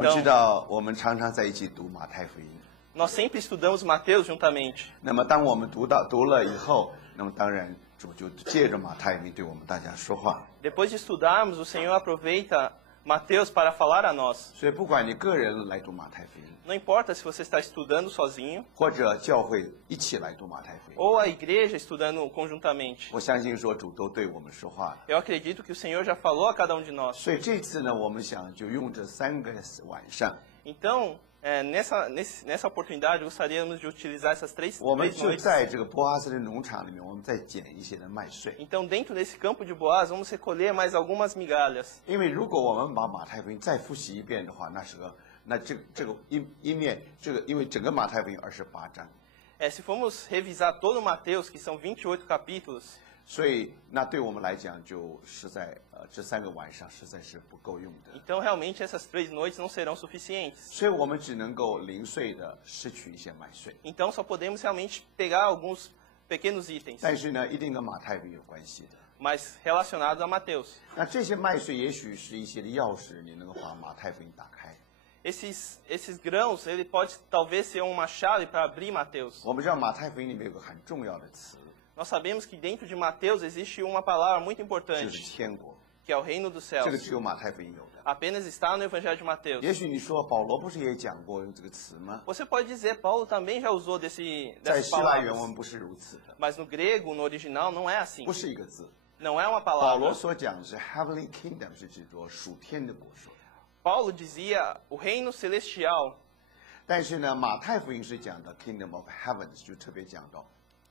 我知道我们常常在一起读马太福音。 Nós sempre estudamos Mateus juntamente. 那么当我们读了以后，那么当然主就借着马太福音对我们大家说话。 Depois de estudarmos, o Senhor aproveita Mateus para falar a nós. 所以不管你个人来读马太福音， Não importa se você está estudando sozinho 或者教会一起来读马太福音， ou a igreja estudando conjuntamente. 我相信说主都对我们说话了。 Eu acredito que o Senhor já falou a cada um de nós. 所以这次呢，我们想就用这3个晚上， Então, nessa oportunidade, gostaríamos de utilizar essas três 我们 três 就 noites. 在这个波阿斯的农场里面，我们再捡一些的麦穗。 Então, dentro desse campo de Boaz, vamos recolher mais algumas migalhas. 因为如果我们把马太福音再复习一遍的话，那这个一面因为整个马太福音28章， Se formos revisar todo Mateus, que são 28 capítulos, 所以那对我们来讲就实在这3个晚上实在是不够用的， então realmente essas 3 noites não serão suficientes. 所以我们只能够零碎的拾取一些麦穗。 Então só podemos realmente pegar alguns pequenos itens, 但是呢，一定跟马太福音有关系的。 mas relacionados a Mateus. 那这些麦穗也许是一些的钥匙，你能够把马太福音打开。 Esses grãos, ele pode talvez ser uma chave para abrir Mateus. 我们知道马太福音里面有个很重要的词， Nós sabemos que dentro de Mateus existe uma palavra muito 就是 importante, 天国， que é o reino dos 这个 céus. 只有马太福音有的。 Apenas está no Evangelho de Mateus. 也许你说保罗不是也讲过用这个词吗？ Você pode dizer, Paulo também já usou 在 dessas 希腊原 palavras. 文不是如此的， Mas no grego, no original, não é assim. 不是一个字。 Não é uma 保罗 palavra. 所讲的是 heavenly kingdom， 是指着属天的国属。 Paulo dizia o reino celestial. 但是呢，马太福音是讲的 kingdom of heavens， 就特别讲到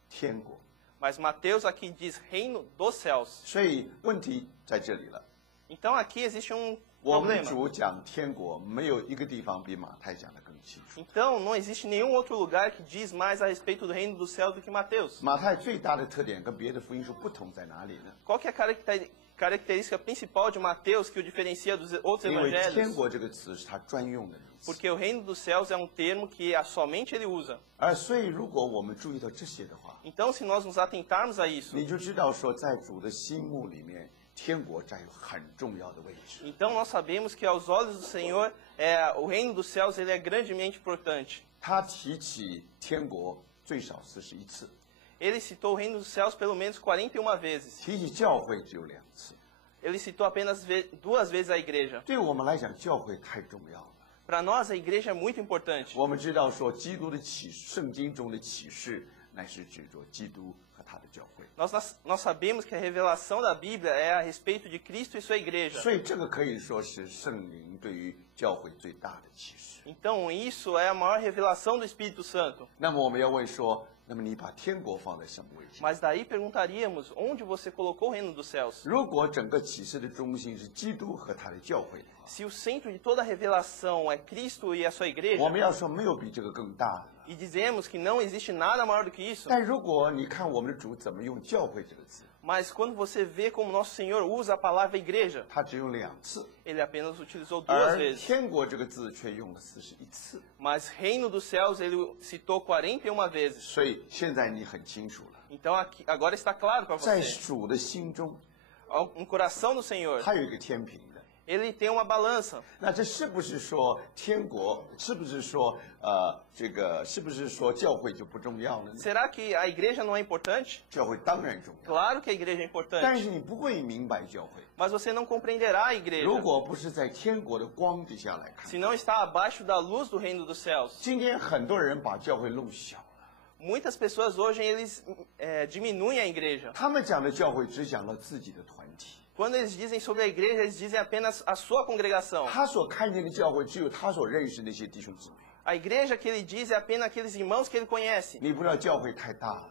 天国。 Mas Mateus aqui diz reino dos céus. 所以问题在这里了。 Então aqui existe um 我们的 problema. 主讲天国，没有一个地方比马太讲的更清楚。 Então não existe nenhum outro lugar que diz mais a respeito do reino dos céus do que Mateus. 马太最大的特点跟别的福音书不同在哪里呢？ Qual que é a característica principal de Mateus que o diferencia dos outros 因为天 evangelhos? 国这个词是他专用的名词。 Porque o reino dos céus é um termo que somente ele usa. 所以如果我们注意到这些的话， Então, se nós nos atentarmos a isso, 你就知道说，在主的心目里面，天国占有很重要的位置。 então nós sabemos que aos olhos do Senhor, o reino dos céus ele é grandemente importante. 他提起天国最少41次， Ele citou o reino dos céus pelo menos 41 vezes. 提起教会只有2次。 Ele citou apenas 2 vezes a igreja. 对我们来讲，教会太重要了。 Para nós, a igreja é muito importante. 我们知道说，基督的圣经中的启示，乃是指着基督和他的教会。 Nós sabemos que a revelação da Bíblia é a respeito de Cristo e sua igreja. 所以这个可以说是圣灵对于教会最大的启示。 Então, isso é a maior revelação do Espírito Santo. 那么我们要问说，那么你把天国放在什么位置？ Mas daí perguntaríamos, onde você colocou o reino dos céus? 如果整个启示的中心是基督和他的教会的话， Se o centro de toda a revelação é Cristo e a sua igreja, 我们要说没有比这个更大的了。 e dizemos que não existe nada maior do que isso, 但如果你看我们的主怎么用教会这个字， mas quando você vê como nosso Senhor usa a palavra igreja, 他只用2次， ele apenas utilizou 2而 vezes. 天国这个字却用了41次。 Mas reino dos céus ele citou 41 vezes. 所以现在你很清楚了， Então agora está claro para 在 você. 主的心中， No coração do Senhor, 他有一个天平的。 ele tem uma balança. 那这是不是说天国？是不是说是不是说教会就不重要了呢？ Será que a igreja não é importante? 教会当然重要， Claro que a igreja é 但 importante, 是你不会明白教会， mas você não compreenderá a 如 igreja 果不是在天国的光底下来看。 se não está abaixo da luz do reino dos céus. 今天很多人把教会弄小了， Muitas pessoas hoje eles diminuem a igreja. 他们讲的教会只讲了自己的团体， Quando eles dizem sobre a igreja, eles dizem apenas a sua congregação. 他所看见的教会只有他所认识那些弟兄姊妹。 A igreja que ele diz é apenas aqueles irmãos que ele conhece. 你不知道教会太大了，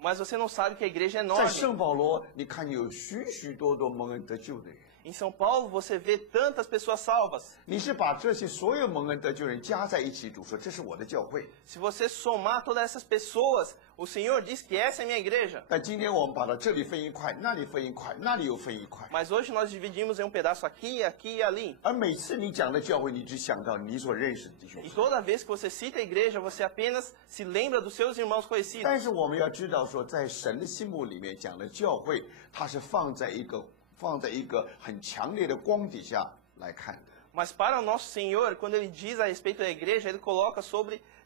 Mas você não sabe que a igreja é 在 enorme. 圣保罗，你看有许许多多蒙恩得救的人。 Em São Paulo você vê tantas pessoas salvas. 你是把这些所有蒙恩得救人加在一起，主说这是我的教会。 Se você somar todas essas pessoas, o Senhor diz que essa é a minha igreja. 但今天我们把它这里分一块，那里分一块，那里又分一块。 Mas hoje nós dividimos em um pedaço aqui, aqui e ali. 而每次你讲的教会，你只想到你所认识的弟兄 E 姊妹。 toda vez que você cita a igreja, você apenas se lembra dos seus irmãos conhecidos. 但是我们要知道说，在神的心目里面讲的教会，它是放在一个很强烈的光底下来看的。Mas para o nosso Senhor, quando ele diz a respeito da igreja, ele coloca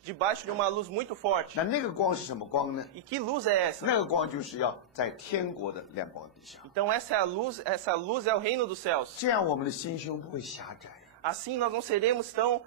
debaixo de uma luz muito forte. 那个光是什么光呢？ E que luz é essa? 那个光就是要在天国的亮光底下， Então essa luz é o reino dos céus. 这样我们的心胸不会狭窄， Assim nós não seremos tão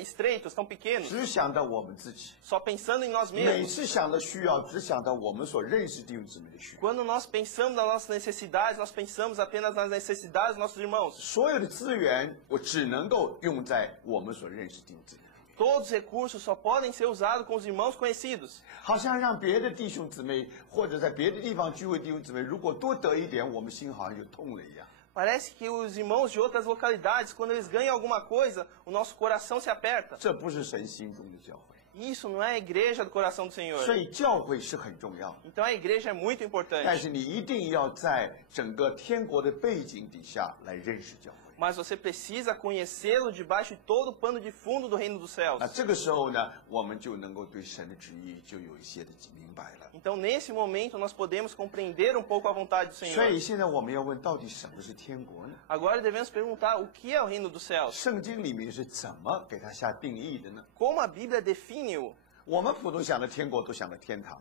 estreitos, tão pequenos, 只想到我们自己。 só pensando em nós 每 mesmos. 次想到需要，只想到我们所认识弟兄姊妹的需要。 Quando nós pensamos nas nossas necessidades, nós pensamos apenas nas necessidades dos nossos irmãos. 所有的资源，我只能够用在我们所认识弟兄姊妹。 Todos os recursos só podem ser usados com os irmãos conhecidos. 好像让别的弟兄姊妹或者在别的地方聚会弟兄姊妹，如果多得一点，我们心好像就痛了一样。 Parece que os irmãos de outras localidades, quando eles ganham alguma coisa, o nosso coração se aperta. 这不是神心中的教会， Isso não é a igreja do coração do Senhor. 所以教会是很重要。 Então a igreja é muito 但 importante. 是你一定要在整个天国的背景底下来认识教会。 Mas você precisa conhecê-lo debaixo de todo o pano de fundo do reino dos céus. 那这个时候呢，我们就能够对神的旨意就有一些的明白了。 Então nesse momento nós podemos compreender um pouco a vontade do 所 Senhor. 以现在我们要问，到底什么是天国呢？ Agora devemos perguntar o que é o reino dos céus. 圣经里面是怎么给它下定义的呢？ Como a Bíblia define-o? 我们普通想的天国都想到天堂，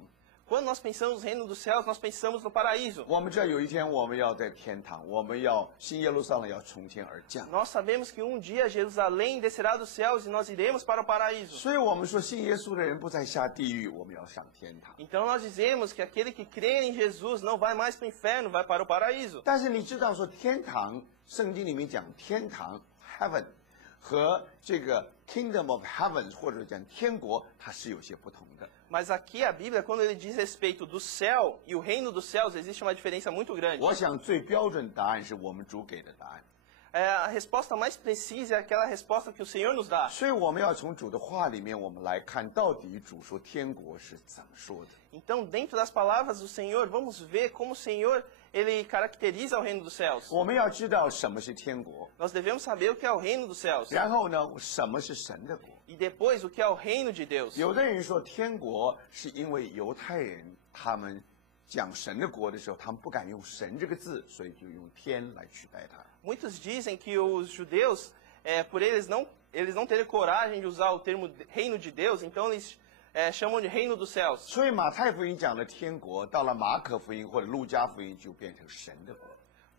Quando nós pensamos no reino dos céus, nós pensamos no paraíso. 我们知道有一天我们要在天堂，我们要新耶路撒冷要从天而降。 Nós sabemos que um dia Jerusalém descerá dos céus e nós iremos para o paraíso. 所以我们说信耶稣的人不再下地狱，我们要上天堂。 Então nós dizemos que aquele que crê em Jesus não vai mais para o inferno, vai para o paraíso. 但是你知道说天堂，圣经里面讲天堂 （heaven） 和这个 kingdom of heaven 或者讲天国，它是有些不同的。 Mas aqui a Bíblia, quando ele diz respeito do céu e o reino dos céus, existe uma diferença muito grande. 我想最标准答案是我们主给的答案， A resposta mais precisa é aquela resposta que o Senhor nos dá. 所以我们要从主的话里面，我们来看到底主说天国是怎么说的。 Então, dentro das palavras do Senhor, vamos ver como o Senhor ele caracteriza o reino dos céus. 我们要知道什么是天国， Nós devemos saber o que é o reino dos céus 然后呢，什么是神的国。 e depois o que é o reino de Deus. 有的人说天国是因为犹太人他们讲神的国的时候，他们不敢用神这个字，所以就用天来取代它。 Muitos dizem que os judeus, por eles não terem coragem de usar o termo reino de Deus, então eles chamam de reino dos céus. 所以马太福音讲的天国，到了马可福音或者路加福音就变成神的国。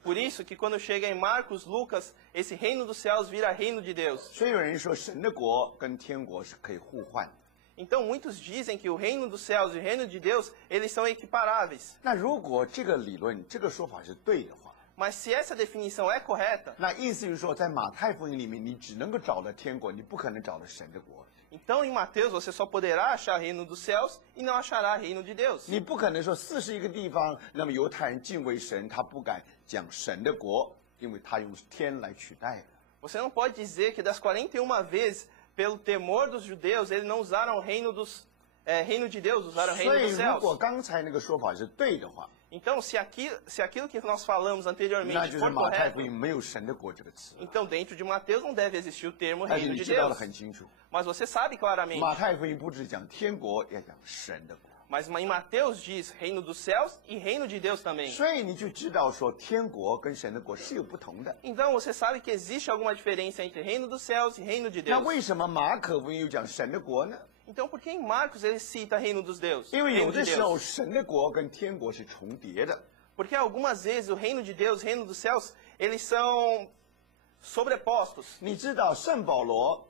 Por isso que quando chega em Marcos, Lucas, esse reino dos céus vira reino de Deus. 所以有人说神的国跟天国是可以互换的。 Então muitos dizem que o reino dos céus e o reino de Deus, eles são equiparáveis. 那如果这个理论、这个说法是对的话， Mas se essa definição é correta, 那意思就是说，在马太福音里面，你只能够找到天国，你不可能找到神的国。 então em Mateus você só poderá achar reino dos céus e não achará reino de Deus. 你不可能说41个地方，那么犹太人敬畏神，他不敢讲神的国，因为他用天来取代。 Você não pode dizer que das 41 vezes, pelo temor dos judeus, eles não usaram o reino de Deus, usaram o 所 reino 以 dos 如果 céus. 刚才那个说法是对的话， Então, se aquilo que nós falamos 那 anteriormente 就是 for 马太福 correto, 音没有神的国这个词。 então dentro de Mateus não deve existir o termo 但是 reino 你 de 知道的 Deus. 很清楚， Mas você sabe claramente. 马太福音不只讲天国，也讲神的国。 Mas em Mateus diz reino dos céus e reino de Deus também. 所以你就知道说天国跟神的国是有不同的。 Então você sabe que existe alguma diferença entre reino dos céus e reino de 那 Deus. 为什么马可福音又讲神的国呢？ Então por que em Marcos ele cita reino dos Deus? 因为有 Reino 的 de 时候 Deus. 神的国跟天国是重叠的。 Porque algumas vezes o reino de Deus, reino dos céus, eles são sobrepostos. 你知道圣保罗，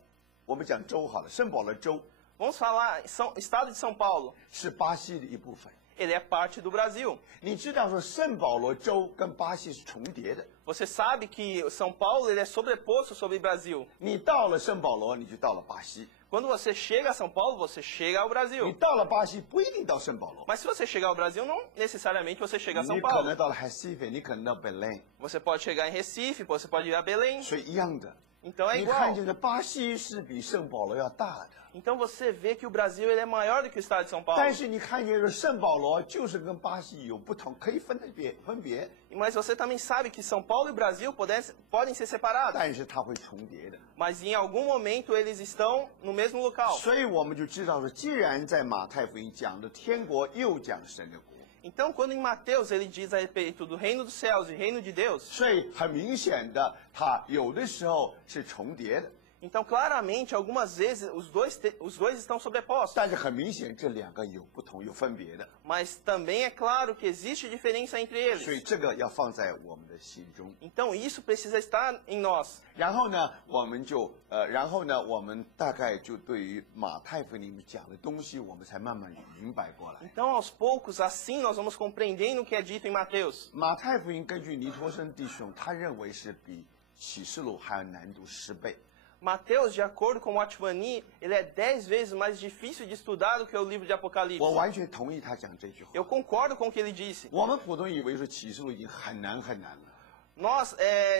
我们讲州好了，圣保罗州 Vamos falar, estado de São Paulo, 是巴西的一部分。 ele é parte do Brasil. 你知道说圣保罗州跟巴西是重叠的。 Você sabe que São Paulo ele é sobreposto sobre o Brasil. 你到了圣保罗，你就到了巴西； Quando você chega a São Paulo, você chega ao 你 Brasil. 到了巴西不一定到圣保罗， Mas se você chegar ao Brasil, não necessariamente você chega a 你 São 可 Paulo. 能到了 Recife，你可能到 Belém， Você pode chegar em Recife, você pode ir a Belém. 所以一样的。 Então é 你 igual. 看见的巴西是比圣保罗要大的， Então você vê que o Brasil ele é maior do que o estado de São Paulo. 但是你看见的圣保罗就是跟巴西有不同，可以分别， Mas você também sabe que São Paulo e Brasil podem ser separados. 但是它会重叠的。 Mas em algum momento eles estão no mesmo local. 所以我们就知道说，既然在马太福音讲的天国又讲神的国， Então, quando em Mateus ele diz a respeito do reino dos céus e reino de Deus, 所以很明显的，它有的时候是重叠的， então claramente algumas vezes os dois estão sobrepostos. 但是很明显这两个有不同、有分别的， Mas também é claro que existe diferença entre 所以 eles. 这个要放在我们的心中。 Então isso precisa estar em nós. 然后呢，我们大概就对于马太福音里面讲的东西，我们才慢慢明白过来。 Então, aos poucos, assim nós vamos compreendendo o que é dito em Mateus. 马太福音根据尼托生弟兄，他认为是比启示录还要难读10倍。 Mateus, de acordo com o Atvani, ele é 10 vezes mais difícil de estudar do que o livro de Apocalipse. 我完全同意他讲这句话。 Eu concordo com o que ele disse. 我们普通以为说启示录已经很难很难了， Nós,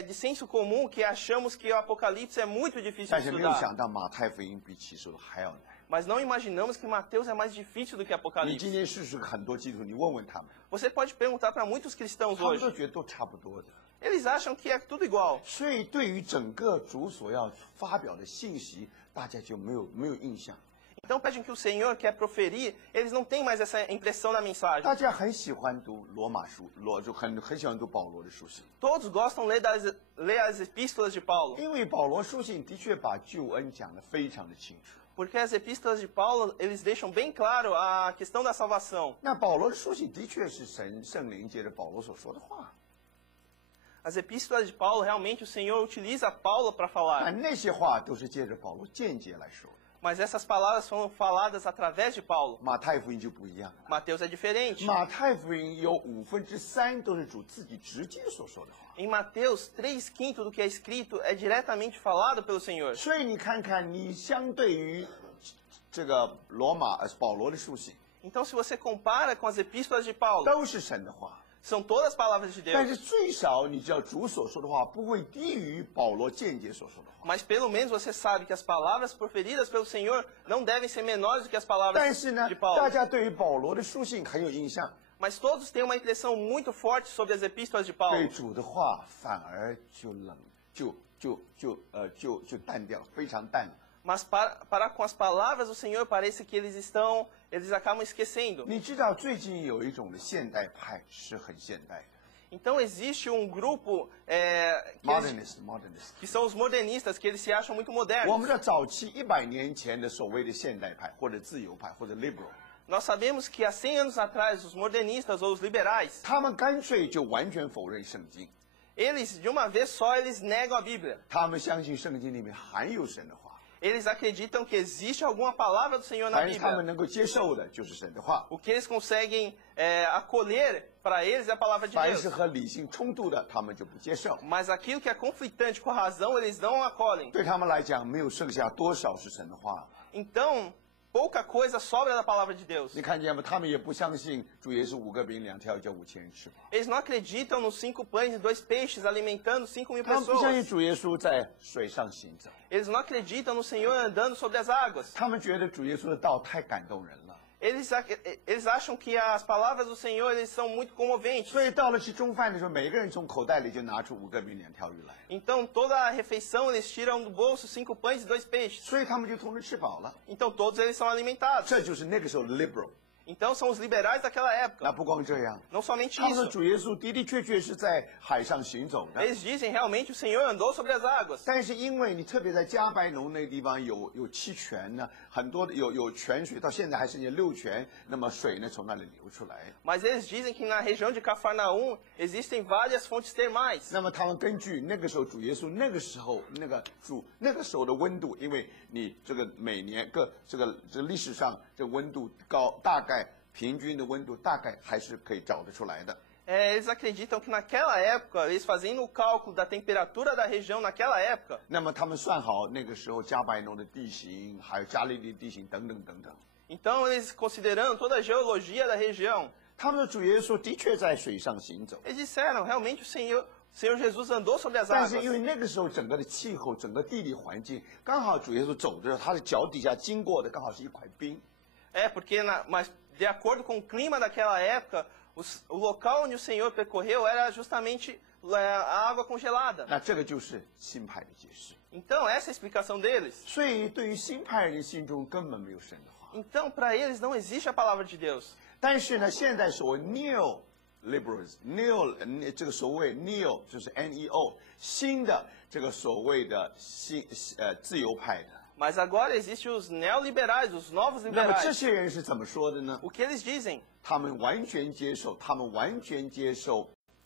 de senso comum, que achamos que o Apocalipse é muito difícil 但 de 是没有 estudar. 想到马太福音比启示录还要难。 Mas não imaginamos que Mateus é mais difícil do que 你今 Apocalipse. 天试试很多基督徒，你问问他们， Você pode perguntar para muitos cristãos 他们都 hoje. 觉得都差不多的。 Eles acham que é tudo igual. 所以对于整个主所要发表的信息，大家就没有印象。 Então pedem que o Senhor quer proferir, eles não têm mais essa impressão da mensagem. 大家很喜欢读罗马书，就很喜欢读保罗的书信， Todos gostam de ler as epístolas de Paulo. 因为保罗书信的确把救恩讲得非常的清楚。 Porque as epístolas de Paulo, eles deixam bem claro a questão da salvação. 那保罗的书信的确是圣灵借着保罗所说的话， As epístolas de Paulo, realmente o Senhor utiliza Paulo para 那 falar. 那些话都是借着保罗间接来说的。 Mas essas palavras foram faladas através de Paulo. 马太福音就不一样了， Mateus é diferente. 马太福音有3/5都是主自己直接所说的话。 Em Mateus, 3/5 do que é escrito é diretamente falado pelo Senhor. 所以你看看，你相对于这个保罗的书信， Então, se você compara com as epístolas de Paulo, 都是神的话， são todas palavras de 但是 Deus. 最少你知道主所说的话不会低于保罗间接所说的话。 Mas pelo menos você sabe que as palavras proferidas pelo Senhor não devem ser menores do que as palavras 但是呢 de，大 Paulo. 家对于保罗的书信很有印象， Mas todos têm uma impressão muito forte sobre as epístolas de 对 Paulo. 主的话反而就冷，就淡掉，非常淡。 Mas para com as palavras do Senhor parece que eles acabam esquecendo. 你知道最近有一种的现代派是很现代的 Então existe um grupo，modernist。 que são os modernistas, que eles se acham muito 我 modernos. 们的早期100年前的所谓的现代派或者自由派或者 liberal， Nós sabemos que há 100 anos atrás, os modernistas ou os liberais, 他们干脆就完全否认圣经， eles de uma vez só eles negam a Bíblia. 他们相信圣经里面含有神的话， Eles acreditam que existe alguma palavra do Senhor na 凡是他们 Bíblia. 能够接受的就是神的话， O que eles conseguem acolher para eles é a palavra de 凡是 Deus. 和理性冲突的，他们就不接受。 Mas aquilo que é conflitante com a razão, eles não acolhem. 对他们来讲，没有剩下多少是神的话。 Então, pouca coisa sobra da palavra de Deus. 你看见吗？他们也不相信主耶稣5个饼2条叫5000人吃饱， Eles não acreditam nos 5 pães e 2 peixes alimentando 5.000他们不相信 pessoas. 主耶稣在水上行走， Eles não acreditam no Senhor andando sobre as águas. 他们觉得主耶稣的道太感动人了。 Eles acham que as palavras do Senhor eles são muito comoventes. 所以到了吃中饭的时候，每个人从口袋里就拿出5个饼2条鱼来， Então, toda a refeição eles tiram do bolso 5 pães e 2 peixes. 所以他们就同时吃饱了。 Então, todos eles são alimentados. 这就是那个时候的 liberal。 Então, são os liberais daquela 那 época. 不光这样， Não somente 他们说 isso. 主耶稣的的确确是在海上行走的。 Eles dizem realmente o Senhor andou sobre as águas. 但是因为你特别在加白农那个地方有7泉呢，很多的有泉水，到现在还剩下6泉，那么水呢从那里流出来。 Mas eles dizem que na região de Cafarnaum existem várias fontes termais. 那么他们根据那个时候主耶稣那个时候那个时候的温度，因为你这个每年这个历史上这温度高，大概平均的温度大概还是可以找得出来的。 Eles acreditam que naquela época, eles fazendo o cálculo da temperatura da região naquela época, 那么他们算好那个时候加白农的地形，还有加利利地形等等等等。 então eles considerando toda a geologia da região, 他们的主耶稣的确在水上行走， eles disseram, realmente o Senhor Jesus andou sobre as 但 águas. 是因为那个时候整个的气候、整个地理环境，刚好主耶稣走的时候，他的脚底下经过的刚好是一块冰。 Porque mas de acordo com o clima daquela época, o local onde o Senhor percorreu era justamente a água congelada. 那这个就是新派的解释。 Então, essa é a explicação deles. 所以对于新派人心中根本没有神的话。 Então, para eles não existe a palavra de Deus. 但是呢，现在所谓 neo-liberals， 这个所谓 neo 就是 neo 新的这个所谓的自由派的。 Mas agora existem os neoliberais, os novos 那么这 liberais. 些人是怎么说的呢？ O que eles dizem? 他们完全接受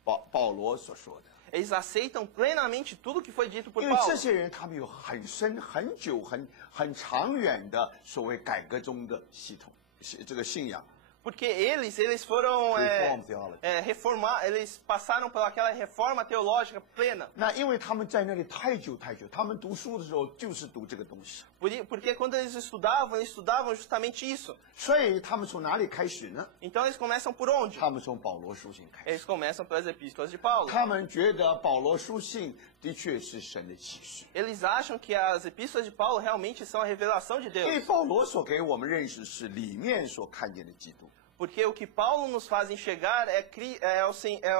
保罗所说的。 Eles aceitam plenamente tudo que foi dito por 因为这 Paulo. 些人他们有很深、很久、很长远的所谓改革中的系统，这个信仰。 Porque eles foram Reform theology. reformar, eles passaram por aquela reforma teológica plena. 那因为他们在那里太久，他们读书的时候就是读这个东西， Porque quando eles estudavam justamente isso. 所以他们从哪里开始呢？ Então eles começam por onde? 他们从保罗书信开始。 Eles começam pelas epístolas de Paulo. 他们觉得保罗书信的确是神的启示， Eles acham que as epístolas de Paulo realmente são a revelação de 因为 Deus. 保罗所给我们认识是里面所看见的基督， Porque o que Paulo nos faz enxergar é o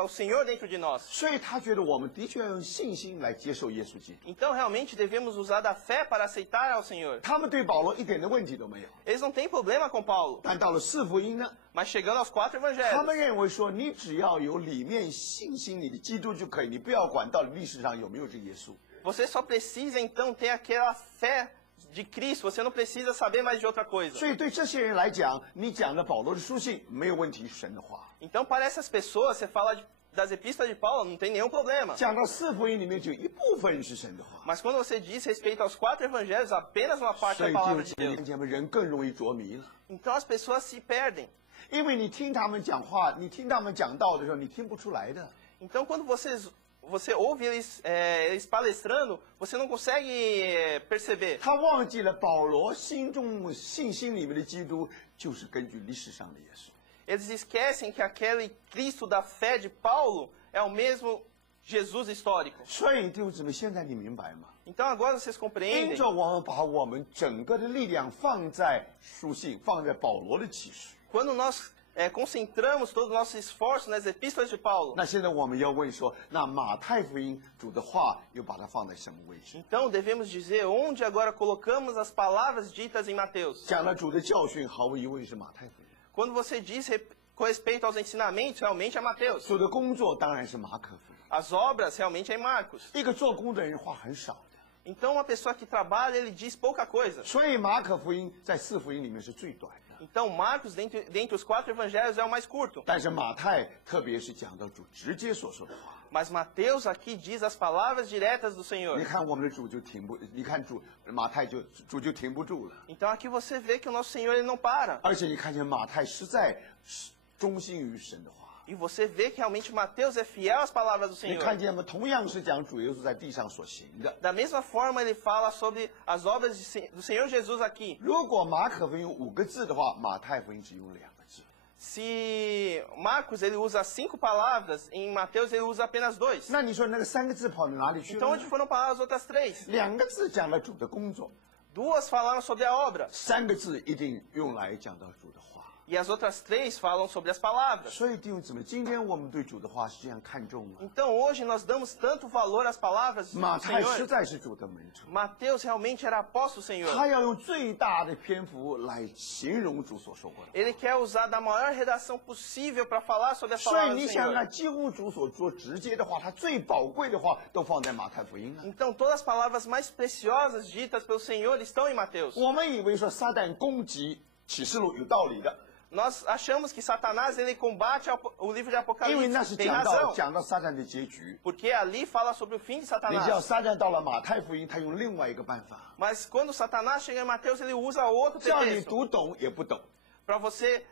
Senhor dentro de nós. 所以他觉得我们的确要用信心来接受耶稣基督。 Então realmente devemos usar da fé para aceitar ao Senhor. 他们对保罗一点的问题都没有， Eles não têm problema com Paulo. 但到了四福音呢， Mas chegando aos 4他 evangelhos, 们认为说你只要有里面信心你的基督就可以，你不要管到底历史上有没有这耶稣。 você só precisa então ter aquela fé de Cristo, você não precisa saber mais de outra coisa. 所以对这些人来讲，你讲的保罗的书信没有问题，神的话。 Então para essas pessoas, você fala das epístolas de Paulo, não tem nenhum problema. 讲到四福音里面，就一部分是神的话。 Mas quando você diz respeito aos 4 evangelhos, apenas uma parte 所 da 以 palavra 弟 de 兄 Deus. 姐妹，人更容易着迷了， Então as pessoas se perdem. 因为你听他们讲话，你听他们讲道的时候，你听不出来的。 Então quando você ouve eles palestrando, você não consegue perceber. 他忘记了保罗心中信心里面的基督，就是根据历史上的耶稣。 Eles esquecem que aquele Cristo da fé de Paulo é o mesmo Jesus histórico. 所以弟兄姊妹，现在你明白吗？ Então agora vocês 因 compreendem? 着我们把我们整个的力量放在书信，放在保罗的启示。 Quando nós concentramos todo o nosso esforço nas epístolas de Paulo, 那现在我们要问说，那马太福音主的话又把它放在什么位置？ então devemos dizer onde agora colocamos as palavras ditas em Mateus. 讲了主的教训，毫无疑问是马太福音； Quando você diz com respeito aos ensinamentos, realmente é Mateus. 主的工作当然是马可福音。 As obras realmente é em Marcos. 一个做工的人话很少的， Então uma pessoa que trabalha, ele diz pouca coisa. 所以马可福音在四福音里面是最短的。 Então Marcos, dentre os 4 evangelhos, é o mais curto. 但是马太特别是讲到主直接所说的话。 Mas Mateus aqui diz as palavras diretas do Senhor. 你看我们的主就停不，你看马太主就停不住了。 Então aqui você vê que o nosso Senhor ele não para. 而且你看见马太实在是忠心于神的话。 E você vê que realmente Mateus é fiel às palavras do 你 Senhor. 看见吗？同样是讲主耶稣在地上所行的。 Da mesma forma ele fala sobre as obras do Senhor Jesus aqui. 如果马可福音有5个字的话，马太福音只用2个字。 Se Marcos ele usa 5 palavras, em Mateus ele usa apenas 2. 那你说那个3个字跑到哪里去 Então 了 onde 呢？ foram parar as outras 3? 2个字讲了主的工作， 2 falaram sobre a obra. 3个字一定用来讲到主的话。 E as outras 3 falam sobre as palavras. 所以弟兄姊妹，今天我们对主的话是这样看重吗？ Então hoje nós damos tanto valor às palavras 马 do 太实 Senhor. 在是主的门徒， Mateus realmente era apóstolo do Senhor. 他要用最大的篇幅来形容主所说过的。 Ele quer usar da maior redação possível para falar sobre as 所以 palavras 你 do 想 Senhor. 看，几乎主所说直接的话，他最宝贵的话都放在马太福音了。 Então todas as palavras mais preciosas ditas pelo Senhor estão em Mateus. 我们以为说撒旦攻击启示录有道理的， Nós achamos que Satanás ele combate o livro de 因为那是 Apocalipse. Tem 讲 razão. 到撒旦的结局。 Porque ali fala sobre o fim de 你知道 Satanás. 撒旦到了马太福音，他用另外一个办法， Mas quando Satanás chega em Mateus, ele usa outro 叫你 pretexto 读懂也不懂。 para você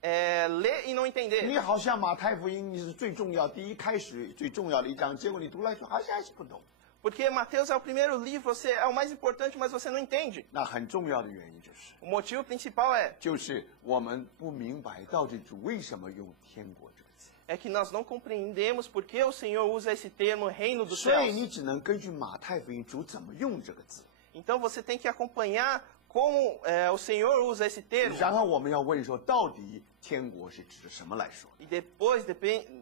ler e não entender. 你好像马太福音你是最重要，第一开始最重要的一章，结果你读来说好像还是不懂。 Porque Mateus é o primeiro livro, você é o mais importante, mas você não entende. 那很重要的原因就是， O motivo principal é 就是我们不明白到底主为什么用天国这个字， que nós não compreendemos por que o Senhor usa esse termo reino dos 所以 céus. 你只能根据马太福音主怎么用这个字， Então você tem que acompanhar como o Senhor usa esse termo. 然后我们要问说，到底天国是指什么来说？ E depois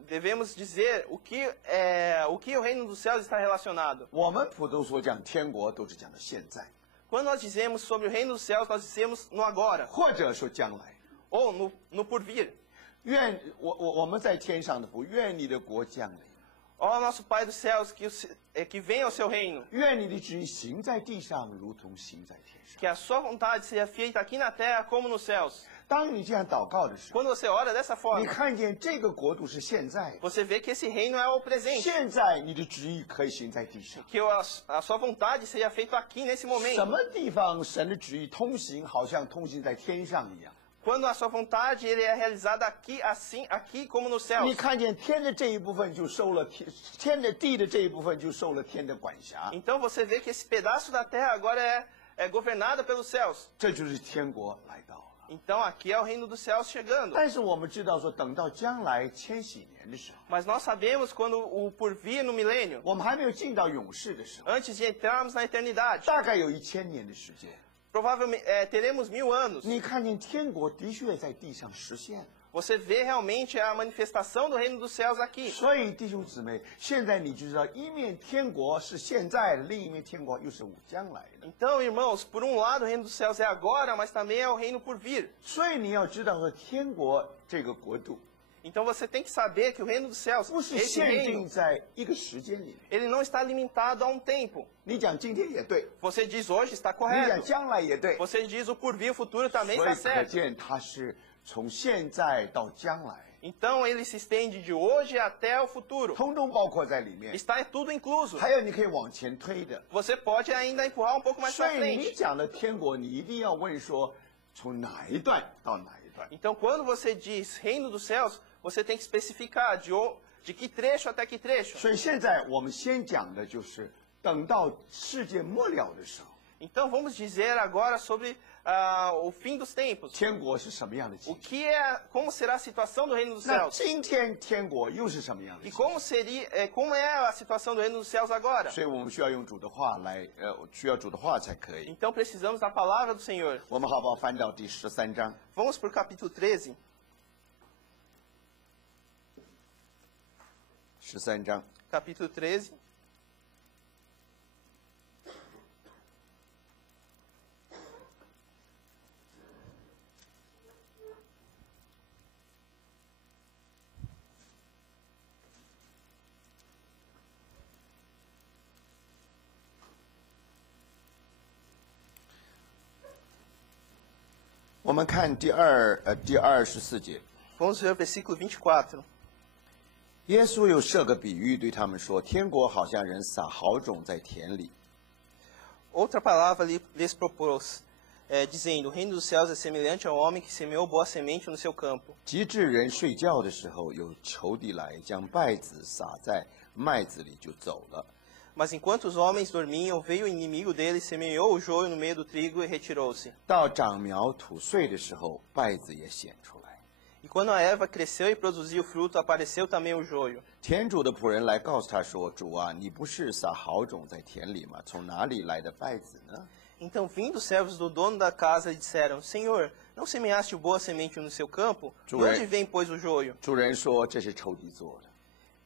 devemos dizer o que o reino dos céus está relacionado. 我们普通所讲天国都是讲的现在， Quando nós dizemos sobre o reino dos céus, nós dizemos no agora 或者说将来。 ou no porvir. 愿我们在天上的父，愿你的国降临， Ó nosso Pai dos céus, que venha o seu reino. 愿你的旨意行在地上，如同行在天上。 Que a sua vontade seja feita aqui na terra como nos céus. 当你这样祷告的时候， Quando você ora dessa 你 forma, 看见这个国度是现在的， você vê que esse reino é o presente. 现在你的旨意可以行在地上。 Que a sua vontade seja feita aqui nesse 什 momento. 么地方神的旨意通行，好像通行在天上一样。 Quando a sua vontade ele é realizada aqui, assim, aqui como nos 你 céus. 看见天的这一部分就受了天的地的这一部分就受了天的管辖， Então você vê que esse pedaço da terra agora é governado pelos céus. 这就是天国来到了。 Então aqui é o reino dos céus chegando. 但是我们知道说，等到将来千禧年的时候， Mas nós sabemos quando o porvir no milênio, 我们还没有进到永世的时候， antes de entrarmos na eternidade, 大概有1000年的时间。 provavelmente teremos 1000 anos. 你看见天国的确在地上实现， Você vê realmente a manifestação do reino dos céus aqui. 所以弟兄姊妹，现在你就知道，一面天国是现在的，另一面天国又是将来的。 Então, irmãos, por um lado o reino dos céus é agora, mas também é o reino por vir. 所以你要知道说，天国这个国度 Então você tem que saber que o reino dos céus, 不是 esse 限 reino, 定在一个时间里面。 ele não está limitado a um tempo. 你讲今天也对， Você diz hoje está 你讲 correto. 将来也对， Você diz o porvir, o futuro também 所以 está 可 certo. 见它是从现在到将来， Então ele se estende de hoje até o futuro. 通通包括在里面。 Está tudo incluso. 还有你可以往前推的。 Você pode ainda empurrar um pouco mais 所 para 以你 frente. 讲的天国，你一定要问说，从哪一段到哪一段？ Então quando você diz reino dos céus, você tem que especificar de que trecho até que trecho. 所以现在我们先讲的就是等到世界末了的时候， Então vamos dizer agora sobre o fim dos tempos. 天国是什么样的 O 情形？ que como será a situação do reino dos 那 céus? 今天天国又是什么样的 E 情形？ como é a situação do reino dos céus agora? 所以我们需要用主的话来，需要主的话才可以。 Então precisamos da palavra do Senhor. 我们好不好翻到第13章？ Vamos para o capítulo 13. 13章。 Capítulo 13.我们看第24节， Vamos ver o versículo 24. 耶稣又设个比喻对他们说：天国好像人撒好种在田里， Outra palavra lhes propôs, dizendo: o reino dos céus é semelhante ao homem que semeou boa semente no seu campo. 及至人睡觉的时候，有仇敌来将稗子撒在麦子里，就走了。 Mas enquanto os homens dormiam, veio o inimigo deles, semeou o joio no meio do trigo e retirou-se. 到长苗吐穗的时候，稗子也显出来。 E quando a erva cresceu e produziu fruto, apareceu também o joio. 田主的仆人来告诉他说：“主啊，你不是撒好种在田里吗？从哪里来的稗子呢？” Então, vindo os servos do dono da casa, lhe disseram: Senhor, não semeaste boa semente no seu campo? De onde vem, pois, o joio? 主人说：“这是仇敌做的。”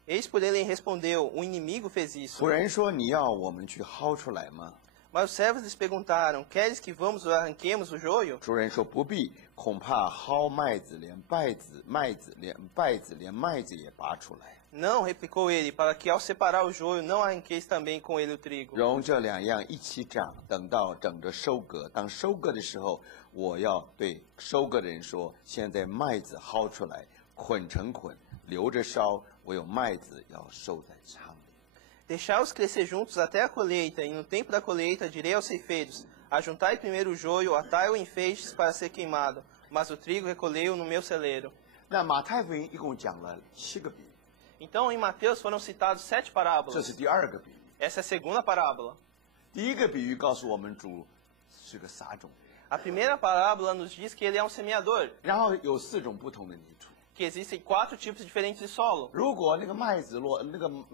Eis por ele respondeu: O inimigo fez isso. 仆人说：“你要我们去薅出来吗？” Mas os servos lhes perguntaram: Queres que vamos ou arranquemos o joio? 主人说：“不必，恐怕薅麦子，连稗子连麦子也拔出来。” Não, replicou ele, para que ao separar o joio não arranqueis também com ele o trigo. 容这两样一起长，等到整着收割。当收割的时候，我要对收割的人说：现在麦子薅出来，捆成捆，留着烧；我有麦子要收在仓里。 Deixai-os crescer juntos até a colheita, e no tempo da colheita direi aos ceifeiros: Ajuntai primeiro o joio, atai-o em feixes para ser queimado, mas o trigo recolhei-o no meu celeiro. 那马太福音一共讲了7个比喻， Então, em Mateus foram citados 7这 parábolas. 是第2个比喻。 Essa é a segunda parábola. 第一个比喻告诉我们主是个撒种的人， A primeira parábola nos diz que ele é um semeador, 然后有4种不同的泥土。 que existem 4 tipos diferentes de solo. 如果那个麦子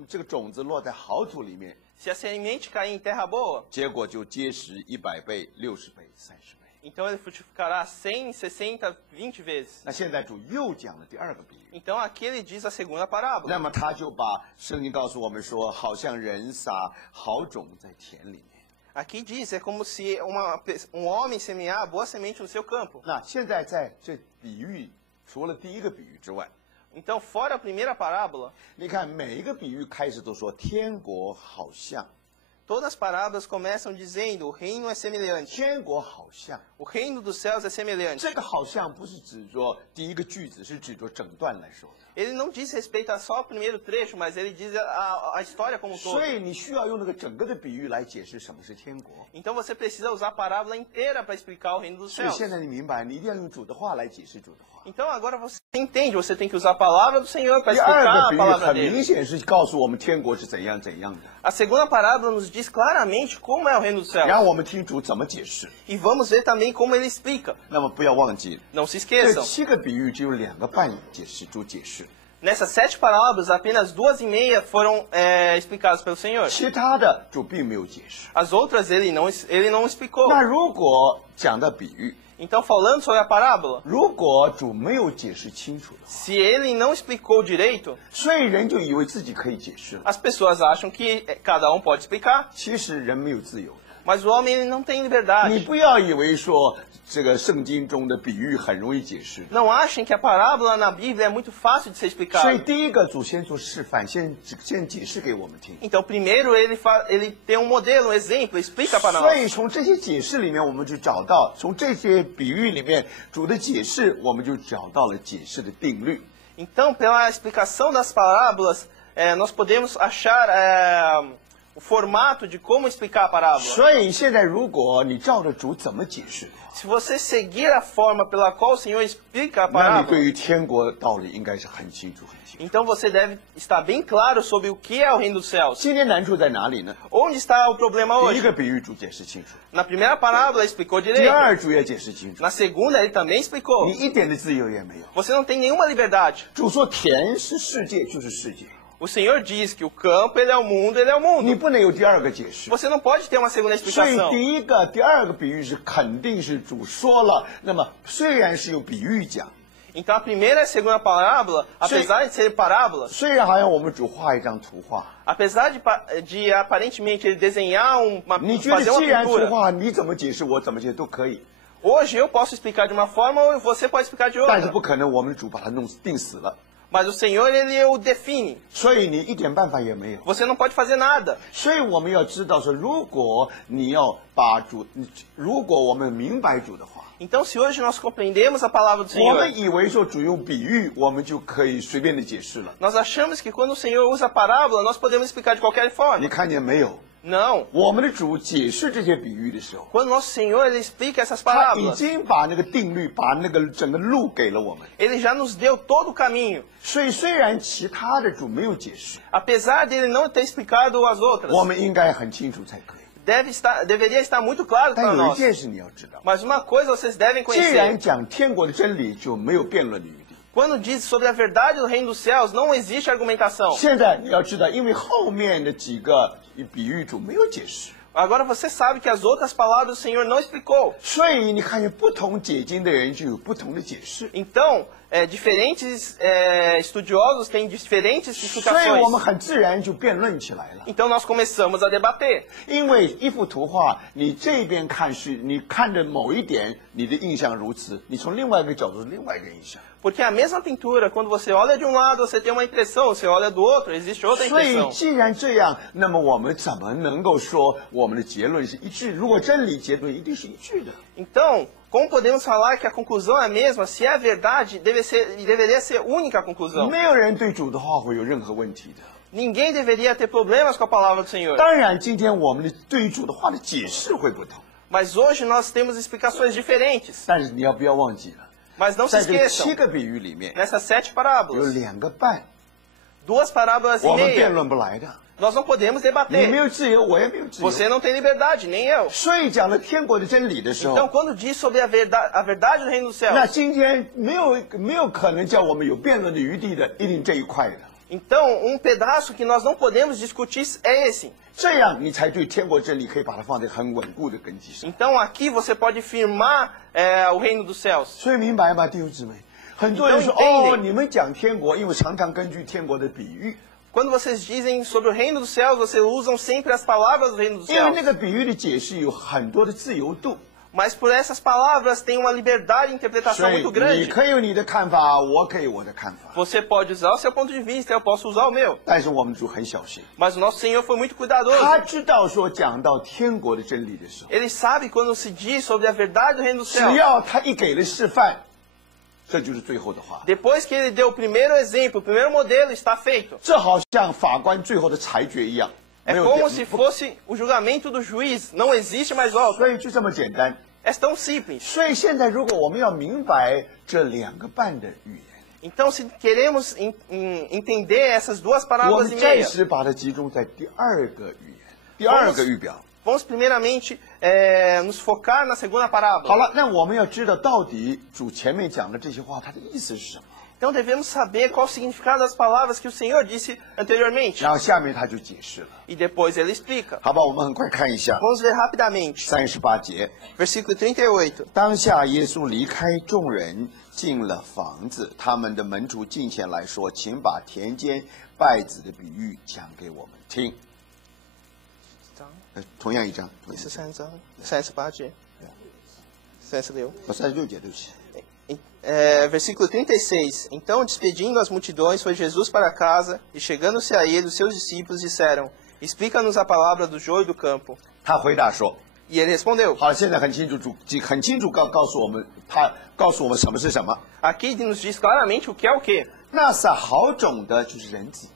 这个种子落在好土里面， Se a semente cair em terra boa, 结果就结实100倍、60倍、30倍。 então ele frutificará 100, 60, 20 vezes. 那现在主又讲了第2个比喻， Então aqui ele diz a segunda 那 parábola. 么他就把圣经告诉我们说，好像人撒好种在田里面。 Aqui diz, é como se um homem semear a boa semente no seu campo. 那现在在这比喻除了第一个比喻之外， Então, fora a primeira parábola, 你看每一个比喻开始都说天国好像， todas as parábolas começam dizendo: o reino é semelhante. 天国好像， O reino dos céus é semelhante. 这个好像不是指着第一个句子，是指着整段来说的。 Ele não diz respeito a só o primeiro trecho, mas ele diz a história como um todo. 所以你需要用这个整个的比喻来解释什么是天国。 Então você precisa usar a parábola inteira para explicar o reino dos 所以 céus. 现在你明白，你一定要用主的话来解释主的话。 Então agora você entende, você tem que usar a palavra do Senhor para 第二 explicar 个 a 比喻 palavra 很明 dele. 显是告诉我们天国是怎样怎样的， A segunda parábola nos diz claramente como é o reino dos 然 céus. 后我们听主怎么解释。 E vamos ver também como ele explica. 那么不要忘记， Não se 这 esqueçam, 7个比喻只有2个半解释主解释， nessas 7 parábolas, apenas 2,5 foram explicadas pelo Senhor. 其他的主并没有解释。 As outras ele não explicou. 那如果讲到比喻， Então, falando sobre a parábola, 如果主没有解释清楚的话， se ele não explicou direito, 所以人就以为自己可以解释了。 as pessoas acham que cada um pode explicar, 其实人没有自由的， mas o homem ele não tem 你 liberdade. 不要以为说这个圣经中的比喻很容易解释。 Não achem que a parábola na Bíblia é muito fácil de ser 所以 explicada. 第一个主先做示范，先解释给我们听。 Então, primeiro ele tem um modelo, um exemplo, explica para 所 nós. 以从这些解释里面，我们就找到从这些比喻里面主的解释，我们就找到了解释的定律。 Então, pela explicação das parábolas, nós podemos achar o formato de como explicar a parábola. 所以现在如果你照着主怎么解释的话， Se você seguir a forma pela qual o Senhor explica a 那你 parábola, 对于天国的道理应该是很清楚很清楚。 então você deve estar bem claro sobre o que é o reino dos céus. 今天难处在哪里呢？ Onde está o problema 第一 hoje? 个比喻主解释清楚， Na primeira parábola explicou 第 direito. 二主也解释清楚， Na segunda ele também explicou. 你一点的自由也没有。 Você não tem nenhuma liberdade. 主说田是世界就是世界， O Senhor diz que o campo ele é o mundo, ele é o 你 mundo. 不能有第二个解释。 Você não pode ter uma segunda 所以 explicação. 第一个、第二个比喻是肯定是主说了，那么虽然是有比喻讲， Então a primeira e a segunda parábola, apesar de serem parábolas, 虽然好像我们主画一张图画， apesar de aparentemente ele desenhar 你觉得 fazer uma 既然图 pintura, 画你怎么解释我怎么解释都可以， hoje eu posso explicar de uma forma ou você pode explicar de 但是 outra. 不可能我们的主把它定死了， Mas o Senhor ele o define. 所以你一点办法也没有。 Você não pode fazer nada. 所以我们要知道说，如果你要把主，如果我们明白主的话， Então, se hoje nós compreendemos a palavra do 我 Senhor, 们以为说主用比喻，我们就可以随便的解释了。 nós achamos que quando o Senhor usa a parábola, nós podemos explicar de qualquer 你 forma. 看见没有？ Não. 我们的主解释这些比喻的时候， Quando nosso Senhor ele explica essas 他已 parábolas, 经把那个定律，把那个整个路给了我们。 ele já nos deu todo o caminho. 所以虽然其他的主没有解释， Apesar dele não ter explicado as outras, 我们应该很清楚才可以。 deveria estar muito claro 但 para 有一 nós. 件事你要知道， Mas uma coisa vocês devem 既然 conhecer. 讲天国的真理，就没有辩论的余地。 Quando diz sobre a verdade do reino dos céus, não existe argumentação. 现在你要知道，因为后面的几个比喻主没有解释。 Agora você sabe que as outras palavras do Senhor não explicou. 所以你看见不同解经的人就有不同的解释， Então, diferentes estudiosos têm diferentes 所以我们 explicações. 很自然就辩论起来了。 Então nós começamos a debater. 因为一幅图画，你这边看是你看着某一点，你的印象如此；你从另外一个角度是另外一个印象。 Porque a mesma pintura, quando você olha de um lado, você tem uma impressão, você olha do outro, existe outra 所以 impressão. 既然这样，那么我们怎么能够说我们的结论是一致？如果真理结论一定是一致的。 Então, como podemos falar que a conclusão é a mesma, se é a verdade, deveria ser única a conclusão. 没有人对主的话会有任何问题的。 Ninguém deveria ter problemas com a palavra do Senhor. 当然，今天我们的对于主的话的解释会不同， Mas hoje nós temos explicações diferentes. 但是你要不要忘记了， Mas não se 在这7 esqueçam, 个比喻里面 nessas 7有 parábolas, 2个半， duas parábolas e 我们辩 meia, 论不来的。 nós não podemos 你没 debater. 有自由，我也没有自由。 Você não tem liberdade, nem eu. 所以讲了天国的真理的时候， Então, quando diz sobre a verdade do reino dos 那 céus, 今天没有可能叫我们有辩论的余地的，一定这一块的。 então pedaço que nós não podemos discutir é esse. 这样你才对天国真理可以把它放在很稳固的根基上。 Então, aqui você pode firmar o reino dos céus. 所以明白吗，弟兄姊妹？很多人说 Então, 哦， entendem 你们讲天国，因为常常根据天国的比喻， Quando vocês dizem sobre o reino dos céus, vocês usam sempre as palavras do reino dos 因为 céus. 那个比喻的解释有很多的自由度。Mas por essas palavras tem uma liberdade de interpretação 所以 muito 你 grande. 可以有你的看法，我可以有我的看法。 Você pode usar o seu ponto de vista, eu posso usar o meu. 但是我们主很小心， Mas o nosso Senhor foi muito cuidadoso. 他知道说讲到天国的真理的时候， Ele sabe quando se diz sobre a verdade do reino do 只 céu. 要他一给了示范，这就是最后的话。 Depois que ele deu o primeiro exemplo, o primeiro modelo, está feito. 这好像法官最后的裁决一样， É 没有 como 点 se fosse o julgamento do juiz. Não existe mais volta. 所以就这么简单。 É tão simples. 所以现在如果我们要明白这两个半的语言， Então, se queremos entender essas duas 我 parábolas 们 e 暂 meia, 时把它集中在第二个语言，第二个预表。 vamos primeiramente nos focar na segunda 好 parábola. 了，那我们要知道到底主前面讲的这些话，它的意思是什么？ Então, devemos saber qual o significado das palavras que o Senhor disse anteriormente. 然后下面他就解释了， E depois ele explica. 好吧？我们很快看一下 Vamos ver rapidamente. 38节。 Versículo 38. 当下耶稣离开众人，进了房子，他们的门徒进前来说：“请把田间稗子的比喻讲给我们听。”同样一章， 33章, 38节. 36. 36节，对不起。 Versículo 36. Então, despedindo as multidões, foi Jesus para casa, e chegando-se a ele, os seus discípulos disseram: Explica-nos a palavra do joio do campo. 他回答说 E ele respondeu:：“ 好，现在很清楚，很清楚告诉我们，他告诉我们什么是什么。 Aqui nos diz claramente o que é o que. 那撒好种的就是人子，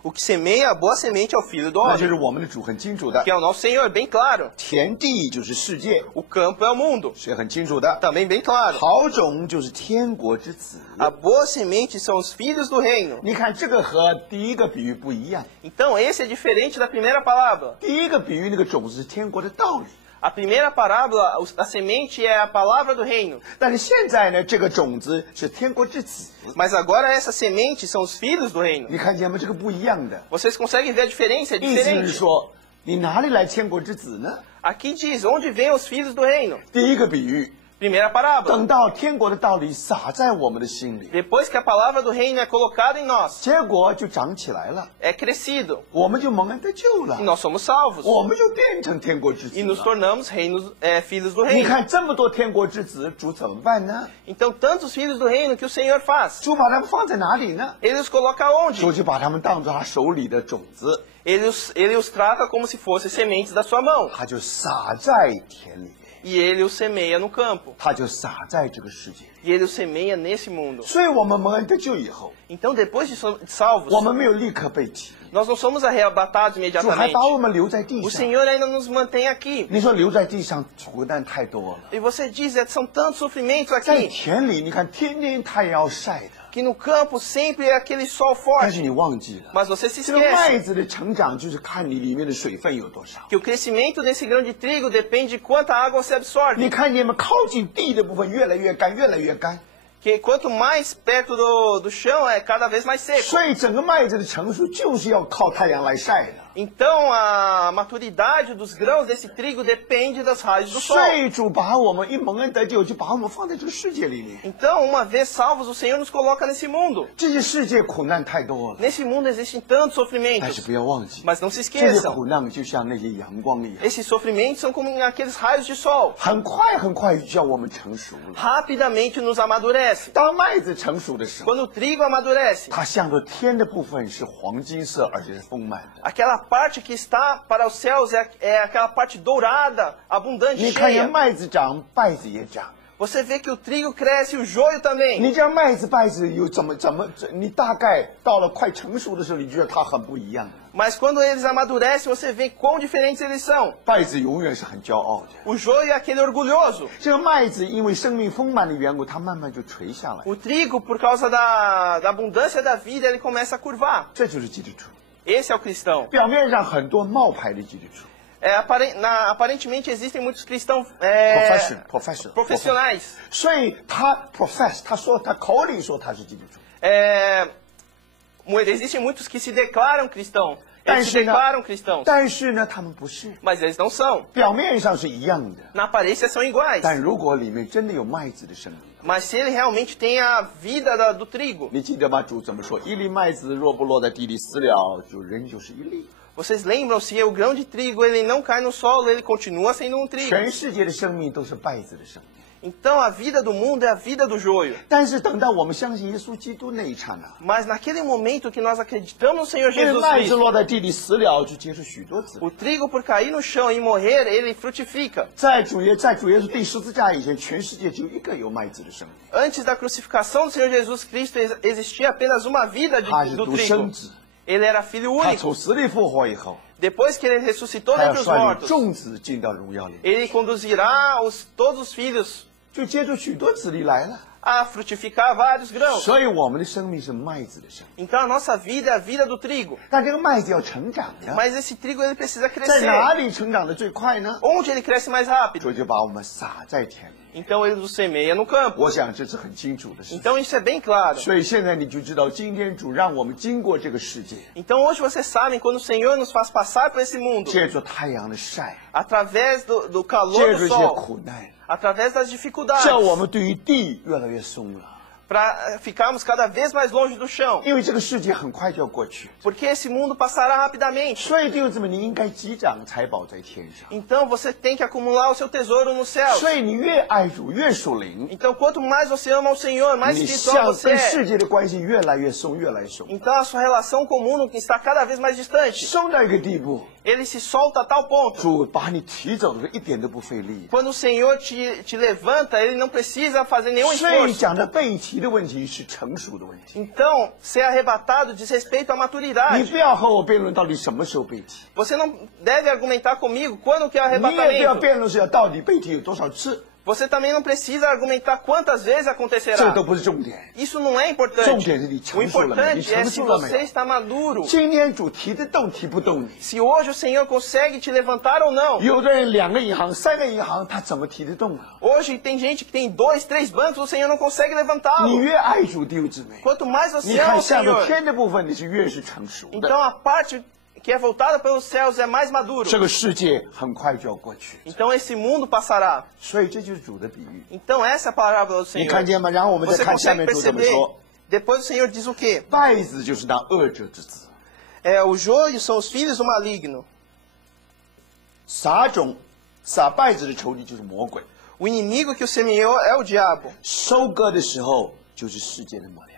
O que semeia a boa semente é o filho do 那就 homem, 是我们的主很清楚的 que。é o nosso Senhor, bem claro. 田地就是世界， O campo é o mundo, 是很清楚的。 também bem claro. 好种就是天国之子。 A boa semente são os filhos do reino. 你看这个和第一个比喻不一样， Então, esse é diferente da primeira parábola. 第一个比喻那个种子是天国的道理， A primeira parábola, a semente é a palavra do reino. 但是现在呢，这个种子是天国之子。 Mas agora essa semente são os filhos do reino. 你看见吗？这个不一样的， Vocês conseguem ver a diferença? É 意思是 diferente. 说，你哪里来天国之子呢？ Aqui diz, onde vêm os filhos do reino? 第一个比喻， Primeira parábola. 等到天国的道理撒在我们的心里， Depois que a palavra do reino é colocada em nós, 结果就长起来了， é crescido. 我们就蒙恩得救了 E，nós somos salvos. 我们就变成天国之子 E nos 了。 tornamos filhos do 你 reino. 看这么多天国之子，主怎么办呢？ Então, tantos filhos do reino que o Senhor faz. 主把他们放在哪里呢？ Ele os coloca onde? 主就把他们当作他手里的种子， Ele os trata como se fossem sementes da sua mão. 他就撒在田里面， E ele os semeia no campo. 他就撒在这个世界里。 E ele os semeia nesse mundo. 所以我们蒙恩得救以后， Então, depois de salvos, 我们没有立刻被提， nós não somos arrebatados 主还 imediatamente. 把我们留在地 O 上。 Senhor ainda nos mantém aqui. 你说留在地上苦难太多了， E você diz, são tantos sofrimentos 在 aqui, 田里你看天天太阳要晒的， que no campo sempre é aquele sol 但是 forte. 你忘记了， Mas você se 这个麦 esquece 子的成长就是看你里面的水分有多少。 que o crescimento desse grão de trigo depende de quanta água você 你 absorve. 看见吗？靠近地的部分越来越干，越来越干， Que quanto mais perto do chão, é cada vez mais seco. 所以整个麦子的成熟就是要靠太阳来晒的。 Então, a maturidade dos grãos desse trigo depende das raios do sol. 所以主把我们一蒙恩得救，就把我们放在这个世界里面。 Então, uma vez salvos, o Senhor nos coloca nesse mundo. 这些世界苦难太多了， Nesse mundo existem tantos 但是 sofrimentos, 不要忘记， mas não se 这些 esqueçam. 苦难就像那些阳光一样， Esses sofrimentos são como aqueles raios de sol. 很快就叫我们成熟了。 Rapidamente nos amadurece. 当麦子成熟的时候， Quando o trigo amadurece, 它向着天的部分是黄金色，而且是丰满的。 aquela parte que está para os céus é aquela parte dourada, abundante, 你看见 cheia. 麦子长，稗子也长。 Você vê que o trigo cresce e o joio também. 你这麦子稗子有怎么，你大概到了快成熟的时候，你觉得它很不一样。 Mas quando eles amadurecem, você vê quão diferentes eles são. 稗子永远是很骄傲的， O joio é aquele orgulhoso. 这个麦子因为生命丰满的缘故，它慢慢就垂下来。 O trigo, por causa da abundância da vida, ele começa a curvar. 这就是基督徒。 Esse é o cristão. 表面上很多冒牌的基督徒 Aparentemente existem muitos cristãos professional， profissionais. 所以他 profess， 他说他口里说他是基督徒， Existem muitos que se declaram cristãos. 但 Eles se 是呢 declaram cristãos, 但是呢，他们不是， mas eles não são. 表面上是一样的， Na aparência são iguais. 但如果里面真的有麦子的生命， Mas se ele realmente tem a vida do trigo, 你记得吗？主怎么说？一粒麦子若不落在地里死了，就仍旧是一粒。Vocês lembram se o grão de trigo ele não cai no solo, ele continua sendo um trigo. 全世界的生命都是败子的生命。 Então a vida do mundo é a vida do joio. 但是等到我们相信耶稣基督那一刹那， Mas naquele momento que nós acreditamos no Senhor 因为 Jesus 麦子 Cristo, 落在地里死了，就结出许多子。 o trigo por cair no chão e morrer, ele frutifica. 在主耶稣钉十字架以前，全世界只有一个有麦子的生命， Antes da crucificação do Senhor Jesus Cristo existia apenas uma vida 他是 do 独生 trigo. 子。 Ele era filho 他 único. 从死里复活以后， Depois que ele ressuscitou 他要 dentre os 率领 mortos, 众子进到荣耀里， ele conduzirá todos os filhos 就结出许多子粒来了。 a frutificar vários grãos. 所以我们的生命是麦子的生命， Então a nossa vida é a vida do trigo. 但这个麦子要成长呀， Mas esse trigo ele precisa 在 crescer. 哪里成长的最快呢？ Onde ele cresce mais rápido? 主就把我们撒在田里。 Então ele nos semeia no campo. 我想这是很清楚的事情。 Então isso é bem claro. 所以现在你就知道，今天主让我们经过这个世界， Então hoje vocês sabem quando o Senhor nos faz passar por esse mundo, 借助太阳的晒， através do calor 借 do 助一些 sol, 苦难， através das dificuldades, 叫我们对于地越来越松了。 para ficarmos cada vez mais longe do chão. 因为这个世界很快就要过去， Porque esse mundo passará rapidamente. 所以弟兄姊妹，你应该积长财宝在天上。 Então você tem que acumular o seu tesouro nos céus. 所以你越爱主，越属灵， Então quanto mais você ama o Senhor, mais 你 espiritual 像 você 跟 é. 世界的关系越来越松，越来越松， Então a sua relação com o mundo está cada vez mais distante. 松到一个地步， Ele se solta a tal ponto. 主把你提走的时候一点都不费力。 Quando o Senhor te levanta, Ele não precisa fazer nenhum 所以 esforço. 讲的被提的问题是成熟的问题。 Então, ser arrebatado diz respeito à 你 maturidade. 不要和我辩论到底什么时候被提， Você não deve argumentar comigo quando que é o 你也不要 arrebatamento. 辩论是要到底被提有多少次， Você também não precisa argumentar quantas vezes 这 acontecerá. 都不是重点。 Isso não é 重 importante. 点是你 O 成熟了没？你 importante é 成 se 熟了没 você 有？ está maduro. 今天主提得动提不动你？ Se hoje o Senhor consegue te levantar ou não. 有的人2个银行、3个银行，他怎么提得动啊？ Hoje tem gente que tem 2, 3 bancos, o Senhor não consegue 你 levantá-lo. 越爱主弟兄姊妹， Quanto mais 你 você ama 看 o 向着 Senhor, 天的部分，你是越是成熟的。 então a parte que é voltada pelos céus é mais maduro. 这个世界很快就要过去， Então esse mundo passará. 所以这就是主的比喻。 Então essa é a parábola do 你 Senhor. 看见吗？然后我们再 Você 看下 consegue 面主怎么 perceber? 说。 Depois o Senhor diz o quê? 败子就是那恶者之子， O joio são os filhos do maligno. 撒败子的仇敌就是魔鬼， O inimigo que o semeou é o diabo. 收割的时候就是世界的末了，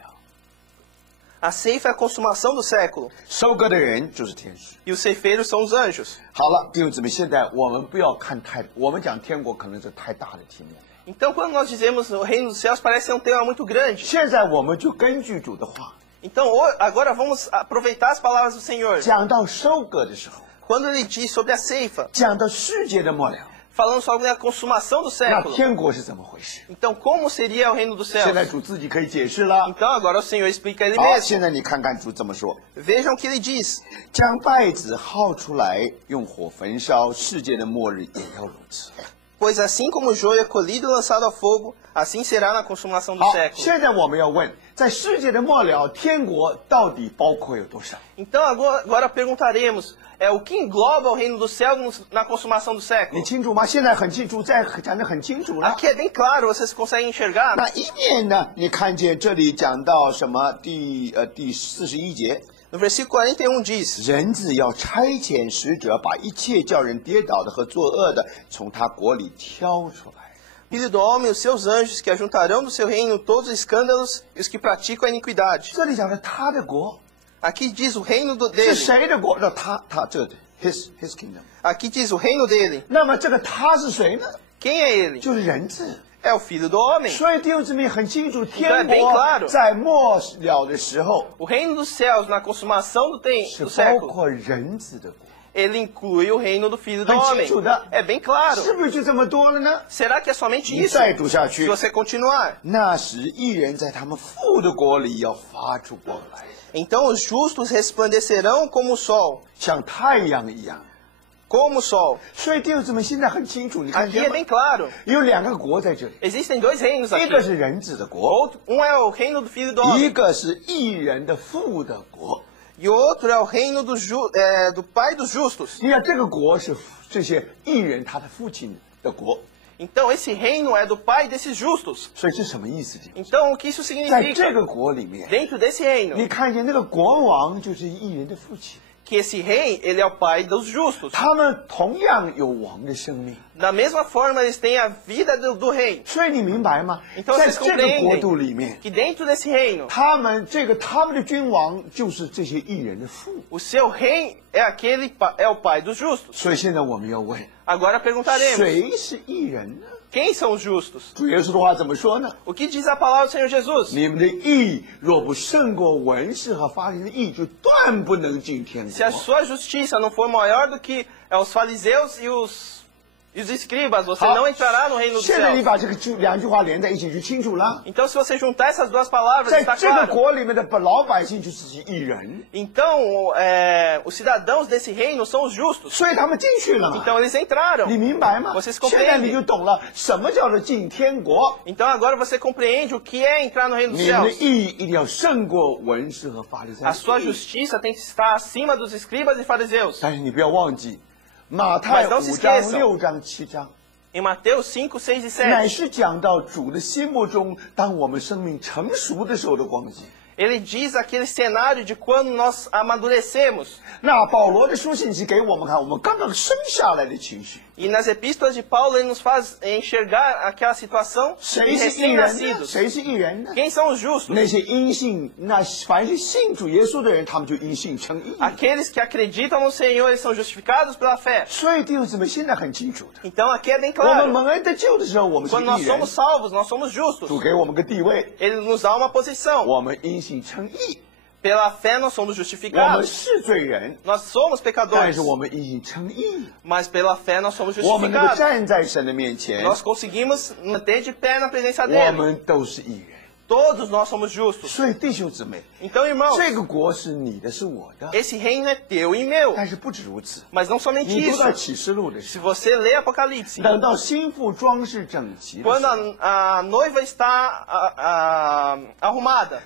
A ceifa é a consumação do século. 收割的人就是天使。 E os ceifeiros são os anjos. 好了，弟兄姊妹，现在我们不要看太，我们讲天国可能是太大的题目。 Então quando nós dizemos o reino dos céus parece ser um tema muito grande. 现在我们就根据主的话， Então agora vamos aproveitar as palavras do Senhor. 讲到收割的时候， Quando ele diz sobre a ceifa, 讲到世界的末了， falando sobre a consumação do 那 século. 天国是怎么回事？ Então como seria o reino dos 现 céus? 在主自己可以解释了。 Então agora o Senhor explica ele 好， mesmo. 现在你看看主怎么说： Vejam o que ele diz. 将稗子薅出来，用火焚烧，世界的末日也要如此。 Pois assim como o joio é colhido e lançado ao fogo, assim será na consumação do 好， século. 现在我们要问，在世界的末了，天国到底包括有多少？ Então agora perguntaremos, o que engloba o reino do céu na consumação do 你 século? 清楚吗？现在很清楚，在讲得很清楚了。 Aqui é bem claro, vocês conseguem enxergar? 那一面呢？你看见这里讲到什么？第41节， No versículo 41 diz, 人子要差遣使者，把一切叫人跌倒的和作恶的，从他国里挑出来。 Filho do homem, os seus anjos que ajuntarão do seu reino todos os escândalos e os que praticam a iniquidade. 这里讲的他的国 Aqui diz o reino 是 dele. 谁的国？那他这的 his kingdom。 Aqui diz o reino dele. 那么这个他是谁呢？ Quem é ele? 就是人子。 É o filho do homem. 所以弟兄姊妹很清楚，天 é bem 国 claro 在末了的时候 O reino dos céus na consumação do 是 do 包 século. 括人子的国， Ele inclui o reino do filho do 很 homem. 清楚的。 É bem claro. 是不是就这么多了呢？ Será que é somente 你 isso? 再读下 Se 去， você continuar. 那时义人在他们父的国里要发出光来， Então os justos resplandecerão como o sol. 像太阳一样。 Como o sol. 所以弟兄姊妹现在很清楚，你看 Aqui 见 é 吗？ bem claro. 有2个国在这里， Existem dois reinos 一 aqui. 个是人子的国， É o reino do filho do 一 homem. 个是义人的父的国。 E o outro é o reino do pai dos justos. 你看这个国是这些义人他的父亲的国， Então esse reino é do pai desses justos. 所以这什么意思？ Então o que isso 在这 significa? 个国里面， Dentro desse reino. 你看见那个国王就是义人的父亲， que esse rei, ele é o pai dos justos. 他们同样有王的生命。 Da mesma forma, eles têm a vida do rei. 所以你明白吗？ Então 在 vocês 这个国度 compreendem 里面， que dentro desse reino, 他们的君王就是这些义人的父。 o seu rei é o pai dos justos. 所以现在我们要问： Agora perguntaremos, 谁是义人呢？ quem são os justos? 主耶稣的话怎么说呢？ O que diz a palavra do Senhor Jesus? 你们的义若不胜过文士和法利赛的义，就断不能进天 Se a 国。 sua justiça não for maior do que os fariseus e os escribas, você 好 não entrará no reino dos 现在你 céus. 把这个两句话连在一起就清楚了。 Então, se você juntar essas duas palavras, 在 está 这个 claro. 国里面的老百姓就是义人， Então, os cidadãos desse reino são os justos. 所以他们进去了嘛。 Então, eles entraram. 你明白吗？ Vocês 现在你 compreendem? 就懂了什么叫做进天国。 Então, agora você compreende o que é entrar no reino dos 你们的 céus. 义一定要胜过文士和法利赛 A sua 的义。 justiça tem que estar acima dos escribas e fariseus. 但是你不要忘记，马太 Mas não se 5章、 esqueçam. 6章、7章， Em Mateus 5, 6 e 乃 7, 是讲到主的心目中，当我们生命成熟的时候的光景。 ele diz aquele cenário de quando nós amadurecemos. 那保罗的书信是给我们看，我们刚刚生下来的情绪。 E nas epístolas de Paulo, ele nos faz enxergar aquela situação de 谁是义人呢？ recém-nascidos. 谁是义人呢？ Quem são os justos? 那些因信，那凡是信主耶稣的人，他们就因信称义。 Aqueles que acreditam no Senhor, eles são justificados pela fé. 所以弟兄姊妹，现在很清楚的， Então aqui é bem 我们 claro. 蒙恩得救的时候，我们是 Quando nós 义人 somos，salvos, nós somos 主 justos. 给我们个地位， Ele nos dá uma posição. 我们因信称义。 Pela fé nós somos 我们 justificados. 是罪人， Nós somos 但 pecadores. 是我们因信称义， Mas pela fé nós somos 我们能够 justificados. 站在神的面前， Nós conseguimos manter de pé na presença 我 dele. 们都是义人。 Todos nós somos justos. 所以弟兄姊妹， Então, irmãos, 这个国是你的，是我的， esse reino é teu e meu. 但是不止如此。 Mas não somente 你读 isso. 到启示录的时 Se 候， você lê Apocalipse, 等到心腹装饰整齐的 quando 时候， a noiva está arrumada,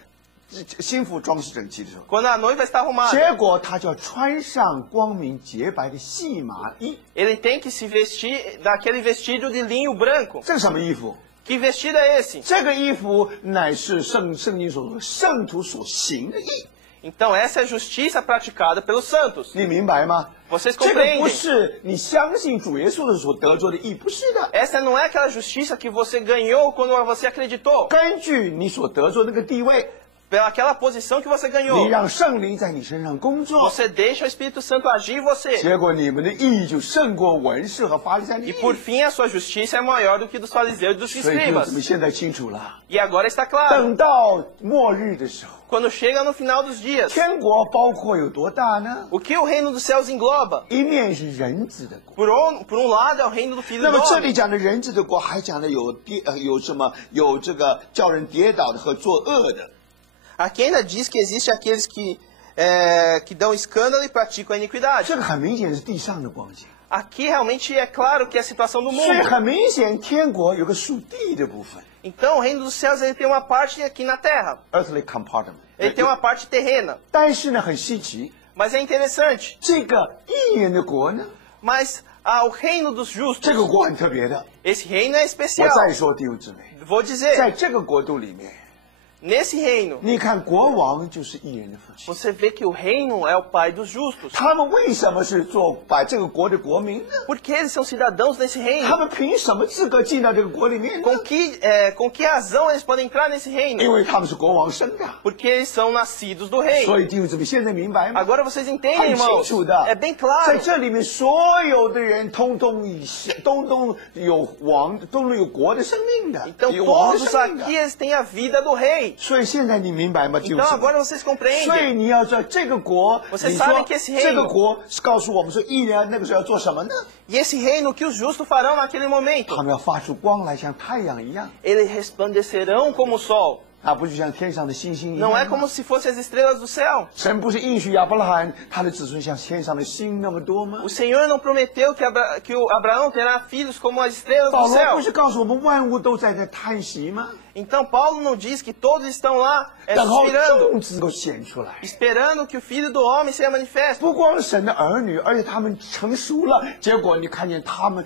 心腹装饰整齐的时候， quando a noiva está arrumada, 结果他就要穿上光明洁白的细麻衣。 ele tem que se vestir daquele vestido de linho branco. 这是什么衣服？ Que vestido é esse? 这个衣服乃是圣经所说圣徒所行的义， Então, essa é a justiça praticada pelos santos. 你明白吗？ Vocês 这个不 compreendem? 是你相信主耶稣的所得着的义，不是的。 Essa não é aquela justiça que você ganhou quando você acreditou. 根据你所得着那个地位， Pelaquela posição que você 你 ganhou. 让圣灵在你身上工作， Você deixa o Espírito Santo agir em você. 结果你们的义就胜过文士和法利赛的 E 义。 por fim, a sua justiça é maior do que dos fariseus e dos 所以弟兄 escribas. 姊妹现在清楚了， E agora está claro. 等到末日的时候， Quando chega no final dos dias, 天国包括有多大呢？ o que o reino dos céus engloba? 一面是人子的国， Por um lado é o reino do Filho 那 do 么这里 Homem. 讲的人子的国，还讲的有什么？有这个叫人跌倒的和作恶的。 Aqui ainda diz que existe aqueles que dão escândalo e praticam a iniquidade. 这个很明显是地上的光景， Aqui realmente é claro que é a situação do 所以 mundo. 很明显天国有个属地的部分 Então o reino dos céus ele tem uma parte aqui na terra. ，earthly compartment。 Ele tem uma parte terrena. 但是呢，很稀奇， Mas é interessante. 这个义人的国呢， Mas o reino dos 这个 justos, 国很特别的。 esse reino é 我 especial. 再说弟兄姊妹， Vou dizer, 在这个国度里面， nesse reino, 你看国王就是义人的父亲， você vê que o reino é o pai dos justos. 他们为什么是把这个国的国民呢？ Porque eles são cidadãos desse 他 reino. 们凭什么资格进到这个国里面呢？ Com que razão eles podem entrar nesse 因 reino? 为他们是国王生的。 Porque eles são nascidos do rei. 所以弟兄姊妹现在明白吗？ Agora vocês entendem, 很清 irmãos? 楚的， É bem 在 claro. 这里面所有的人通通有王，都有国的生命的， Então 有王的 todos 生命的 aqui。eles têm a vida do rei. 所以现在你明白吗？弟兄 Então 姊妹 agora vocês 所 compreendem. 以你要知道这个国， Você 你 sabe 说 que esse reino- 这个国是告诉我们说，义人那个时候要做什么呢？ E esse reino, o que os justos farão naquele momento? 他们要发出光来，像太阳一样， Eles resplandecerão como o sol. 那不就像天上的星星一样 Não é 吗？ como se fossem as estrelas do céu. 神不是应许亚伯拉罕他的子孙像天上的星那么多吗 O？ Senhor não prometeu que o Abraão terá filhos como as estrelas 保 do 罗 céu. 不是告诉我们万物都在叹息吗？ Então Paulo não diz que todos estão lá 等候 suspirando, 种子能够显出来。 esperando que o Filho do Homem seja manifesto. 不光神的儿女，而且他们成熟了，结果你看见他们，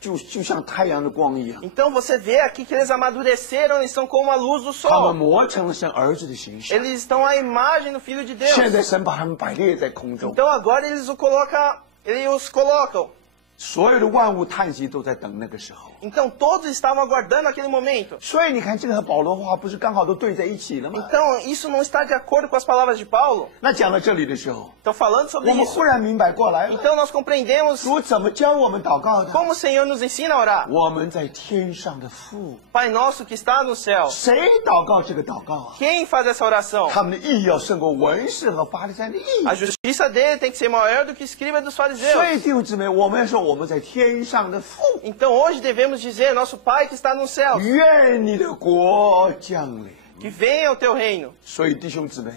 就像太阳的光一样， Então você vê aqui que eles amadureceram, eles são como a luz do 他他们 sol. 磨成了神儿子的形象。 Eles estão à imagem do Filho de Deus. 现在神把他们摆列在空中， Então agora eles os colocam. 所有的万物叹息都在等那个时候。 Então todos estavam aguardando aquele momento. 所以你看，这个和保罗话不是刚好都对在一起了吗？ Então isso não está de acordo com as palavras de Paulo. 那讲到这里的时候， Então falando sobre 我们 isso, 忽然明白过来了， então nós compreendemos 主怎么教我们祷告的？ como o Senhor nos ensina a orar. 我们在天上的父， Pai nosso que está no céu. 谁祷告这个祷告啊？ Quem faz essa oração? 他们的义要胜过文士和法利赛人的义。 A justiça dele tem que ser maior do que a escriba dos 所 fariseus. 以弟兄姊妹，我们要说我们在天上的父， Então hoje devemos dizer, nosso Pai que está no céu, 愿你的国降临。 que venha o teu reino. 所以弟兄姊妹，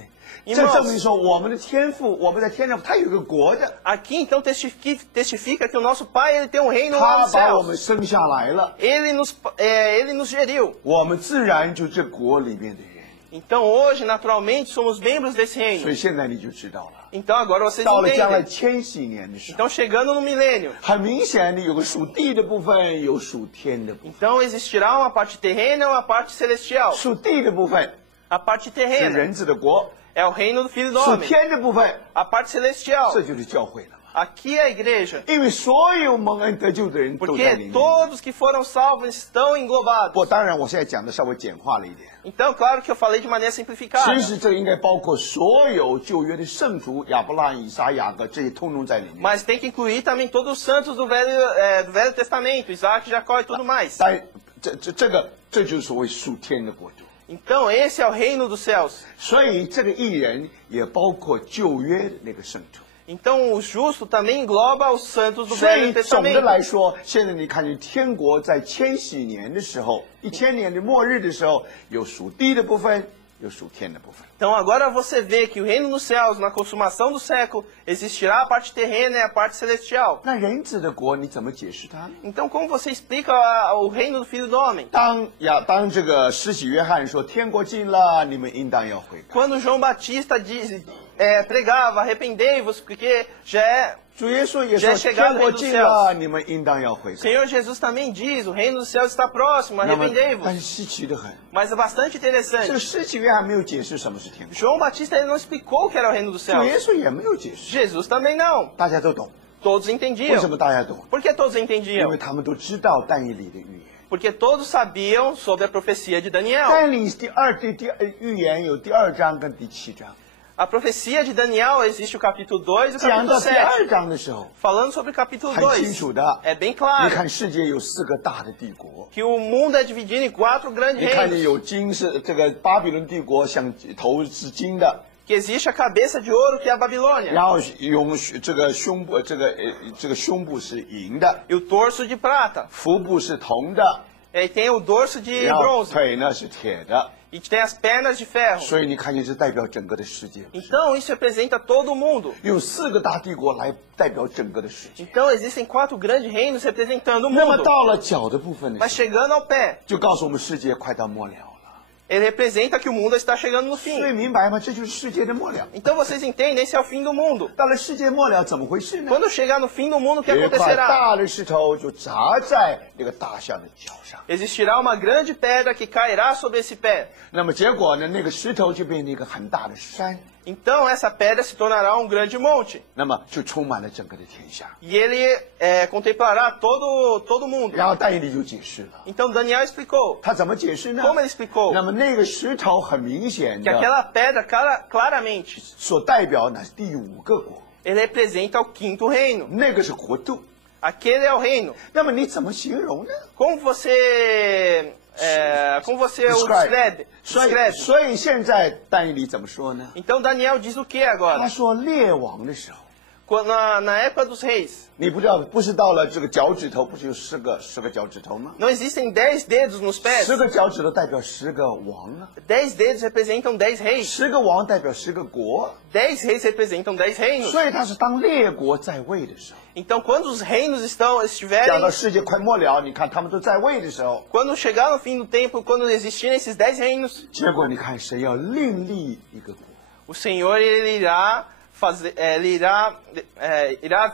Irmãos 这证明说我们的天父，我们在天上，他有一个国的， Aqui então testifica que o nosso Pai ele tem um reino 他 lá nos 把我 céus. 们生下来了， Ele nos geriu. 我们自然就这国里面的人。 Então hoje, naturalmente, somos membros desse 所 reino. 以现在你就知道了， Então agora vocês 到了将来 entendem. 千禧年的时候， Então chegando no milênio. 很明显的有个属地的部分，有属天的部分。 Então existirá uma parte terrena e uma parte celestial. 属地的部分 A parte 是 terrena 人子的国， é o reino do Filho do 属 Homem. 天的部分 A parte celestial, 这就是教会了嘛。 aqui é a igreja. 因为所有蒙恩得救的人都在里 Porque 面。 todos que foram salvos estão englobados. 不，当然我现在讲的稍微简化了一点。 Então, claro que eu falei de maneira simplificada. 其实这应该包括所有旧约的圣徒，亚伯拉罕、以撒、雅各这些通通在里面。 Mas tem que incluir também todos os santos do Velho Testamento, Isaac, Jacó e tudo mais. 但这就是所谓属天的国度。 Então esse é o reino dos céus. 所以这个义人也包括旧约的那个圣徒。 Então o justo também engloba os santos do 所以 Velho 总的 Testamento. 来说，现在你看见天国在千禧年的时候，1000年的末日的时候，有属地的部分，有属天的部分。 Então agora você vê que o reino dos céus, na consumação do século, existirá a parte terrena e a parte celestial. 那人子的国你怎么解释它呢？ Então como você explica o reino do Filho do Homem? 当这个施洗约翰说天国近了，你们应当要悔改。 Quando João Batista pregava, arrependei-vos, porque já é... 主耶稣也说 Já é chegado 天国 o reino dos 近了，你们应当要悔 O 改。 Senhor Jesus também diz, o reino dos céus está próximo, 那么，但 arrependei-vos. 是稀奇的很， Mas é bastante 这个 interessante. 施洗约翰没有解释什么是天国， João Batista ele não explicou o que era o reino dos 主 céus. 耶稣也没有解释， Jesus também não. 大家都懂。 Todos 为什 entendiam. 么大家懂？ Por que todos 因 entendiam? 为他们都知道但以理的预言。 Porque todos sabiam sobre a profecia de Daniel. 但以理预言有第2章跟第7章。 A profecia de Daniel existe o capítulo 2 e o 讲到 capítulo 第 7. 2章的时候， Falando sobre o capítulo 很清楚 2, 的。 é bem 你 claro 看世界有4个大的帝国， que o mundo é dividido em 4 grandes 你看见 reinos. 有金是这个巴比伦帝国，像头是金的， Que existe a cabeça de ouro, que é a Babilônia. 然后这个胸部是银的， E o torso de prata. 腹部是铜的， E tem o dorso de 然后 bronze. 腿呢是铁的， E tem as pernas de ferro. 所以你看见是代表整个的世界， Então isso representa todo o mundo. 用4个大帝国来代表整个的世界。 Então existem 4 grandes reinos representando o 那么 mundo. 到了脚的部分呢， Mas chegando ao pé, 就告诉我们世界快到末了了。 ele representa que o mundo está chegando no 所以 fim. 明白吗？这就是世界的末了。 Então vocês entendem, esse é o fim do mundo. 到了世界末了，怎么回事呢？ Quando chegar no fim do mundo, o que 有一块 acontecerá? 大的石头就砸在那个大象的脚上， Existirá uma grande pedra que cairá sobre esse pé. 那么结果呢，那个石头就变成一个很大的山， Então essa pedra se tornará um grande monte. 那么就充满了整个的天下。 E ele contemplará todo mundo. 然后但以理就解释了， Então Daniel explicou. 他怎么解释呢？ Como ele explicou? 那么那个石头很明显 Que 的 aquela pedra, claramente, 所代表的是第5个国， ele representa o 5º reino. 那个是国度。 Aquele é o reino. 那么你怎么形容呢？ Como você o descreve? 所以现在但以理怎么说呢？ Então Daniel diz o que 他 agora? 说列王的时候， Na época dos reis, 你不知道，不是到了这个脚趾头，不是有10个脚趾头吗？ não existem 10 dedos nos pés. 10个脚趾头代表10个王啊， 10 dedos representam 10 reis. 10个王代表10个国， 10 reis representam 10 reinos. 所以他是当列国在位的时候， Então, quando os reinos 讲 estiverem, 到世界快末了，你看他们都在位的时候， quando chegar no fim do tempo, quando existirem esses 10 reinos, 结果你看神要另立一个国， o Senhor ele irá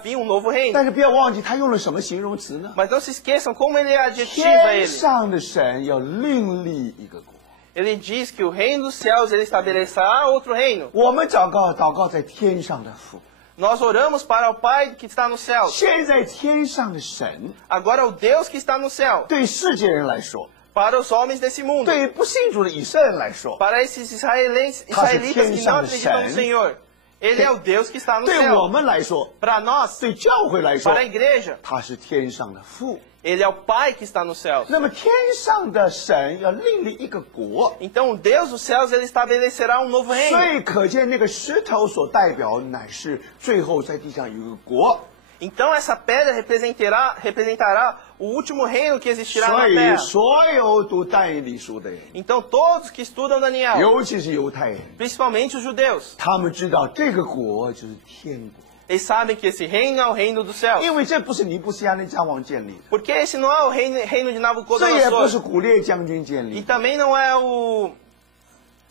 vir um novo reino. 但是不要忘记他用了什么形容词呢？ Mas não se esqueçam como ele adjetiva 天 ele. 上的神要另立一个国， Ele diz que o reino dos céus ele estabelecerá outro reino. 我们祷告在天上的父， Nós oramos para o Pai que está no céu. 现在天上的神， Agora o Deus que está no céu. 对世界人来说， Para os homens desse mundo. 对不信主的以色列人来说， Para esses israelitas que não acreditam no Senhor. Ele é o Deus que está no 对我 céu. 们来说， Para nós, 对教会来说 para，a igreja, 他是天上的父。 Ele é o Pai que está no céu. 那么天上的神要另立一个国， Então o Deus dos céus ele estabelecerá um novo 所 reino. 以可见那个石头所代表乃是最后在地上有一个国。 Então essa pedra representará o último reino que existirá 所 na 以 terra. 所有读但以理书的人， Então todos que estudam Daniel, 尤其是犹太人， principalmente os judeus, 他们知道这个国就是天国， eles sabem que esse reino é o reino dos céus. 因为这不是尼布西亚那将王建立的， Porque esse não é o reino de 这也不是 Nabucodonosor. 古列将军建立 E 的， também não é o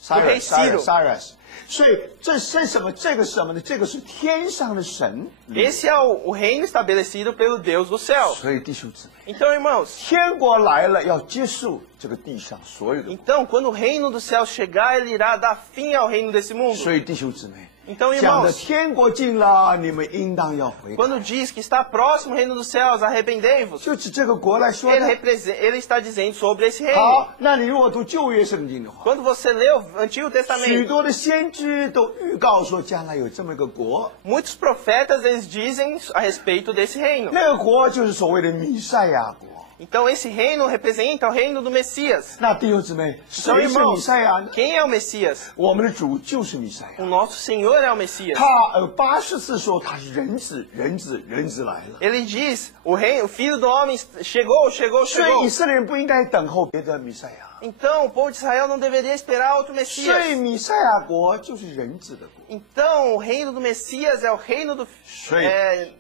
撒 rei Ciro 撒尔斯。所以这是什么？这个是什么呢？这个是天上的神。 Esse é o reino estabelecido pelo Deus do céu. 所以弟兄姊妹， Então, irmãos, 天国来了，要结束这个地上所有的。 então quando o reino do céu chegar, ele irá dar fim ao reino desse mundo. 所以弟兄姊妹， Então, 讲的 irmãos, 天国近了，你们应当要悔改。 quando diz que está próximo o reino dos céus, arrependei-vos, 就指这个国来说的。 ele está dizendo sobre esse reino. 好，那你如果读旧约圣经的话， Quando você lê o Antigo 许 Testamento, 多的先知都预告说将来有这么一个国， muitos profetas eles dizem a respeito desse reino. 那个国就是所谓的弥赛亚国。 Então esse reino representa o reino do Messias. 那弟兄姊妹， Então, 谁是弥 irmãos, 赛亚呢？ quem é o Messias? 我们的主就是弥赛亚。 O nosso Senhor é o Messias. 他80次说他是人子，人子，人子来了。 Ele diz, o filho do homem chegou. 所以以色列人不应该等候别的弥赛亚。 Então o povo de Israel não deveria esperar outro 所以 Messias. 弥赛亚国就是人子的国， Então o reino do Messias é o reino do, 所以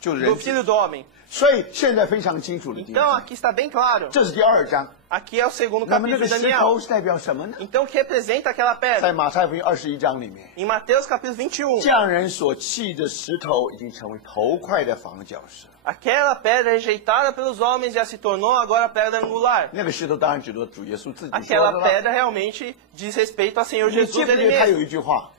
就是人 do 子。 filho do homem. 所以现在非常清楚的地 Então 方， aqui está bem claro. 这是第2章。 Aqui é o segundo 那么那 capítulo 个 de 石 Daniel. 头是代表什么呢？ Então o que representa aquela 在 pedra? 马太福音21章里面， Em Mateus capítulo 21, 匠人所弃的石头已经成为头块的房角石。 aquela pedra rejeitada pelos homens já se tornou agora a pedra angular. 那个石头当然指的主耶稣自己说的 Aquela 了。 pedra realmente diz respeito ao Senhor 你记 Jesus 不记 ele 得他有 mesmo. 一句话？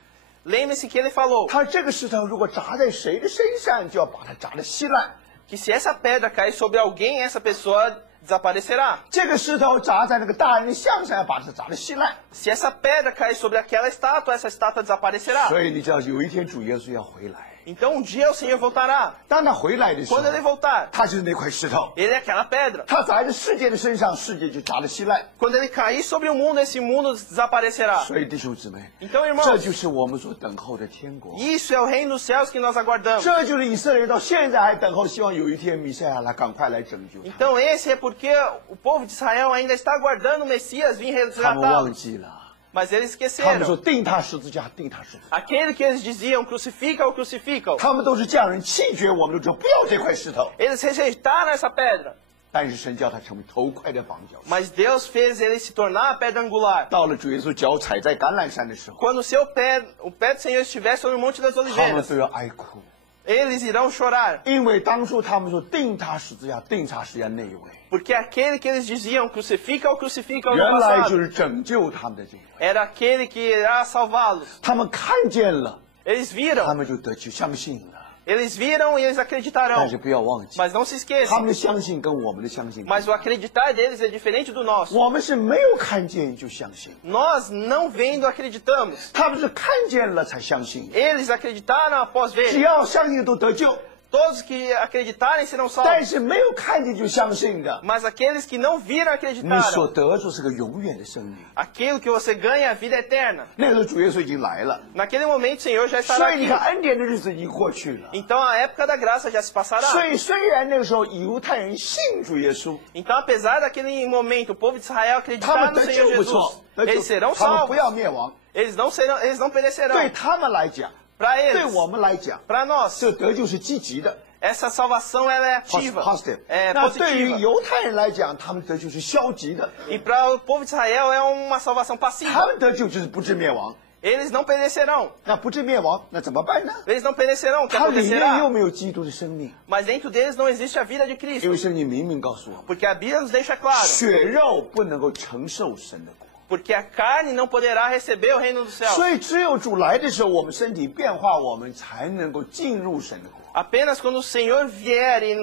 Lembre-se que ele falou 他这个石头如果砸在谁的身上，就要把它砸得稀烂。 que se essa pedra cair sobre alguém, essa pessoa desaparecerá. 这个石头砸在那个大人的像上，要把它砸得稀烂。 Se essa pedra cair sobre aquela estátua, essa estátua desaparecerá. 所以你知道，有一天主耶稣要回来。 Então um dia o Senhor voltará. 当他回来的时候 Quando，ele voltar, 他就是那块石头。 ele é aquela pedra. 他砸在世界的身上，世界就砸得稀烂。 Quando ele cair sobre o mundo, esse mundo desaparecerá. 所以弟兄姊妹， Então, 这 irmãos, 就是我们所等候的天国。 isso é o reino dos céus que nós aguardamos. 这就是以色列人到现在还等候，希望有一天弥赛亚来赶快来拯救他。 Então esse é porque o povo de Israel ainda está aguardando o Messias vir 他们忘 resgatá-lo. 记了， Mas eles 他们说 esqueceram. 定他十字架，定他十字架。 Aquele que eles diziam, crucifica-o, crucifica-o. 他们都是匠人弃绝我们的主，不要这块石头。 Eles rejeitaram essa pedra. 但是神叫他成为头块的房角石。 Mas Deus fez ele se tornar a pedra angular. 到了主耶稣脚踩在橄榄山的时候， Quando o pé do Senhor estiver sobre o Monte das 他们 Oliveiras, 都要哀哭， eles irão chorar. 因为当初他们说定他十字架，定他十字架那一位， Porque aquele que eles diziam, crucifica-o, crucifica-o no 原来就 passado, 是拯救他们的这一位。 era aquele que irá salvá-los. 他们看见了， Eles 他 viram, 们就得去相信了。 eles viram e eles 但 acreditarão. 是不要忘记， Mas não se 他 esqueçam, 们的相信跟我们的相信不一样， mas o acreditar deles é diferente do nosso. 我们是没有看见就相信， Nós, não vendo, acreditamos. 他们是看见了才相信。 Eles acreditaram após 只 ver. 要相信都得救， Todos que acreditarem serão 但 salvos. 是没有看见就相信的， Mas aqueles que não viram 你所 acreditaram. 得着是个永远的生命。 Aquilo que você ganha é a vida eterna. 那个时候主耶稣已经来了， Naquele momento o Senhor já 所 estará 以你 aqui. 看恩典的日子已经过去了。 Então a época da graça já se 所 passará. 以虽然那个时候犹太人信主耶稣， Então apesar daquele momento o povo de Israel 他 acreditar 们 no 得 Senhor 救不 Jesus, 错，得 eles 救， serão 他们不 salvos. 要灭亡。 Eles não 对 perecerão. 他们来讲， Para 对 eles, 我们来讲， para nós, 这得救是积极的 essa salvação ela é ativa, positive。 é 那对于 positiva. 犹太人来讲，他们得救是消极的， E para o povo de Israel é uma salvação 他 passiva. 们得救就是不致灭亡。 Eles não perecerão. 那不致灭亡，那怎么办呢？ Eles não perecerão, o que 他里面又 acontecerá? 没有基督的生命， Mas dentro deles não existe a vida de 因 Cristo. 为圣经明明告诉我们， Porque a Bíblia nos deixa claro 血肉不能够承受神的国。porque a carne não poderá receber o reino dos céus. 所以只有主来的时候，我们身体变化，我们才能够进入神的国。 Apenas quando o Senhor vier e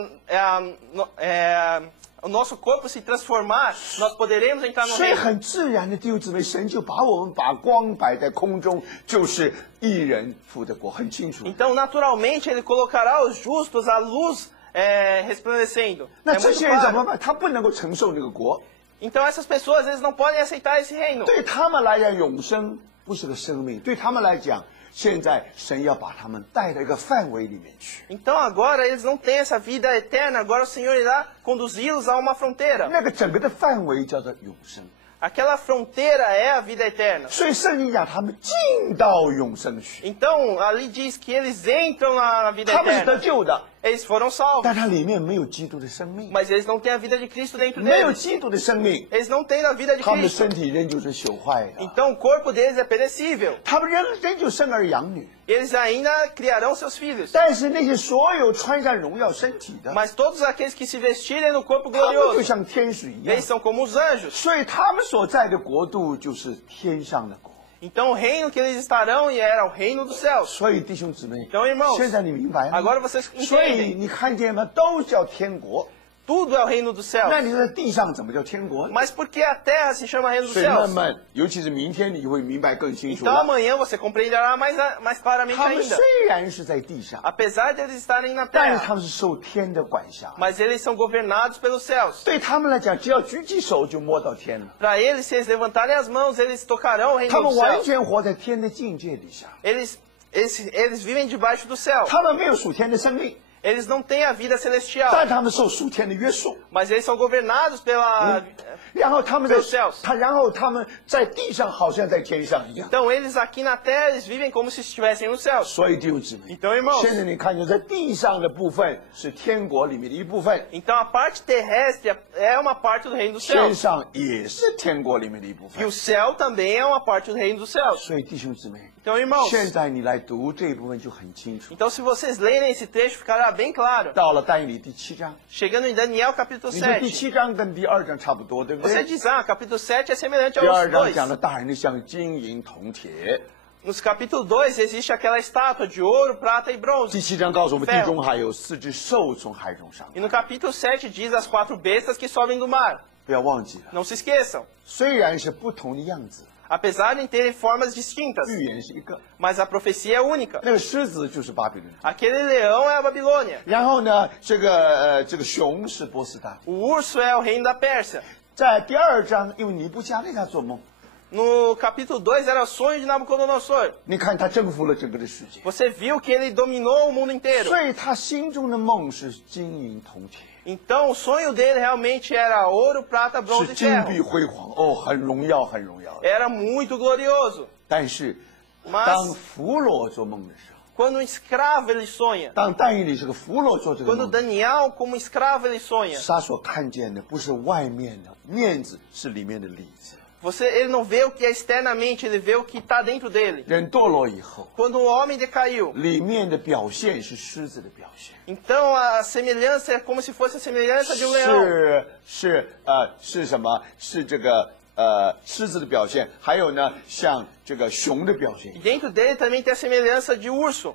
o nosso corpo se transformar, nós poderemos entrar no 所以 reino. 很自然的，弟兄姊妹，神就把我们把光摆在空中，就是一人父的国，很清楚。 Então, naturalmente, Ele colocará os justos à luz resplandecendo. 那 É 这 muito 些人怎么 claro. 办？他不能够承受这个国， Então, essas pessoas, eles não podem aceitar esse reino. 对他们来讲，永生不是个生命，对他们来讲，现在神要把他们带到一个范围里面去。 Então, agora, eles não têm essa vida eterna. Agora, o Senhor irá conduzi-los a uma fronteira. 那个整个的范围叫做永生。 Aquela fronteira é a vida eterna. 所以圣经讲他们进到永生去， Então, ali diz que eles entram na vida 他们是得 eterna. 救的， Eles foram salvos. 但它里面没有基督的生命， Mas eles não têm a vida de Cristo dentro 没有 deles. 基督的生命， Eles não têm a vida de 他们的 Cristo. 身体仍旧是朽坏的， Então, o corpo deles é perecível. 他们仍旧生儿养女。 Eles ainda criarão seus filhos. 但是那些所有穿上荣耀身体的， Mas todos aqueles que se vestirem no corpo 他们就 glorioso, 像天使一样 eles，são como os anjos. 所以他们所在的国度就是天上的国。 Então, o reino que eles estarão era o reino dos céus. 所以弟兄姊妹， Então, irmãos, 现在你明白吗？ agora vocês 所以 entendem. 你看见吗？都叫天国。 Tudo é o reino dos céus. 那你在地上怎么叫天国？ Mas por que a terra se chama reino dos 所以慢 céus? 慢，尤其是明天，你会明白更清楚 Então 了。 amanhã você compreenderá mais claramente 他们 ainda. 虽然是在地上， Apesar de eles estarem na 但是 terra, 他们是受天的管辖。 mas eles são governados pelos céus. 对他们来讲，只要举起手就摸到天了。 Para eles, se eles levantarem as mãos, eles tocarão o 他 reino 们 dos 完 céus. 全活在天的境界底下， Eles vivem debaixo do céu. 他们没有属天的生命， Eles não têm a vida 但 celestial, 他们受属天的约束。 mas eles são governados pela... 然后他们在 Pelos céus 然后他们在地上好像在天上一样。 Então eles aqui na terra, eles vivem como se estivessem nos céus. 所以弟兄姊妹， Então, irmãos, 现在你看见在地上的部分是天国里面的一部分， então a parte terrestre é uma parte do reino dos 天 céus. 上也是天国里面的一部 E 分 o。céu também é uma parte do reino dos céus. 所以弟兄姊妹， Então, irmãos, 现在你来读这一部分就很清楚。 então se vocês lerem esse trecho, ficará bem claro. 到了但以理第7章， Chegando em Daniel capítulo 你说第 7, 7章跟第2章差不多，对不 você 对？ diz, capítulo 7 é semelhante 第 aos 2章讲 dois. 的大人像金银铜铁， Nos capítulo 2 existe aquela estátua de ouro, prata e 第 bronze. 7章告诉我们 Ferro 地中海有4只兽从海中上， E no capítulo 7 diz as 4 bestas que sobem do mar. 不要忘记了， Não se esqueçam. 虽然是不同的样子， Apesar de terem formas distintas, 预言是一个， mas a profecia é única. 那个狮子就是巴比伦， Aquele leão é a Babilônia. 然后呢，这个熊是波斯大帝。 O urso é o reino da Pérsia. 在第2章，因为尼布加利他做梦， No capítulo 2 era o sonho de Nabucodonosor. 你看他征服了整个的世界， Você viu que ele dominou o mundo inteiro. 所以他心中的梦是金银铜铁， Então o sonho dele realmente era ouro, prata, 是 bronze e 金 ferro. 碧辉煌，哦，很荣耀，很荣耀。 Era muito glorioso. 但是， Mas 当弗罗做梦的时候， quando um escravo ele sonha, 当但以理是个弗罗做这个 quando 梦， Daniel como escravo ele sonha, 他所看见的不是外面的面子，是里面的里子。 ele não vê o que é externamente, ele vê o que está dentro dele. 人堕落以后， Quando o homem decaiu, 里面的表现是狮子的表现， então a semelhança é como se fosse a semelhança de um leão. 是什么？是这个狮子的表现，还有呢，像这个熊的表现 E。dentro dele também tem a semelhança de urso.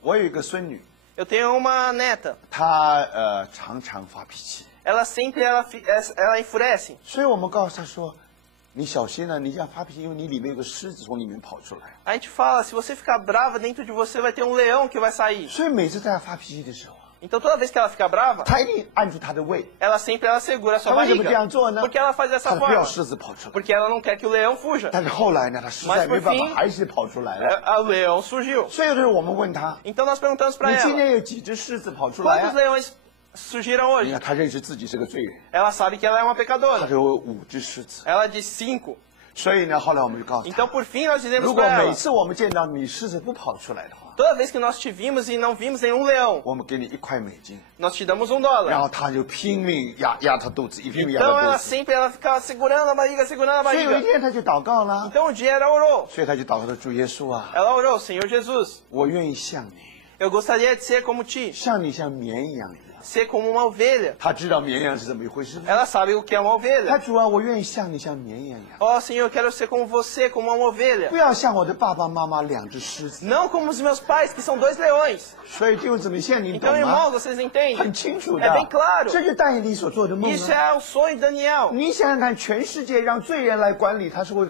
我有一个孙女， Eu tenho uma neta. 她常常发脾气， Ela sempre ela enfurece. 所以我们告诉她说：“你小心了，你这样发脾气，因为你里面有个狮子从里面跑出来。 A gente fala, se você ficar brava, dentro de você vai ter um leão que vai sair. 所以每次在她发脾气的时候， Então toda vez que ela fica brava, 她一定按住她的胃， ela segura a sua 她为什么 barriga. 这样做呢？ Por que ela faz 她 dessa 不要 forma? 狮子跑出来。 Porque ela não quer que o leão fuja. 但是后来呢，她实在没办法，还是跑出来了。 O leão surgiu. 所以有时候我们问她： Então nós perguntamos para 你今 ela, 天有几只狮子跑出来 quantos 啊？ leões surgiram 你 hoje? 看，她认识自己是个罪人， Ela sabe que ela é uma 她 pecadora. 就有5只狮子。 Ela diz 5. 所以呢，后来我们就告诉她 Então por fim nós dizemos 如果 para 每 ela, 次我们见到你狮子不跑出来的话， toda vez que nós te vimos e não vimos nenhum leão, 我们给你1块美金， nós te damos $1. 然后他就拼命压他肚子，拼命压 Então 他 ela 肚子。 sempre ficava segurando a barriga, segurando a 所以有一 barriga. 天他就祷告了， Então um dia ela orou. 所以他就祷告说：“主耶稣啊， Ela orou, Senhor Jesus, 我愿意像你， eu gostaria de ser como ti, 像你像绵羊一样， ser como uma ovelha. 他知道绵羊是怎么一回事。 Ela sabe o que é uma 他 ovelha. 主啊，我愿意像你像绵羊一样， Ó Senhor, eu quero ser como você, como uma ovelha. 不要像我的爸爸妈妈两只狮子。 Não como os meus pais, que são 2 leões. 所以弟兄姊妹，现在你懂 Então, 吗？ irmãos, vocês entendem? 很清楚的， É bem claro. 这是但以理所做的梦 Isso 啊。 é o sonho de Daniel. 你想想看，全世界让罪人来管理，他是会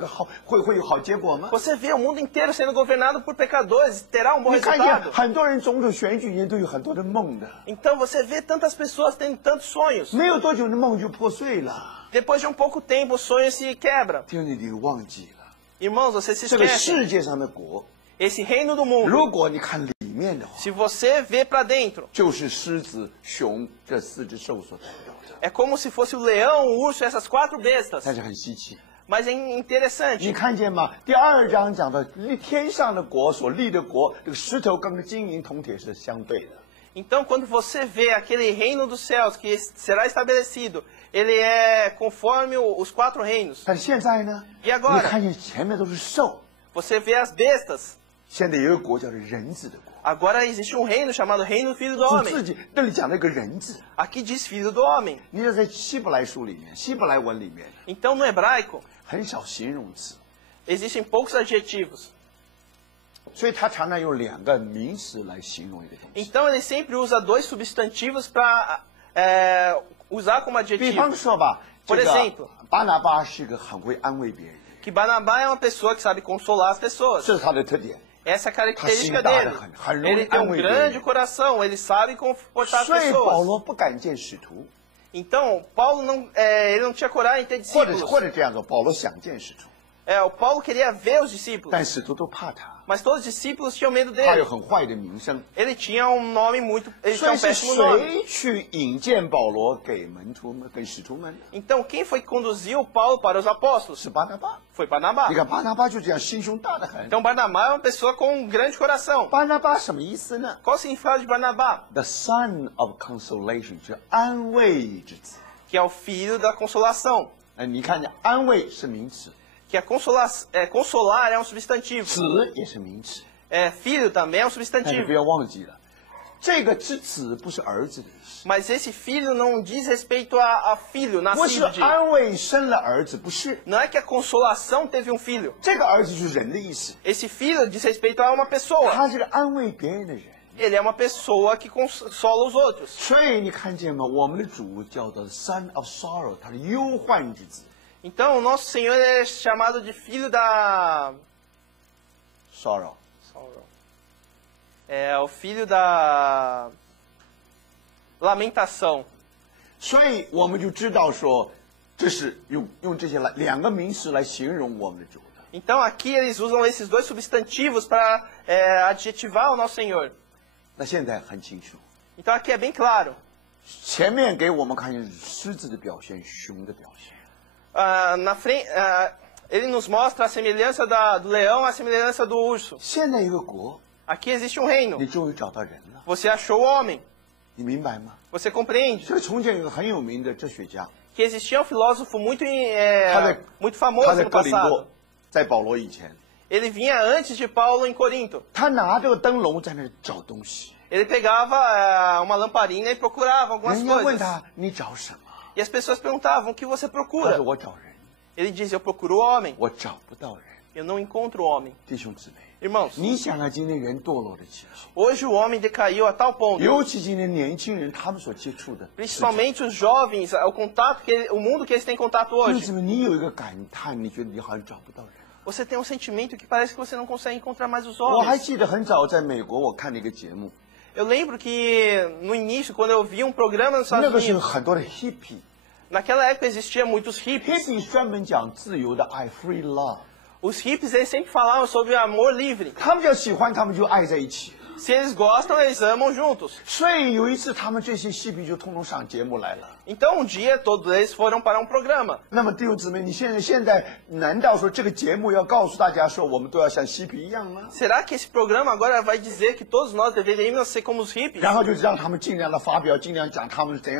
有好结果吗？ Você vê o mundo inteiro sendo governado por pecadores, terá um bom 你看见 resultado. 很多人种种选举年都有很多的梦的， Então você vê tantas pessoas tendo tantos sonhos. 没有多久的梦就破碎了。 Depois de um pouco tempo, o sonho se quebra. 弟兄姊妹，你忘记了 Irmãos, você se 这个 esquece. 世界上的国， Esse reino do mundo, 如果你看里面的话， se você vê para dentro, 就是狮子、熊这4只兽所代表的， é como se fosse o leão, o urso, essas 4 bestas. 但是很稀奇。 Mas é 你 interessante. 看见吗？第2章讲的天上的国所立的国，这个石头跟金银铜铁是相对的。 Então, quando você vê aquele reino dos céus que será estabelecido, ele é conforme os 4 reinos. 但是现在呢？ E agora? 你看见前面都是兽， Você vê as bestas. 现在有一个国叫做人子的国。 Agora existe um reino chamado Reino do Filho do 主自 Homem. 己那里讲了一个人字， Aqui diz Filho do Homem. 你要在希伯来书里面、希伯来文里面 Então, no hebraico, 很少形容词， existem poucos adjetivos. 所以他常常用2个名词来形容一个东西。 Então, ele sempre usa 2 substantivos para usar como 比 adjetivo. 方说吧， Por 这个 exemplo 巴拿巴是一个很会安慰别人的人， Que Barnabá é uma pessoa que sabe consolar as pessoas. 这是他的特点。 Essa é a característica Tá dele. sim, tá, Ele tem um tá, grande tá. coração, ele sabe confortar as 所以保 pessoas. 罗不敢见使徒， Então, Paulo não, ele não tinha coragem de ter 或者 discípulos. 这样说，保罗想见使徒， O Paulo queria ver os discípulos, 但使徒都怕他， mas todos os discípulos tinham medo 他有 dele. 很坏的名声。 Ele tinha um nome muito, ele 所 tinha 以 um 是 péssimo nome. 谁去引荐保罗给门徒们、给使徒们？ Então, quem foi que conduziu Paulo para os apóstolos? 是巴拿巴。 Foi Barnabá. 你看巴拿巴就这样心胸大得很。 Então, Barnabá é uma pessoa com um grande coração. 巴拿巴什么意思呢 Qual o significado de Barnabá? ？The son of consolation，是安慰之子。 Que é o filho da consolação. 你看见安慰是名词， Que consolar é um substantivo. 子也是名词， Filho também é um 但是 substantivo. 不要忘记了，这个之子不是儿子的意思， Mas esse filho não diz respeito a filho 不是 nascido de. 安慰生了儿子，不是， Não é que a consolação teve um filho. 这个儿子就是人的意思， Esse filho diz respeito a uma pessoa. 他是个安慰别人的人。 Ele é uma pessoa que consola os outros. 所以你看见吗？我们的主叫做 Son of Sorrow，他是忧患之子。 Então, o nosso Senhor é chamado de filho da... Sorrow， É o filho da lamentação. 所以我们就知道说，这是用这些2个名词来形容我们的主的。 Então, aqui eles usam esses 2 substantivos para adjetivar o nosso Senhor. 那现在很清楚， Então, aqui é bem claro. 前面给我们看见狮子的表现，熊的表现。 Na frente, ele nos mostra a semelhança do leão, a semelhança do urso. 现在一个国， Aqui existe um reino. 你终于找到人了， Você achou o homem. 你明白吗？ Você compreende 所以从前有个很有名的哲学家， que existia um filósofo muito, 他 muito famoso 在 no 哥林多 passado.，在保罗以前， Ele vinha antes de Paulo em Corinto. 他拿这个灯笼在那儿找东西， Ele pegava uma lamparina e procurava algumas 人家问 coisas. 他你找什么？ E as pessoas perguntavam, o que você 他 procura? 说我找人， Ele dizia, eu procuro o homem. 我找不到人。 Eu não encontro o homem. 弟兄姊妹， Irmãos, 你想想今天人堕落的情形， hoje o homem decaiu a tal ponto, 尤其今天年轻人他们所接触的世界， principalmente os jovens, o mundo que eles têm contato 弟兄 hoje. 姊妹，你有一个感叹，你觉得你好像找不到人。 Você tem um sentimento que parece que você não consegue encontrar mais os 我还 homens. 记得很早在美国，我看了一个节目， Eu lembro que no início, quando eu vi um programa nos 那 Estados 个时候 Unidos, 很多的 hippie，hippie naquela época existia muitos hippies. 专门讲自由的爱 （free love）， Os hippies, eles sempre falavam sobre amor livre. 他们只要喜欢，他们就爱在一起。 Se eles gostam, eles amam juntos. 所以有一次，他们这些嬉皮就通通上节目来了。 Então, um dia, todos eles foram para um programa. 那么弟兄姊妹，你现在难道说这个节目要告诉大家说我们都要像嬉皮一样吗？ Será que esse programa agora vai dizer que todos nós deveríamos ser como os hippies? 然后就让他们尽量的发表，尽量讲他们怎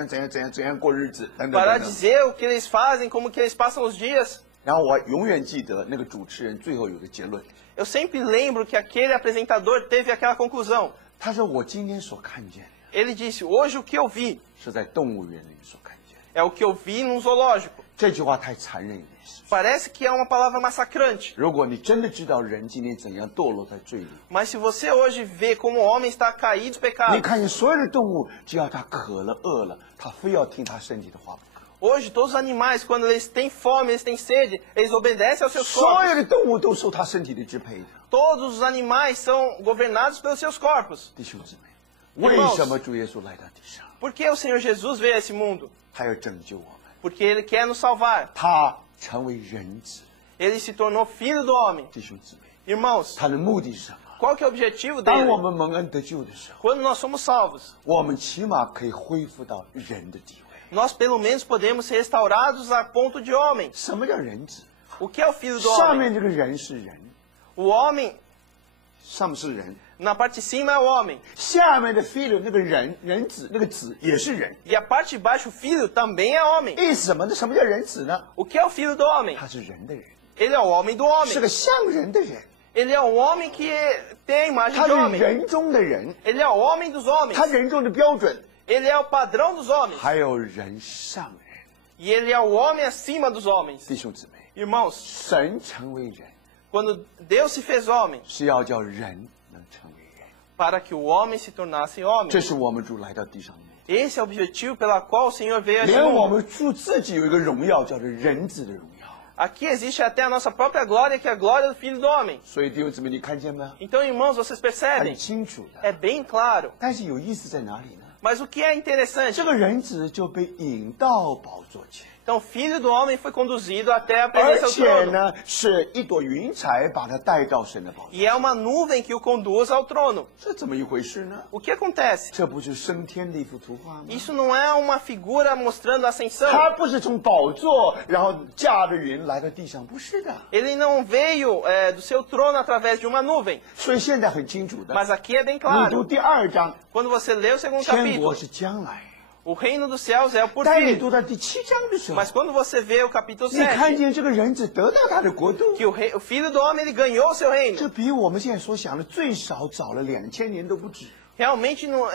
样过日子等等 Para 等等。 dizer o que eles fazem, como que eles passam os dias? 然后我永远记得那个主持人最后有个结论， Eu sempre lembro que aquele apresentador teve aquela conclusão. 他说我今天所看见的， Ele disse, hoje o que eu vi 是在动物园里所看见的。 é o que eu vi num zoológico. 这句话太残忍了。 Parece que é uma palavra massacrante. 如果你真的知道人今天怎样堕落在罪里， Mas se você hoje vê como o homem está caído de 你 pecado, 看见所有的动物，只要它渴了、饿了，它非要听它身体的话不可。 hoje todos os animais, quando eles têm fome, eles têm sede, eles obedecem aos seus 所有 corpos. 的动物都受它身体的支配的。 Todos os animais são governados pelos seus corpos. 弟兄姊妹，为什么主耶稣来到地上？ Por que o Senhor Jesus veio a esse mundo? 他要拯救我们， Porque Ele quer nos salvar. 他成为人子。 Ele se tornou filho do homem. 弟兄姊妹， Irmãos, 他的目的是什么？ qual que é o objetivo 当我 dele? 们蒙恩得救的时候， Quando nós somos salvos, 我们起码可以恢复到人的地位。 nós pelo menos podemos ser restaurados a ponto de homem. 什么叫人子？ O que é o filho do 上 homem? 面这个人是人， O homem, 上面是人， na parte de cima é o homem. 下面的 filho 那个人子那个子也是人。 E a parte de baixo, o filho, também é homem. 意思什么呢？什么叫人子呢？ O que é o filho do homem? 他是人的人， Ele é o homem do 是 homem. 个像人的人， Ele é o homem que tem a imagem 他 de 是 homem. 人中的人， Ele é o homem dos homens. 他人中的标准， Ele é o padrão dos homens. 还有人上人。 E ele é o homem acima dos homens. 弟兄姊妹， Irmãos, 神成为人 quando Deus se fez homem, 是要叫人能成为人， para que o homem se tornasse homem. 这是我们主来到地上的目的。 Esse é o objetivo pela qual o Senhor veio a esse 连我 mundo. 们主自己有一个荣耀，叫做人子的荣耀。 Aqui existe até a nossa própria glória, que é a glória do Filho do Homem. 所以弟兄姊妹，你看见吗？ Então, irmãos, vocês 很 percebem? 清楚的。 É bem claro. 但是有意思在哪里呢？ Mas o que é interessante? 这个人子就被引到宝座前， Então, o Filho do Homem foi conduzido até a 而 presença do 且 trono. 呢，是一朵云彩把他带到神的宝座。 E é uma nuvem que o conduz ao trono. 这怎么一回事呢？ O que acontece? 这不是升天的一幅图画吗？ Isso não é uma figura mostrando a ascensão. 他不是从宝座然后驾着云来到地上，不是的。 Ele não veio do seu trono através de uma nuvem. 所以现在很清楚的， Mas aqui é bem 你读 claro. 第2章， Quando você lê o segundo 天国 capítulo, 是将来。 o reino dos céus é o por 但你 vir. 读到第7章的时候， Mas quando você vê o capítulo 你看 7, 见这个人子得到他的国度， que o Filho do Homem ele ganhou o seu reino. 这比我们现在所想的最少早了2000年都不止。 Realmente não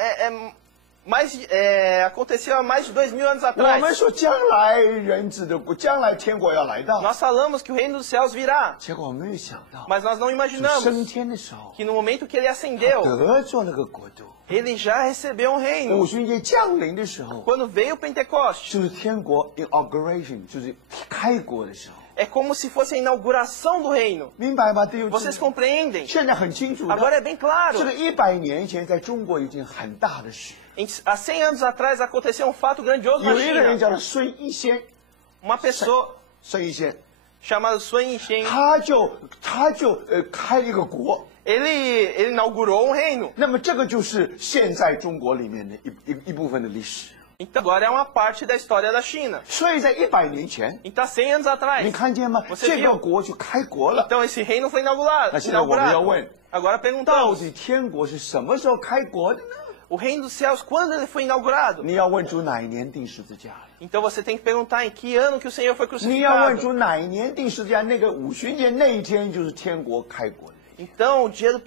aconteceu há mais de 2000 anos 我们 atrás. 说将来人子的国，将来天国要来到， Nós falamos que o reino dos céus virá, 结果我没有想到， mas nós não 升 imaginamos 天的时候 que no momento que ele ascendeu, 得着那个国度。 ele já recebeu um reino. 五旬节降临的时候， Quando veio o Pentecoste, 就是天国 inauguration，就是开国的时候， é como se fosse a inauguração do reino. 明白吗？弟兄姊 Vocês 妹， compreendem? 现在很清楚的。 Agora é bem claro. 这个100年前在中国已经很大的事， Há 100 anos atrás aconteceu um fato grandioso na 有一个人 China. 叫做孙逸仙， Uma pessoa 孙逸仙， chamada Sun Yat-sen, 他就开了一个国。 ele inaugurou um reino. 那么这个就是现在中国里面的一部分的历史。 Então agora é uma parte da história da China. 所以在100年前， Então há 100 anos 你 atrás. 看见吗？ Você 这 viu? 个国就开国了。 Então esse reino foi inaugurado. 那现在我们要问， Agora 到 perguntamos, 底天国是什么时候开国的呢？ o reino dos céus, quando ele foi inaugurado? 你要问主哪一年定十字架了？ Então você tem que perguntar em que ano que o Senhor foi 你要问 crucificado. 主哪一年定十字架？那个五旬节那一天就是天国开国的那一天。 Então o dia do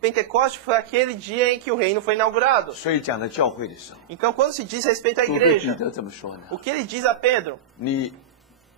Pentecoste foi aquele dia em que o reino foi inaugurado. 所以讲到教会的时候， Então quando se diz respeito à 主对彼 igreja, 得怎么说呢？ o que ele diz a Pedro?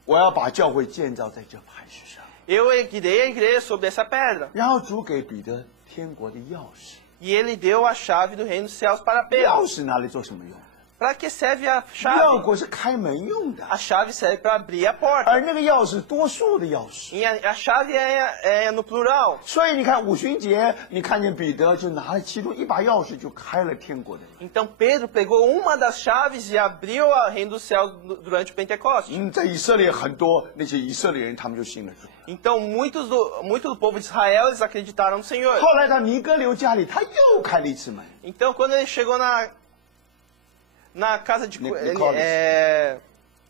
我要把教会建造在这磐石上。 Eu erguirei a igreja sobre essa pedra. 然后主给彼得天国的钥匙， E ele deu a chave do reino dos céus para 钥 Pedro. 匙拿来做什么用？ Para que serve a 钥 chave? 匙是开门用的， A chave serve para abrir a porta. 而那个钥匙多数的钥匙。 E a chave é no plural. 所以你看五旬节，你看见彼得就拿了其中一把钥匙，就开了天国的门。 Então Pedro pegou uma das chaves e abriu o reino dos céus durante o Pentecoste. 在以色列很多那些以色列人，他们就信了主。 Então muito do povo de Israel eles acreditaram no Senhor. 后来到尼哥流家里，他又开了一次门。 Então quando ele chegou na casa de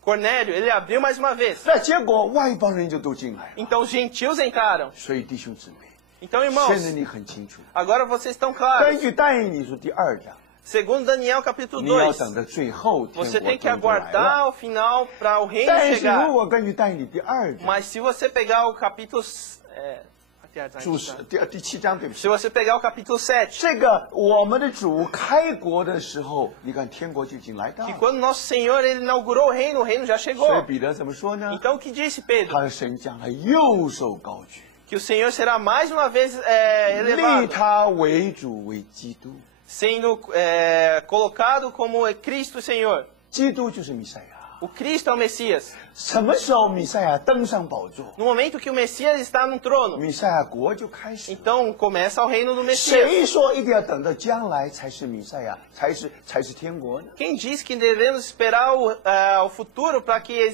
Cornélio, ele abriu mais uma vez. 那结果外邦人就都进来了。 Então os gentios entraram. 所以弟兄姊妹， Então 现在 irmãos, 你很清楚， agora vocês estão 根 claros. 据但以理书第2章， Segundo Daniel capítulo 你要 2, 等到最后天国 você tem que 终究来了。 aguardar o final para o reino 但是 chegar. 如果根据但以理第2章， Mas se você pegar o capítulo 主是第7章对不起。 Se você pegar o capítulo 7, 这个我们的主开国的时候，你看天国就已经来到 que 了。 quando nosso Senhor ele inaugurou o reino já 所以 chegou. 彼得怎么说呢？ Então o que disse Pedro? 他的神将来又受高举， Que o Senhor será mais uma vez 立 elevado, 他为主为基督。 sendo colocado como Cristo Senhor. 基督就是弥赛亚。 O Cristo é o Messias. 什么时候弥赛亚登上宝座， No momento que o Messias está no trono, 弥赛亚国就开始了。 então começa o reino do Messias. 谁说一定要等到将来才是弥赛亚，才是天国呢？ Quem diz que devemos esperar o futuro para que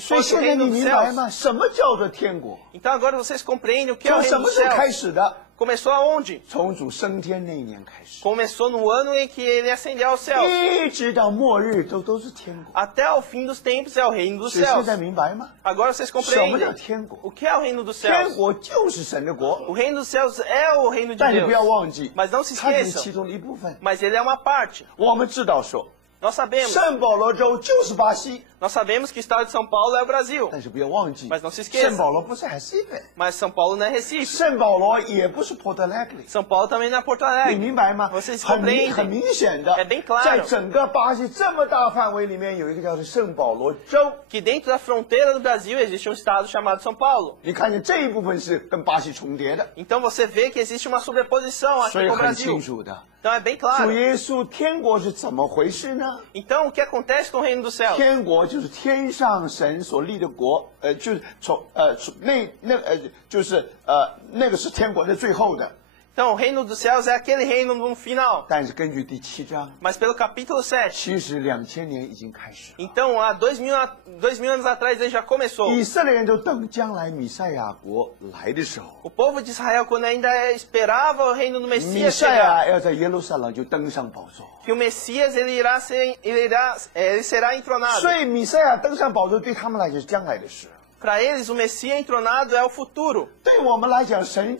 所以 fosse o 现在 reino 你 dos 明白 céus? 吗？什么叫做天国？ Então agora vocês compreendem o que é o 从什 reino 么 dos 时候开 céus. 始的？ Começou aonde? 从主升天那一年开始， Começou no ano em que ele ascendeu aos céus. 一直到末日都是天国。 Até o fim dos tempos é o reino dos 所以现 céus. 在明白吗？ Agora vocês 什么叫 compreendem 天国？ o que é o reino dos 天 céus. 国就是神的 O 国， reino dos céus é o reino de 但你不要 Deus. 忘记， Mas não se 它只是 esqueçam. 其中的一部分。 Mas ele é uma parte. 我们知道说， Nós sabemos. 圣保罗州就是巴西， Nós sabemos que o estado de São Paulo é o Brasil. 但是不要忘记 Mas não se esqueça. 圣保罗不是海西北， Mas São Paulo não é Recife. 圣保罗也不是 Porto Alegre。 São Paulo também não é Porto 你 Alegre. 明白吗？ Vocês 很明显的 É bem claro. 在整个巴西这么大范围里面，有一个叫做圣保罗州。 Que dentro da fronteira do Brasil existe um estado chamado São Paulo. 你看见这一部分是跟巴西重叠的， Então você vê que existe uma sobreposição 所 aqui 以 com o 很清 Brasil. 楚的。 Então é bem 主 claro. 耶稣天国是怎么回事呢？ Então o que acontece com o reino dos céus? 天国就是天上神所立的国，就是那个是天国的最后的。 Então o reino dos céus é aquele reino no final. 但是根据第7章， Mas pelo capítulo 7. 其实2000年已经开始了。 Então há 2000 anos atrás ele já começou. 以色列人就等将来弥赛亚国来的时候， O povo de Israel, quando ainda esperava o reino do 弥 Messias 赛 chegar, 亚要在耶路撒冷就登上宝座。 que o Messias ele será entronado. 所以弥赛亚登上宝座对他们来讲是将来的事。 Para eles, o Messias entronado é o futuro. 对我们来讲，神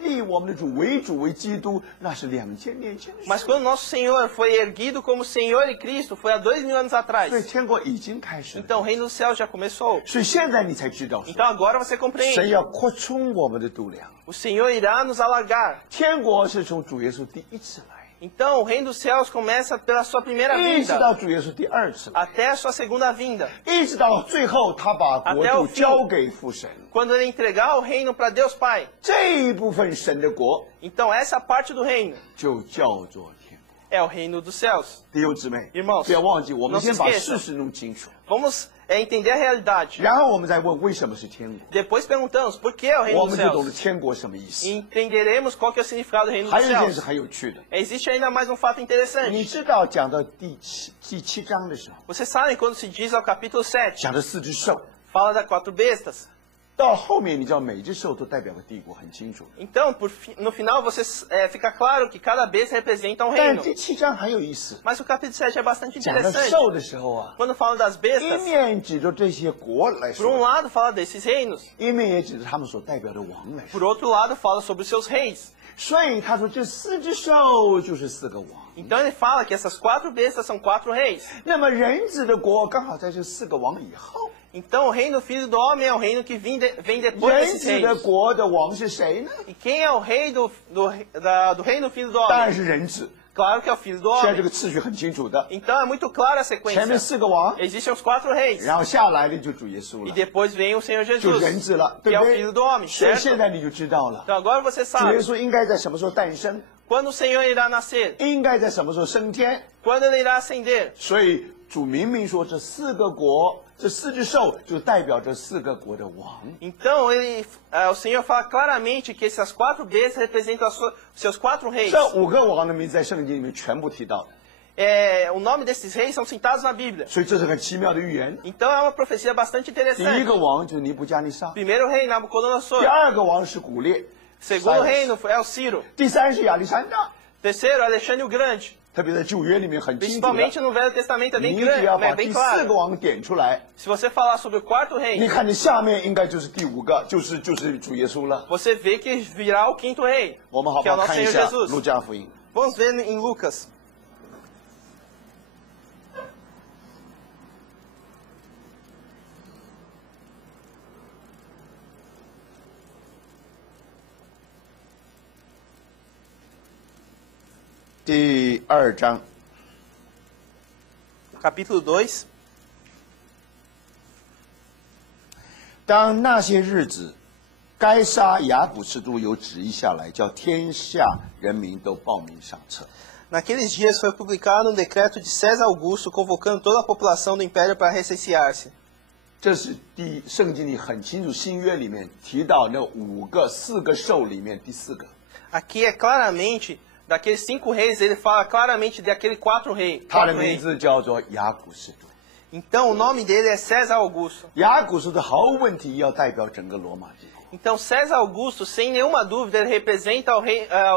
立我们的主为基督，那是2000年前的事。 Mas quando nosso Senhor foi erguido como Senhor e Cristo, foi há 2000 anos 所以 atrás. 天国已经开始了。 Então o reino dos céus já começou. 所以现在你才知道说， Então agora você 神 compreende. 要扩充我们的度量。 O Senhor irá nos alargar. 天国是从主耶稣第一次来， Então o reino dos céus começa pela sua primeira 一直 vinda, 到主耶稣第二次来， até a sua segunda vinda. 一直到最后他把国 Até 度 o fim. 交给父神。 Quando ele entregar o reino para Deus Pai. 这一部分神的国 Então essa parte do reino 就叫做天国。 é o reino dos céus. 弟兄姊妹， Irmãos, 不要忘记，我们 não se 先把 esqueça. 事实弄清楚， Vamos entender a realidade. 然后我们再问为什么是天国， Depois perguntamos por que é o 我 reino dos 们就懂得 céus. 天国什么意思。 E entenderemos qual que é o significado do reino 还 dos 有一件事 céus. 很有趣的， Existe ainda mais um fato 你 interessante. 知道讲到第七章的时候， Vocês sabem quando se diz ao capítulo 7, 讲的4只兽， fala das 4 bestas. 到后面你知道每只兽都代表个帝国，很清楚。 Então, no final, fica claro que cada besta representa um 但 reino. 第7章很有意思， Mas o capítulo 7 é bastante 讲到 interessante. 兽的时候啊， Quando fala das 一 bestas, 面指着这些国来 por um 说， lado fala desses reinos, 一面也指着他们所代表的王来 por 说。 outro lado fala sobre os seus reis. 所以他说这4只兽就是4个王。 Então ele fala que essas 4 bestas são 4 reis. 那么人子的国刚好在这4个王以后， Então o reino do Filho do Homem é o reino que vem depois 人 desses 子的 reinos. 国的王是谁呢？ E quem é o rei do reino do Filho do 当然 Homem? 是人子。 Claro que é o Filho do 现在这 Homem. 个次序很清楚的， Então é muito clara a 前 sequência. 面4个王， Existem os 4 reis. 然后下来的就主耶稣 E 了， depois vem o Senhor 就 Jesus, 人子了，对 que é 不 o 对 Filho do Homem, 所以 certo? 现在你就知道了， Então agora você 主耶 sabe 稣应该在什么时候诞生， quando o Senhor irá nascer, 应该在什么时候升天。 quando ele irá ascender. 所以主明明说这4个国，这4只兽就代表这4个国的王。 Então o Senhor fala claramente que essas 4 bestas representam os seus 4 reis. 这5个王的名字在圣经里面全部提到的， O nome desses reis são citados na Bíblia. 所以这是很奇妙的预言。 Então é uma profecia bastante 第一 interessante. 个王就是尼布加尼撒， Primeiro rei, 第 Nabucodonosor. 二个王是古列， Segundo Cyrus reino é o Ciro. 第三是亚历山大。 Terceiro, Alexandre o Grande. 特别在旧约里面很清楚的， Principalmente no Velho Testamento é 你 bem 只 grande, 要 é 把 bem 第4 claro. 个王点出来， Se você falar sobre o 4º rei, 你看你下面应该就是第5个，就是主耶稣了。 você vê que virá o 5º rei, 我们好 que é 不 o 好 nosso 看一 Senhor 下 Jesus. 路加福音？ Vamos ver em Lucas. 第2章， capítulo 2. 当那些日子，该杀雅古士都有旨意下来，叫天下人民都报名上册。 Naqueles dias foi publicado um decreto de César Augusto convocando toda a população do império para recensear-se. 这是圣经里很清楚，新约里面提到那4个兽里面第4个。 Aqui é claramente, daqueles 5 reis, ele fala claramente daquele 4 rei. 他的 4名 rei. 字叫做雅古士都。 Então o nome dele é César Augusto. 雅古士都毫无问题要代表整个罗马帝国， Então César Augusto, sem nenhuma dúvida, ele representa o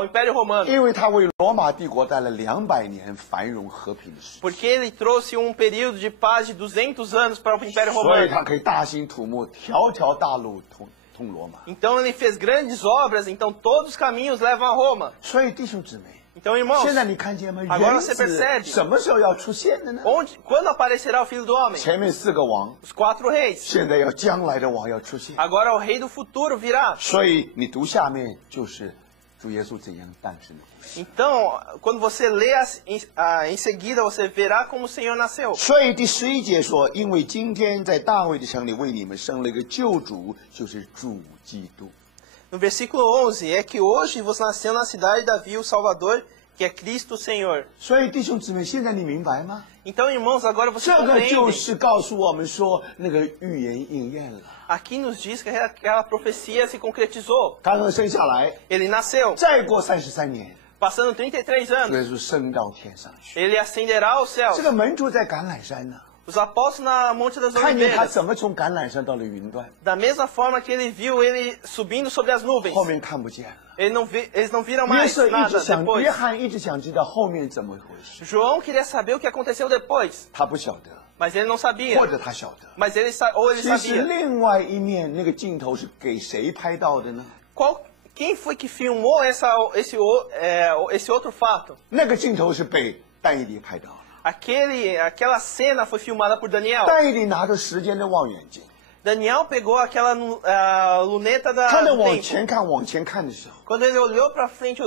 Império Romano. 因为他为罗马帝国带来200年繁荣和平的时期， Porque ele trouxe um período de paz de 200 anos para o Império 所以 Romano. 他可以大兴土木，条条大路通罗马。 Então ele fez grandes obras, então todos os caminhos levam a Roma. 所以弟兄姊妹， Então, irmãos, 现在你看见吗？ agora 人 você 子 percebe 什么时候要出现的呢？ quando aparecerá o Filho do Homem? 前面4个王， Os 4 reis. 现在要将来的王要出现。 Agora o rei do futuro virá. 所以你读下面就是主耶稣怎样诞生的故事。 Então, quando você lê em seguida, você verá como o Senhor nasceu. 所以第11节说，因为今天在大卫的城里为你们生了一个救主，就是主基督。 No versículo 11, é que hoje vos nasceu na cidade de Davi o Salvador, que é Cristo o Senhor. 所以弟兄姊妹，现在你明白吗？ Então, irmãos, agora você 这个就 compreende. 是告诉我们说，那个预言应验了。 Aqui nos diz que aquela profecia se concretizou. 刚刚生下来， Ele nasceu, 再过33年， passando 33主 anos, 耶稣升到天上去。 ele ascenderá aos céus. 这个门徒在橄榄山呢， Os apóstolos na Monte das 看见他 Oliveiras, 怎么从橄榄山到了云端， da mesma forma que ele viu ele subindo sobre as nuvens. 后面看不见了。 Eles não viram 约 mais 瑟一 nada 直想， depois. 约翰一直想知道后面怎么回事， João queria saber o que aconteceu depois, 他不晓得， mas ele não sabia. 或者他晓得。 Mas ou ele 其实 sabia. 另外一面那个镜头是给谁拍到的呢？ Quem foi que filmou esse outro fato? 那个镜头是被但以理拍到了。 Aquela cena foi filmada por Daniel. 但以理拿着时间的望远镜， Daniel pegou aquela luneta 他在 do 往 tempo. 前看、往前看的时候， Quando ele olhou pra frente,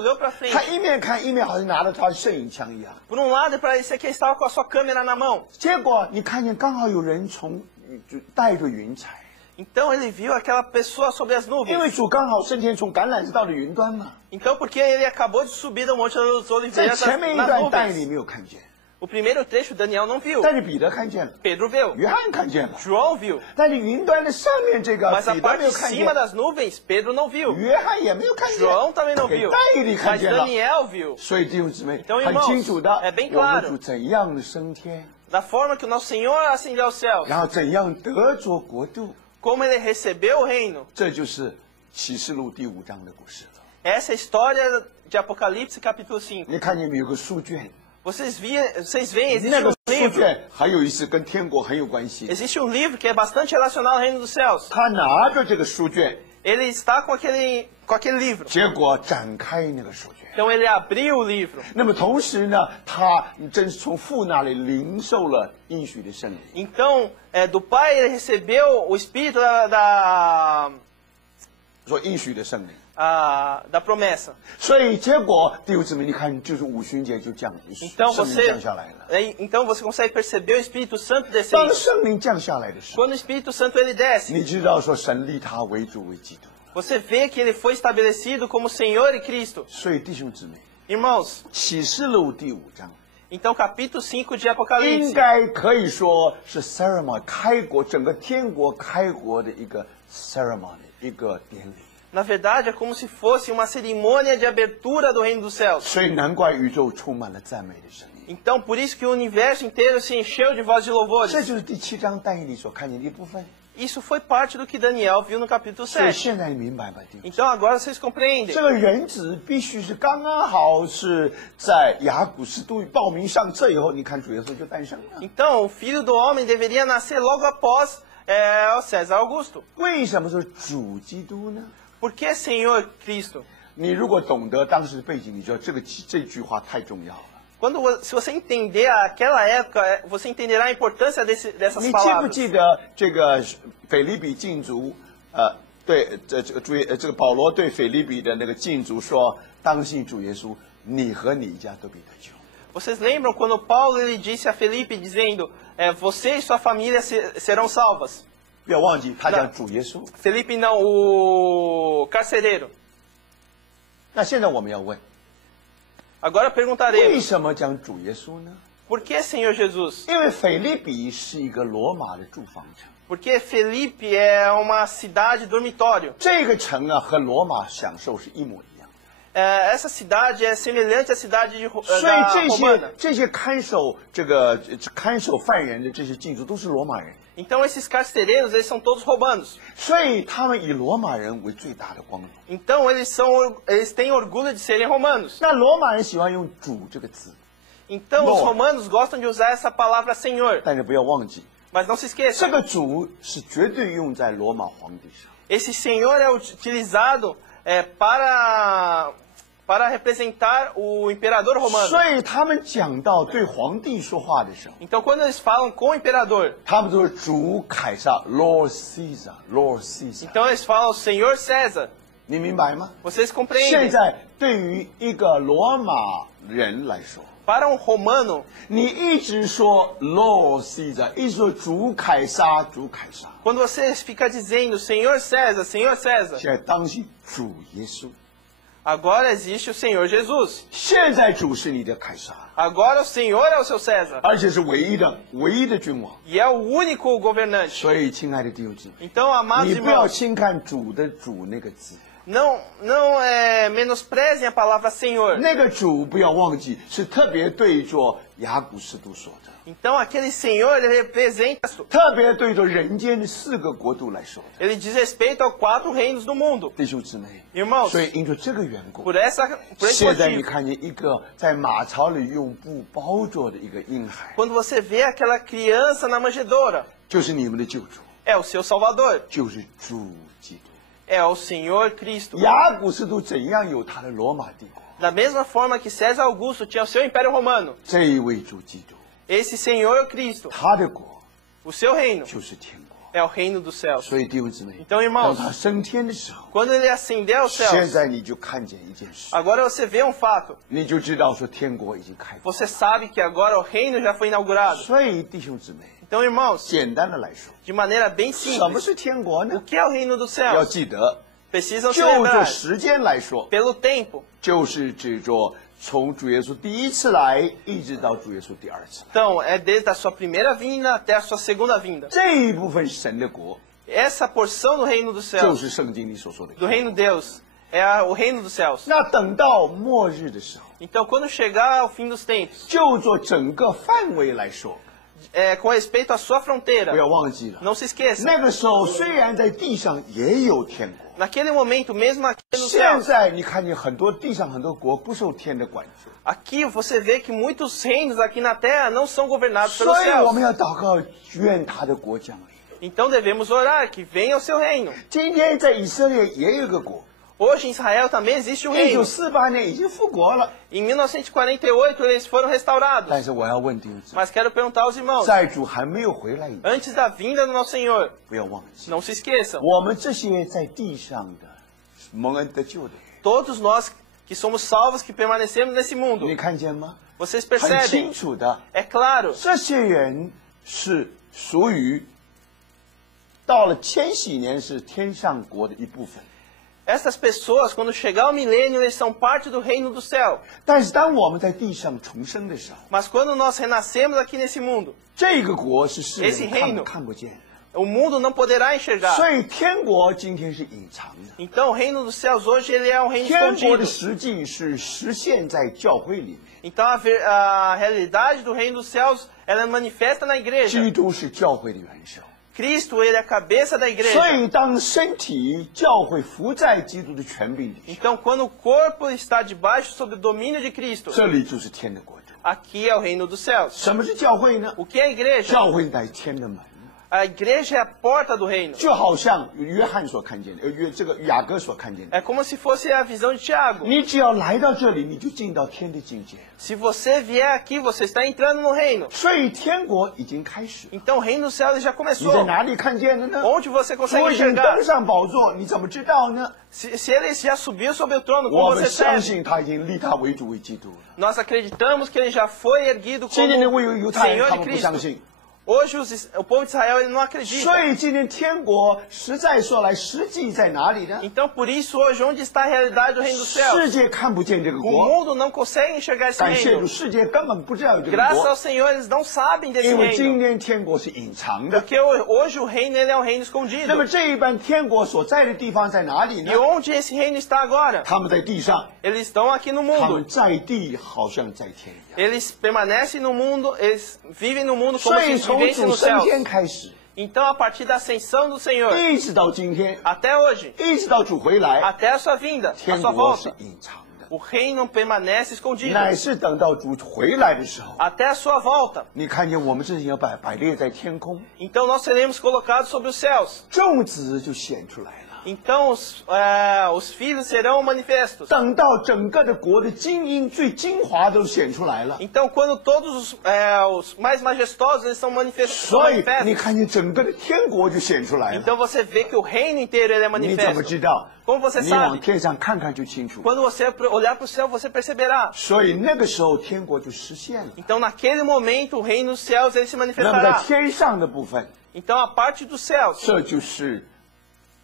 他一面看一面好像拿着他的摄影枪一样。 por um lado parecia que ele estava com a sua câmera na mão. 结果你看见刚好有人就带着云彩， Então ele viu aquela pessoa sobre as 因为 nuvens. 主刚好升天从橄榄枝到了云端嘛。 Então porque ele acabou de subir do Monte das 在 Oliveiras 前面一 nas 段但以理 nuvens. 没有看见， O primeiro trecho Daniel não viu. 但是彼得看见了， Pedro viu. 约翰看见了， João viu. 但是云端的上面这个 Mas a 彼得 parte 没有 de 看 cima 见， das nuvens, Pedro não viu. 约翰也没有看见， João também não 给 viu. 但以理看 Mas 见了。 Daniel viu. 所以弟兄姊妹 Então, 很 irmãos, 清楚的， é bem 我们 claro. 主怎样的升天， Da forma que o nosso Senhor ascendeu aos céus. 然后怎样得着国度， Como ele recebeu o reino. 这就是启示录第5章的故事了。 Essa é a história de Apocalipse capítulo 5. 你看见没有个书卷， Vocês veem, 那 existe 个 um 书 livro. 卷很有意思，跟天国很有关系。 Existe um livro que é bastante relacionado ao reino dos céus. 他拿着这个书卷， Ele está com aquele livro. 结果展开那个书卷。 Então ele abriu o livro. 那么同时呢，他真是从父那里领受了应许的圣灵。 Então, do Pai ele recebeu o Espírito da 说应许的圣灵， promessa. 所以结果弟兄姊妹，你看，就是五旬节就降， Então 圣灵 você, 降下来了。 então você consegue perceber o Espírito Santo 当 descendo. 圣灵降下来的时候， Quando o Espírito Santo ele desce, 你知道说神立他为主为基督。 você vê que ele foi estabelecido como Senhor e Cristo. 所以弟兄姊妹， Irmãos, 启示录第5章 então capítulo 5 de 应 Apocalipse 该可以说是 ceremony 开国，整个天国开国的一个 ceremony 一个典礼。 na verdade é como se fosse uma cerimônia de abertura do reino dos céus. 所以难怪宇宙充满了赞美的声音。 Então por isso que o universo inteiro se encheu de voz de 这 louvores. 就是第7章但以理所看见的一部分。 Isso foi parte do que Daniel viu no capítulo 所以 7. 现在你明白吧，弟兄？ Então agora vocês compreendem. 这个人子必须是刚刚好是在雅古士都报名上册以后，你看主耶稣就诞生了。 Então o filho do homem deveria nascer logo após o César Augusto. 为什么说主基督呢？ Por que Senhor Cristo? 你如果懂得当时的背景，你知道这句话太重要了。 Se você entender aquela época, você entenderá a importância dessas 你记不 palavras. 记得这个腓立比禁足？对，这个保罗对腓立比的那个禁足说：当信主耶稣，你和你家都必得救。 Vocês lembram quando Paulo ele disse a Felipe dizendo, você e sua família serão salvas? 不要忘记，他讲主耶稣。 Felipe não, o carcereiro. 那现在我们要问， Agora 为 perguntaremos, 什么讲主耶稣呢？ por que Senhor Jesus? 因为腓立比是一个罗马的住房城， Porque Felipe é uma cidade dormitório. 这个城呢和罗马享受是一模一样的。 Essa cidade é semelhante à cidade de 所以 da Romana. 这些看守看守犯人的这些禁足都是罗马人， Então esses carcereiros, eles são todos romanos. 所以他们以罗马人为最大的光荣。 Então eles têm orgulho de serem romanos. 那罗马人喜欢用主这个字， Então os Lord. romanos gostam de usar essa palavra Senhor. 但是不要忘记， Mas não se 这 esqueçam, 个主是绝对用在罗马皇帝上。 esse Senhor é utilizado para representar o imperador romano. 所以他们讲到对皇帝说话的时候， Então quando eles falam com o imperador, 他们都是主凯撒 （Lord Caesar），Lord Caesar。 então eles falam Senhor César. 你明白吗？ Vocês 现 compreendem? 在对于一个罗马人来说， Para um romano, 你一直说 Lord Caesar，一直说主凯撒，主凯撒。 quando você fica dizendo Senhor César, Senhor César, 现在当心主耶稣， agora existe o Senhor Jesus. 现在主是你的凯撒， Agora o Senhor é o seu César. 而且是唯一的君王。 E é o único governante. 所以，亲爱的弟兄姊妹， Então, amados 你不要 irmãos, 轻看主的主那个字， não menosprezem a palavra Senhor. 那个主不要忘记是特别对着雅古斯都说的。 Então, aquele Senhor, ele representa, 特别对着人间的4个国度来说的， ele diz respeito aos 4 reinos do mundo. 弟兄姊妹。 Irmãos, 所以因着这个缘故， por esse 现在你 motivo, 看见一个在马槽里用布包着的一个婴孩， quando você vê aquela criança na manjedoura, 就是你们的救主， é o seu Salvador, 就是主基督。 é o Senhor Cristo. 雅古斯都怎样有他的罗马帝国， Da mesma forma que César Augusto tinha o seu Império Romano, 这一位主基督， esse Senhor Cristo, 他的国 o seu reino, 就是天国。 é o reino dos céus. 所以弟兄姊妹， Então, 当 irmãos, 他升天的时候， quando ele ascender aos 现 céus, 在你就看见一件事， agora você vê um fato. 你就知道说天国已经开放。 Você sabe que agora o reino já foi inaugurado. 所以弟兄姊妹， Então, irmãos, 简单的来说， de maneira bem 什么 simples, 是天国 o 呢？ que é o reino dos 要 céus? 记得， Precisam se 就着 lembrar. 时间来说， Pelo tempo. 就是指着从主耶稣第一次来，一直到主耶稣第2次来， Então, é desde a sua primeira vinda até a sua segunda vinda. 这一部分神的国， Essa porção do reino dos 就 céus, 是圣经里所说的。 do reino de Deus, o reino dos céus. 那等到末日的时候， Então, quando chegar ao fim dos tempos, 就做整个范围来说， com respeito à sua 不 fronteira, 要忘记了， não se esqueça, 那个时候虽然在地上也有天国， naquele momento, mesmo aqui nos 现 céus, 在你看见很多地上很多国不受天的管制， aqui você vê que muitos reinos aqui na terra não são governados pelos 所以我 céus. 们要祷告，愿他的国降临。 Então devemos orar que venha o seu reino. 今天在以色列也有一个国， Hoje em Israel também existe um reino. 1948年已经复国了。 Em 1948 eles foram restaurados. 但是我要问弟兄姊妹， Mas quero perguntar aos irmãos, 在主还没有回来以前， antes da vinda do nosso Senhor, 不要忘记， não se esqueçam, 我们这些在地上的蒙恩得救的人， todos nós que somos salvos, que permanecemos nesse mundo, 你看见吗？ vocês 很 percebem? 清楚的， É claro, 这些人是属于到了千禧年是天上国的一部分。 essas pessoas, quando chegar o milênio, eles são parte do reino do céu. 但是当我们在地上重生的时候， Mas quando nós renascemos aqui nesse mundo, 这个国是世人 Esse reino 看不见的， o mundo não poderá enxergar. 所以天国今天是隐藏的。 Então o reino dos céus hoje ele é um reino 天国 escondido. 的实际是实现在教会里面， Então a realidade do reino dos céus ela é manifesta na igreja. 基督是教会的元首。 Cristo ele é a cabeça da 所 igreja. 以当身体教会服在基督的权柄底下， Então quando o corpo está debaixo sob o domínio de Cristo, 这里就是天的国度。 aqui é o reino dos céus. 什么是教会呢？ O que é a igreja? 教会乃天的门。A igreja é a porta do reino. 就好像约翰所看见的，这个雅各所看见的。 É como se fosse a visão de Tiago. 你只要来到这里，你就进到天的境界。 Se você vier aqui, você está entrando no reino. 所以天国已经开始。 Então o reino do céu ele já 你 começou. 在哪里看见的呢？ Onde você 主 consegue 已经 enxergar? 登上宝座，你怎么知道呢？ Se ele já subiu sobre o trono, 我 como 们 você 相 sabe? 信他已经立他为主为基督了。 Nós acreditamos que ele já foi erguido 今天的 como 犹太人 Senhor 他 de 们不相 Cristo. 信， Hoje o povo de Israel ele não 所 acredita. 以今天天国实在说来，实际在哪里呢？ Então por isso hoje onde está a realidade do reino do céu? 世界看不见这个 O 国， mundo não consegue enxergar esse 感谢主， reino. 世界根本不知道有这个 Graças 国 ao， Senhor eles não sabem desse 因为今 reino. 天天国是隐藏的。 Porque hoje o reino ele é um reino escondido. 那么这一般天国所在的地方在哪里呢 E？onde esse reino está agora? 他们在地上， Eles estão aqui no 他 mundo. 们在地好像在天一样。 Eles permanecem no mundo, eles vivem no mundo como 所 se 以 eles 从 vivessem 主 nos 升 céus. 天开始， Então, a partir da ascensão do Senhor, 一直到今天， até hoje, 一直到主回来， até a sua vinda, a 天 sua 国是 volta, 隐藏的， o reino permanece escondido. 乃是等到主回来的时候， Até a sua volta. 你看见我们自己要摆列在天空， Então, nós seremos colocados sobre os céus. 众子就显出来了。 Então, os filhos serão manifestos. 等到整个的国的精英、最精华都显出来了， Então, quando todos os mais majestosos eles são 所以你 manifestos, 看见整个的天国就显出来了。 então você vê que o reino inteiro ele é 你怎么 manifesto. 知道？ Como você 你往 sabe? 天上看看就清楚。 Quando você olhar para o céu, você perceberá. 所以那个时候天国就实现了。 Então, naquele momento, o reino dos céus ele se 那么在 manifestará. 天上的部分， Então, a parte dos céus 这就是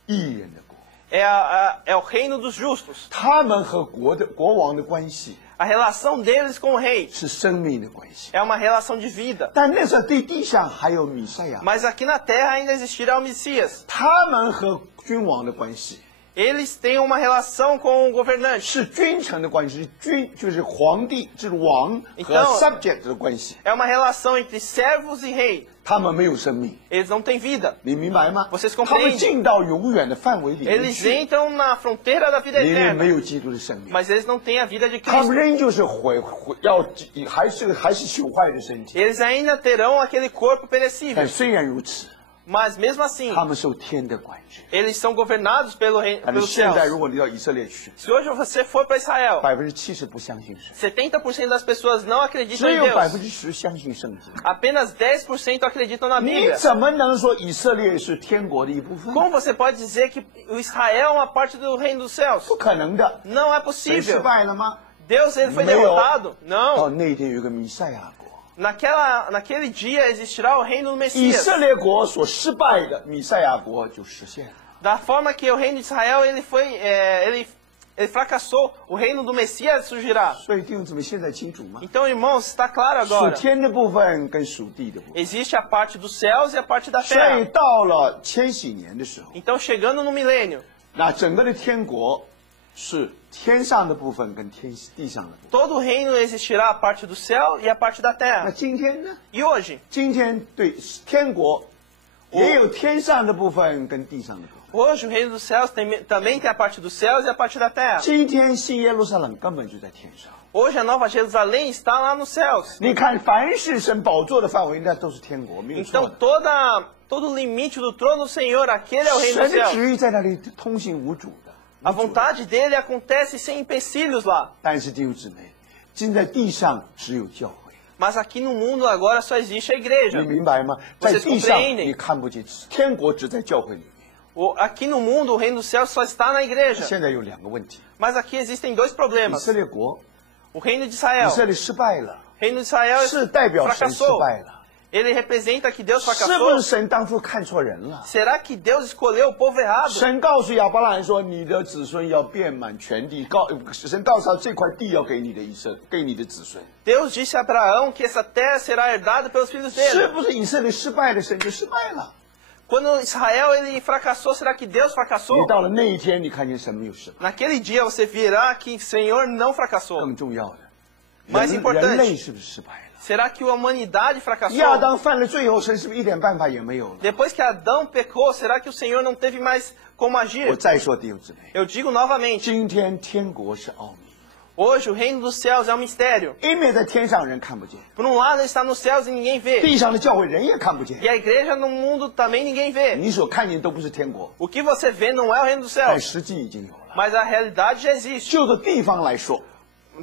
义人的国， é o reino dos justos. 他们和国王的关系 A relação deles com o rei 是生命的关系。 é uma relação de vida. 但那时候地上还有弥赛亚， Mas aqui na terra ainda existirá o Messias. 他们和君王的关系 Eles têm uma relação com o governante. 是君臣的关系，就是皇帝，就是王和 Então subject 的关系。 É uma relação entre servos e rei. 他们没有生命， Eles não têm vida. 你明白吗？ Vocês 他 compreendem? 们进到永远的范围里面 Eles 去， entram na fronteira da vida 里面没 eterna. 有基督的生命， Mas eles não têm a vida de 他们 Cristo. 仍旧是还是朽坏的身体。 Eles ainda terão aquele corpo 但 perecível. 虽然如此， Mas mesmo assim, 他们受天的管制。 eles são governados pelos 但是 céus. 现在如果你到以色列去， Se hoje você for para Israel, 70%不相信神， 70% das pessoas não acreditam 只 em 有 Deus. 10%相信圣经。 Apenas 10% acreditam na 你 Bíblia. 怎么能说以色列是天国的一部分？ Como você pode dizer que o Israel é uma parte do reino dos céus? 不可能的。 Não é 谁失 possível. 败了吗？ Deus ele foi 没有。 derrotado? 到 Não. 那一天有一个弥赛亚国， Naquele dia existirá o reino do 以 Messias. 色列国所失败的弥赛亚国就实现了。 Da forma que o reino de Israel ele fracassou, o reino do Messias surgirá. 所以弟兄姊妹，现在清楚吗？ Então, irmãos, está claro 属 agora. 天的部分跟属地的部分。 Existe a parte dos céus e a parte da 所以 terra. 到了千禧年的时候， Então, chegando no milênio, 那整个的天国是天上的部分跟地上的部分。 todo o reino existirá a parte do céu e a parte da 那 terra. 今天呢？ E hoje? 今天对天国也有天上的部分跟地上的部分。 Hoje o reino dos céus também tem a parte dos céus e a parte da terra. 今天新耶路撒冷根本就在天上。 Hoje a Nova Jerusalém está lá nos céus. 你看，凡是神宝座的范围，那都是天国，没有错 Então 的。 todo o limite do trono do Senhor, aquele é o reino 神 dos 的 céus. 旨意在那里通行无阻的。 A vontade dele acontece sem empecilhos lá. 但是弟兄姊妹，今在地上只有教会， Mas aqui no mundo agora só existe a 你 igreja. 明白吗？ Vocês 在地上 compreendem? 你看不见，天国只在教会里面。 Aqui no mundo o reino dos céus só está na igreja. 现在有两个问题： Mas aqui existem dois 以 problemas. 色列国， O reino de 以 Israel. 色列失败了， O reino de Israel 是代表神失 fracassou. 败了。 Ele representa que Deus 是不 fracassou. 是神当初看错人了？ Será que Deus escolheu o povo errado? 神告诉亚伯拉罕说：“你的子孙要遍满全地。”神告诉他这块地要给你的给你的子孙。 Deus disse a Abraão que essa terra será herdada pelos filhos 是 dele. 不是以色列失败了，神就失败了？ Quando Israel ele fracassou, será que Deus fracassou? 你到了那一天，你看见神没有失败。 Naquele dia você verá que o Senhor não fracassou. 更重要的， Mais importante 人类是不是失败了？ Será que a humanidade 亚 fracassou? 当犯了罪后，神是不是一点办法也没有了？ Depois que Adão pecou, será que o Senhor não teve mais como 我 agir? 再说弟兄姊妹， Eu digo novamente, 今天天国是奥秘， Hoje o reino dos céus é um mistério. 一面在天上人看不见， Por um lado ele está nos céus e ninguém vê. 地上的教会人也看不见 E，a igreja no mundo também ninguém vê. 你所看见都不是天国， O que você vê não é o reino dos 但 céus, 实际已经有了。 mas a realidade já existe. 就着地方来说，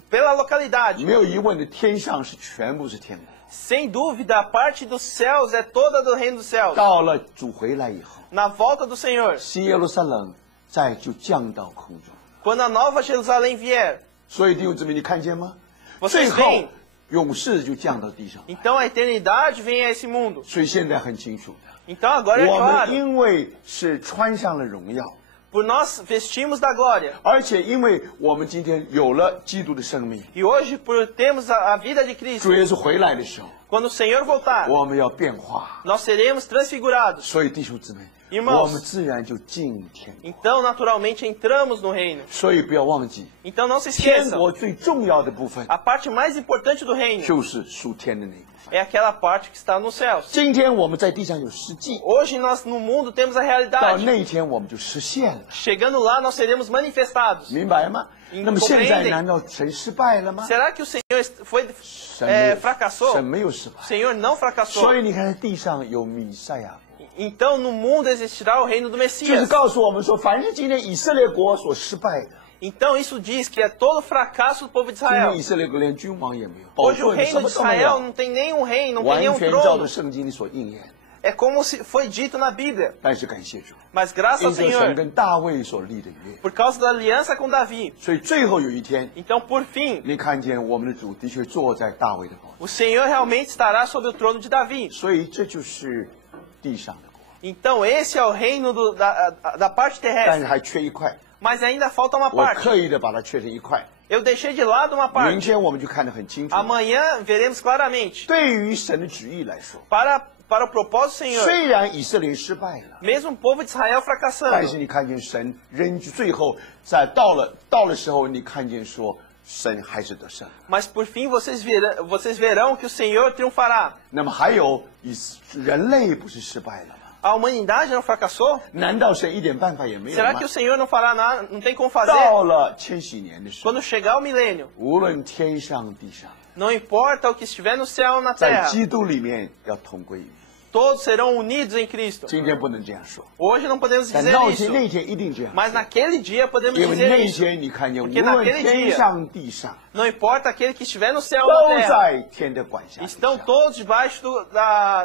Pela localidade, 没有疑问的，天上是全部是天国。 sem dúvida, a parte dos céus é toda do reino dos céus. 到了主回来以后， Na volta do Senhor, 新耶路撒冷再就降到空中。 quando a nova Jerusalém vier, 所以弟兄姊妹，你看见吗？ Vocês 最后 veem 勇士就降到地上。 então a eternidade vem a esse mundo. 所以现在很清楚的， Então agora é 我们 claro, 因为是穿上了荣耀， por nós vestimos da glória. 而且因为我们今天有了基督的生命， E hoje, por termos a vida de 主 Cristo, 耶稣回来的时候， quando o Senhor voltar, 我们要变化。 nós seremos transfigurados. 所以弟兄姊妹， Irmãos 我们自然就进天国。 Então, naturalmente, entramos no reino. 所以不要忘记， Então, não se 天 esqueçam, 国最重要的部分 a parte mais importante do reino 就是属天的那一部分。 é aquela parte que está nos céus. 今天我们在地上有实际， Hoje, nós no mundo temos a 到 realidade. 那一天我们就实现了， Chegando lá, nós seremos manifestados. 明白吗？那么现在难道神失败了吗？ Será que o Senhor 神没有 fracassou? 神没有失败 O。Senhor não fracassou. 所以你看，在地上有弥赛亚国， Então, no mundo existirá o reino do 就是 Messias. 告诉我们说，凡是今天以色列国所失败的， Então, isso diz que é todo o fracasso do povo de 今 Israel. 天以色列国连君王也没有，宝 Hoje o 座也什 reino 么 de 都没 Israel 有， não tem nenhum rei, não tem 完 nenhum 全照 trono. 着圣经里所应验。 É como se foi dito na Bíblia. 但是感谢主， Mas graças 因 ao 着神 Senhor, 跟大卫所立的约， por causa da aliança com Davi. 所以最后有一天， Então, por fim, 你看见我们的主的确坐在大卫的宝座， o Senhor realmente estará sobre o trono de Davi. 所以这就是地上的国， Então, esse é o reino da parte 但 terrestre. 是还缺一块， Mas ainda falta uma 我 parte. 刻意的把它缺成一块， Eu deixei de lado uma 明 parte. 天我们就看得很清楚。 Amanhã veremos claramente. 对于神的旨意来说， Para o propósito do Senhor, 虽然以色列失败了， mesmo o povo de Israel 但是 fracassando, 你看见神仍旧最后在到了时候，你看见说神还是得胜。 mas por fim vocês verão que o Senhor triunfará. 那么还有人类不是失败了吗？ A humanidade não fracassou? 难道神一点办法也没有 Será 吗 que o？Senhor não fará nada? Não tem como fazer? 到了千禧年的时候， Quando chegar o milênio, 无论天上地上， não importa o que estiver no céu ou na 在 terra, 基督里面要同归于一。 todos serão unidos em Cristo. 今天不能这样说， Hoje não podemos 但 dizer 那 isso, 天那天一定这样说， mas naquele dia podemos 因为 dizer 那 isso. 天你看见，无 Porque 论 naquele 天 dia 上地上， Não importa aquele que estiver no céu ou na 都 terra, 在天的管辖底 estão 下。 todos debaixo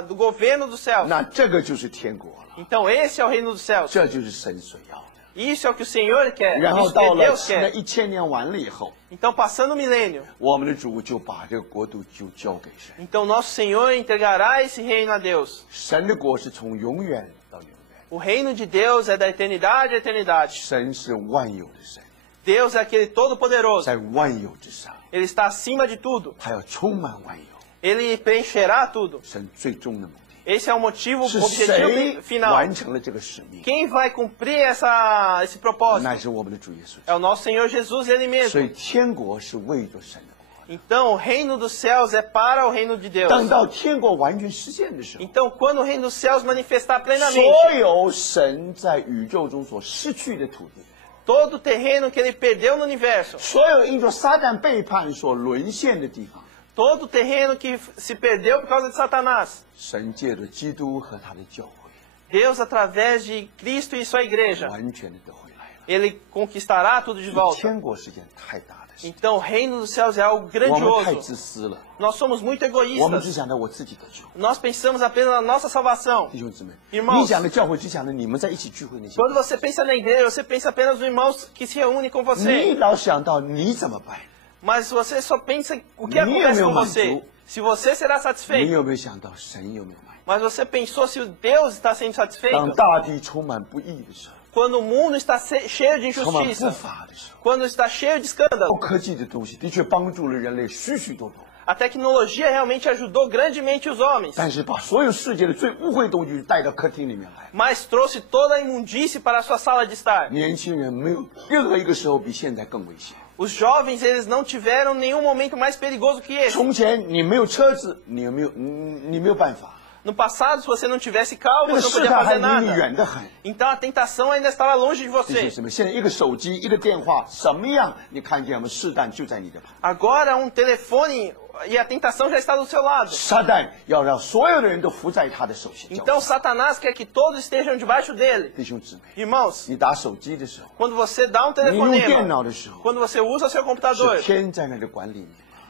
do governo dos céus. 那这个就是天国了， Então esse é o reino dos céus. 这就是神所要的。 Isso é o que o Senhor quer, 然后 isso 到 que 了 Deus 那 quer. 1000年完了以后， Então passando o milênio, 我们的主就把这个国度就交给神。 então nosso Senhor entregará esse reino a Deus. 神的国是从永远到永远， O reino de Deus é da eternidade à eternidade. 神是万有的神， Deus é aquele todo-poderoso. 在万有之上， Ele está acima de tudo. 他要充满万有。 Ele preencherá tudo. 神最终的目的 Esse é o motivo, o 是 objetivo 谁 final. 完成了这个使命？ Quem vai cumprir esse propósito? 那是我们的主耶稣。 É o nosso Senhor Jesus Ele 所 mesmo. 以天国是为着神的国。 Então o reino dos céus é para o reino de Deus. 等到天国完全实现的时候， Então quando o reino dos céus manifestar 所 plenamente, 有神在宇宙中所失去的土地， todo o terreno que ele perdeu no universo, 所有因着撒旦背叛所沦陷的地方， todo o terreno que se perdeu por causa de Satanás, 神借着基督和他的教会， Deus através de Cristo e sua igreja, 完全的得回来了。 ele conquistará tudo de volta. 天国是件太大的事， Então o reino dos céus é algo 我们太 grandioso. 自私了， Nós somos muito 我们只 egoístas. 想到我自己的救。 Nós pensamos apenas na nossa salvação. 弟兄姊妹， Irmãos 你讲的教会只讲的你们在一起聚会那些， Quando você pensa na igreja, você pensa apenas nos irmãos que se reúnem com 你 você. 老想到你怎么办？ Mas você só pensa o que Nem acontece o com meu você. manto. Se você será 你 satisfeito. 有没有想到神有没有买？ Mas você pensou se o Deus está sendo 当 satisfeito? 大地充满不义的时候， Quando o mundo está cheio de 充满不 injustiça. 法的时候， Quando está cheio de 高 escândalo. 科技的东西的确帮助了人类许许多多， A tecnologia realmente ajudou grandemente os homens. 但是把所有世界的最污秽东西带到客厅里面来， Mas trouxe toda a imundície para a sua sala de estar. 年轻人没有任何一个时候比现在更危险。 Os jovens, eles não tiveram nenhum momento mais perigoso que esse. 从前你没有车子，你没有办法。No passado, se você não tivesse carro, 那个 você não 试 podia 探还 fazer 离你 nada. 远得很。 Então a tentação ainda estava longe de 弟兄 você. 姊妹，现在一个手机，一个电话，什么样你看见我们试探就在你的旁。 Agora um telefone e a tentação já está do seu lado. 撒旦要让所有的人都服在他的手下。 Então Satanás quer que todos estejam debaixo dele. 弟兄姊妹， Irmãos, 你打手机的时候， quando você dá um 你用电 telefonema, 脑的时候， quando você usa o seu computador, 是天在那里管理你。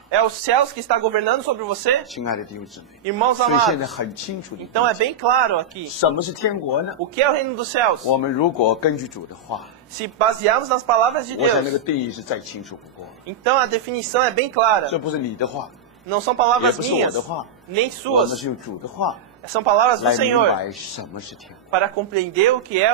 é os céus que está governando sobre você? 亲爱的弟兄姊妹， Irmãos 所以现在 amados, 很清楚的， então é bem claro aqui. 什么是天国呢？ O que é o reino dos céus? 我们如果根据主的话， Se basearmos nas palavras de 我想那个 Deus, 定义是再清楚不过了。 então a definição é bem clara. 这不是你的话， Não são palavras 也不是我 minhas, 的话， nem 我们 suas. 是用主的话 São palavras do 来明 Senhor 白什么是天国。 para compreender o que é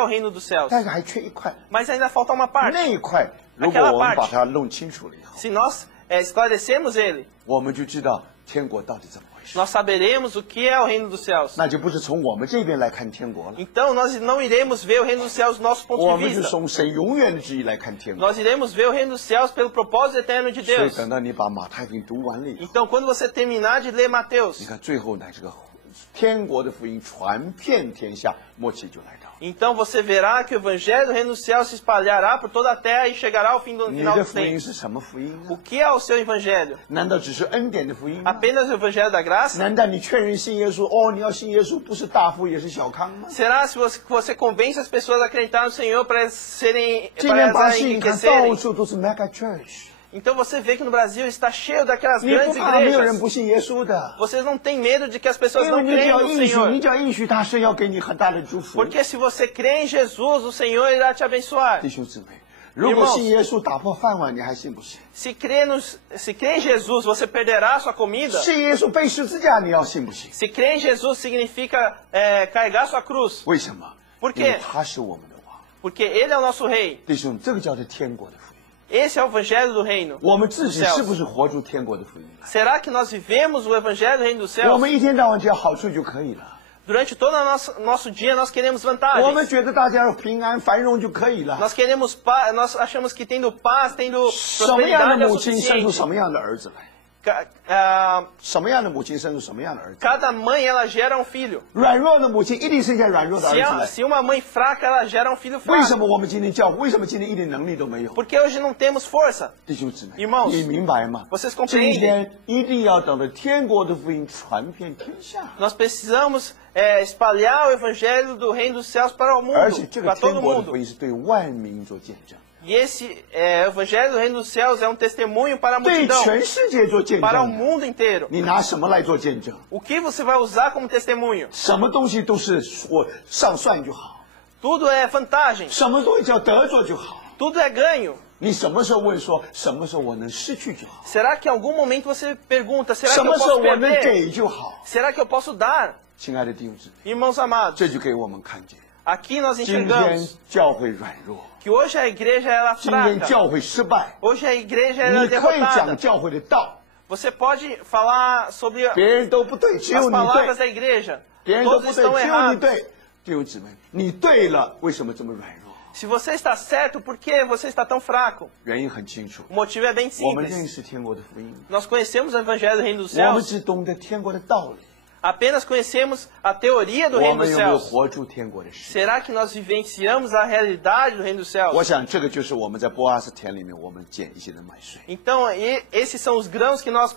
o reino dos céus. 但是还缺一块， Mas ainda falta uma parte. 那一块如果 Aquela 我们 parte 把它弄清楚了以后， Se nós esclarecermos ele, 我们就知道天国到底怎么回事。 nós saberemos o que é o reino dos céus. 那就不是从我们这边来看天国了， Então nós não iremos ver o reino dos céus do nosso 我 ponto de 们是 vista. 从神永远的旨意来看天国。 Nós iremos ver o reino dos céus pelo propósito eterno de 所以 Deus. 等到你把马太福音读完了以后， Então quando você terminar de ler 你 Mateus, 看最后呢，这个天国的福音传遍天下，末期就来到。 então você verá que o evangelho do reino dos céus se espalhará por toda a terra e chegará ao fim do 你 final 的 dos 福音 tempos. 是什么福音 O 呢？ que é o seu evangelho? 难道只是恩典的福音吗？ Apenas o evangelho da graça? 难道你劝人信耶稣？哦，你要信耶稣，不是大富也是小康吗？ Será se você convence as pessoas a acreditar no Senhor para serem 今天 para 巴 elas 西，你看到 enriquecerem? 处都是 mega church， Então você vê que no Brasil está cheio daquelas 你不 grandes 怕没有人 igrejas. 不信耶稣的？ Vocês não têm medo de que as pessoas 因为 não 你只 creem 要 no 应许， Senhor. 你只要应许他，神要给你很大的祝福。 Porque se você crê em Jesus, o Senhor irá te abençoar. 弟兄姊妹，如果信耶稣打破饭碗，你还信不信？ Se crê em Jesus, você perderá a sua comida. 信耶稣背十字架，你要信不信？ Se crê em Jesus significa carregar sua cruz. 为什么？ Por quê? 因为他是我们的王。 Porque Ele é o nosso rei. 弟兄，这个叫做天国的福音。 Esse é o evangelho do reino. 我们自己 dos céus. 是不是活出天国的福音？ Será que nós vivemos o evangelho do reino dos 我 céus? 们一天到晚只要好处就可以了。 Durante todo o nosso dia nós queremos 我们 vantagens. 觉得大家要平安繁荣就可以了。 Nós queremos paz, nós achamos que tendo paz, tendo 什么样 prosperidade 的 é 母亲生出 suficiente. 什么样的儿子来？ 什么样的母亲生出什么样的儿子？ Cada mãe ela gera um filho. 软弱的母亲一定生下软弱的儿子来。 Se uma mãe fraca, ela gera um filho 为什 fraco. 么我们今天教会？为什么今天一点能力都没有？ Porque hoje não temos força. 弟兄姊妹， Irmãos, 你明白吗？ vocês 今 compreendem? 天一定要等着天国的福音传遍天下。 Nós precisamos espalhar o evangelho do reino dos céus para o 而且 mundo, 这个 para 天 todo 国的福 mundo. 音是对万民做见证， E esse evangelho do reino dos céus é um testemunho para a 对 multidão, 全世界做见 para o 证的。 mundo inteiro. 你拿什么来做见证？ O que você vai usar como testemunho? 什么东西都是我上算就好， Tudo é vantagem, 什么东西叫得着就好。 tudo é ganho. 你什么时候问说，什么时候我能失去就好， Será que em algum momento você pergunta, será 什 que eu 么时候 posso 我能 perder? 给就好。 Será que eu posso dar? 亲爱的弟兄姊妹， Irmãos amados, 这就给我们看见， aqui nós 今天 enxergamos 教会软弱， que hoje a igreja ela é 今天 fraca. 教会失败。 Hoje a igreja ela é 你可以讲 derrotada. 教会的道， Você pode falar sobre 别人都不对，只 as 有你 palavras 对， da igreja. 别人都 Todos 不对， estão 只有你 errados. 对。弟兄姊妹，你对了，为什么这么软弱？ Se você está certo, por que você está tão fraco? 原因很清楚， O motivo é bem 我们认 simples. 识天国的福音， Nós conhecemos o evangelho do reino dos 我们 céus, 只懂得天国的道理， apenas conhecemos a teoria do 我 reino 们 dos 有没有 céus. 活出天国的事？ Será que nós vivenciamos a realidade do reino dos 我 céus? 想这个就是我们在波阿斯田里面我们捡一些的麦穗。 Então, esses são os grãos que nós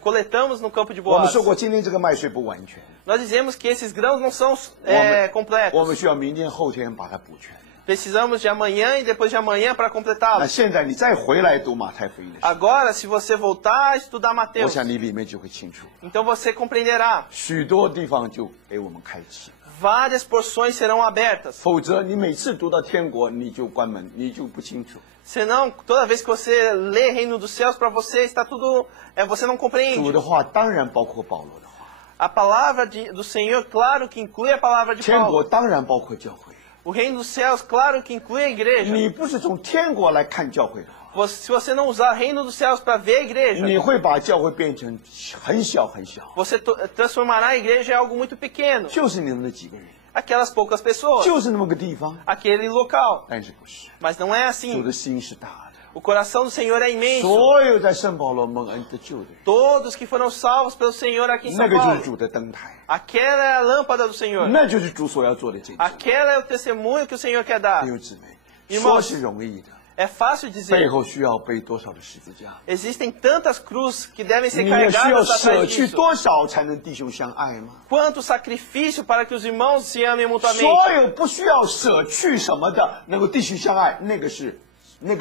coletamos no campo de 我们 Boaz. 说过，今天这个麦穗不完全， Nós dizemos que esses grãos não são 我们 completos. 需要明天后天把它补全。 Precisamos de amanhã e depois de amanhã para 那 completá-los. 现在你再回来读马太福音的时候， Agora, se você voltar a estudar 我 Mateus, 想你里面就会清楚， então você compreenderá. 许多地方就给我们开启。 Várias porções serão abertas. 否则你每次读到天国，你就关门，你就不清楚。 Senão, toda vez que você lê Reino dos Céus, para você está tudo... você não 主 compreende. 的话当然包括保罗的话， A palavra do Senhor, claro que inclui a palavra de 天国 Paulo. 当然包括教会。 O Reino dos Céus, claro que inclui a igreja. 你不是从天国来看教会的话， Se você não usar Reino dos Céus para ver a igreja, 你会把教会变成很小很小， você transformará a igreja em algo muito pequeno. 就是你们那几个人， Aquelas poucas pessoas, 就是那么个地方。 aquele local. 但是不是， Mas não é 主 assim. 的心是大的， O coração do Senhor é imenso. 所有在圣保罗蒙恩得救的人， Todos que foram salvos pelo Senhor aqui em 那 São 个就是 Paulo. 主的灯台， Aquela é a lâmpada do Senhor. 那就是主所要做的见证。 Aquela é o testemunho que o Senhor quer dar. 弟兄姊妹， Irmãos 说是容易的， É fácil 背 dizer. 后需要背多少的十字架？ Existem tantas cruzes que devem ser 你也需要 carregadas 舍 atrás 去 disso. 多少才能弟兄相爱吗？ Quanto sacrifício para que os irmãos se amem 所 mutuamente. 有不需要舍去什么的，能够弟兄相爱，那个是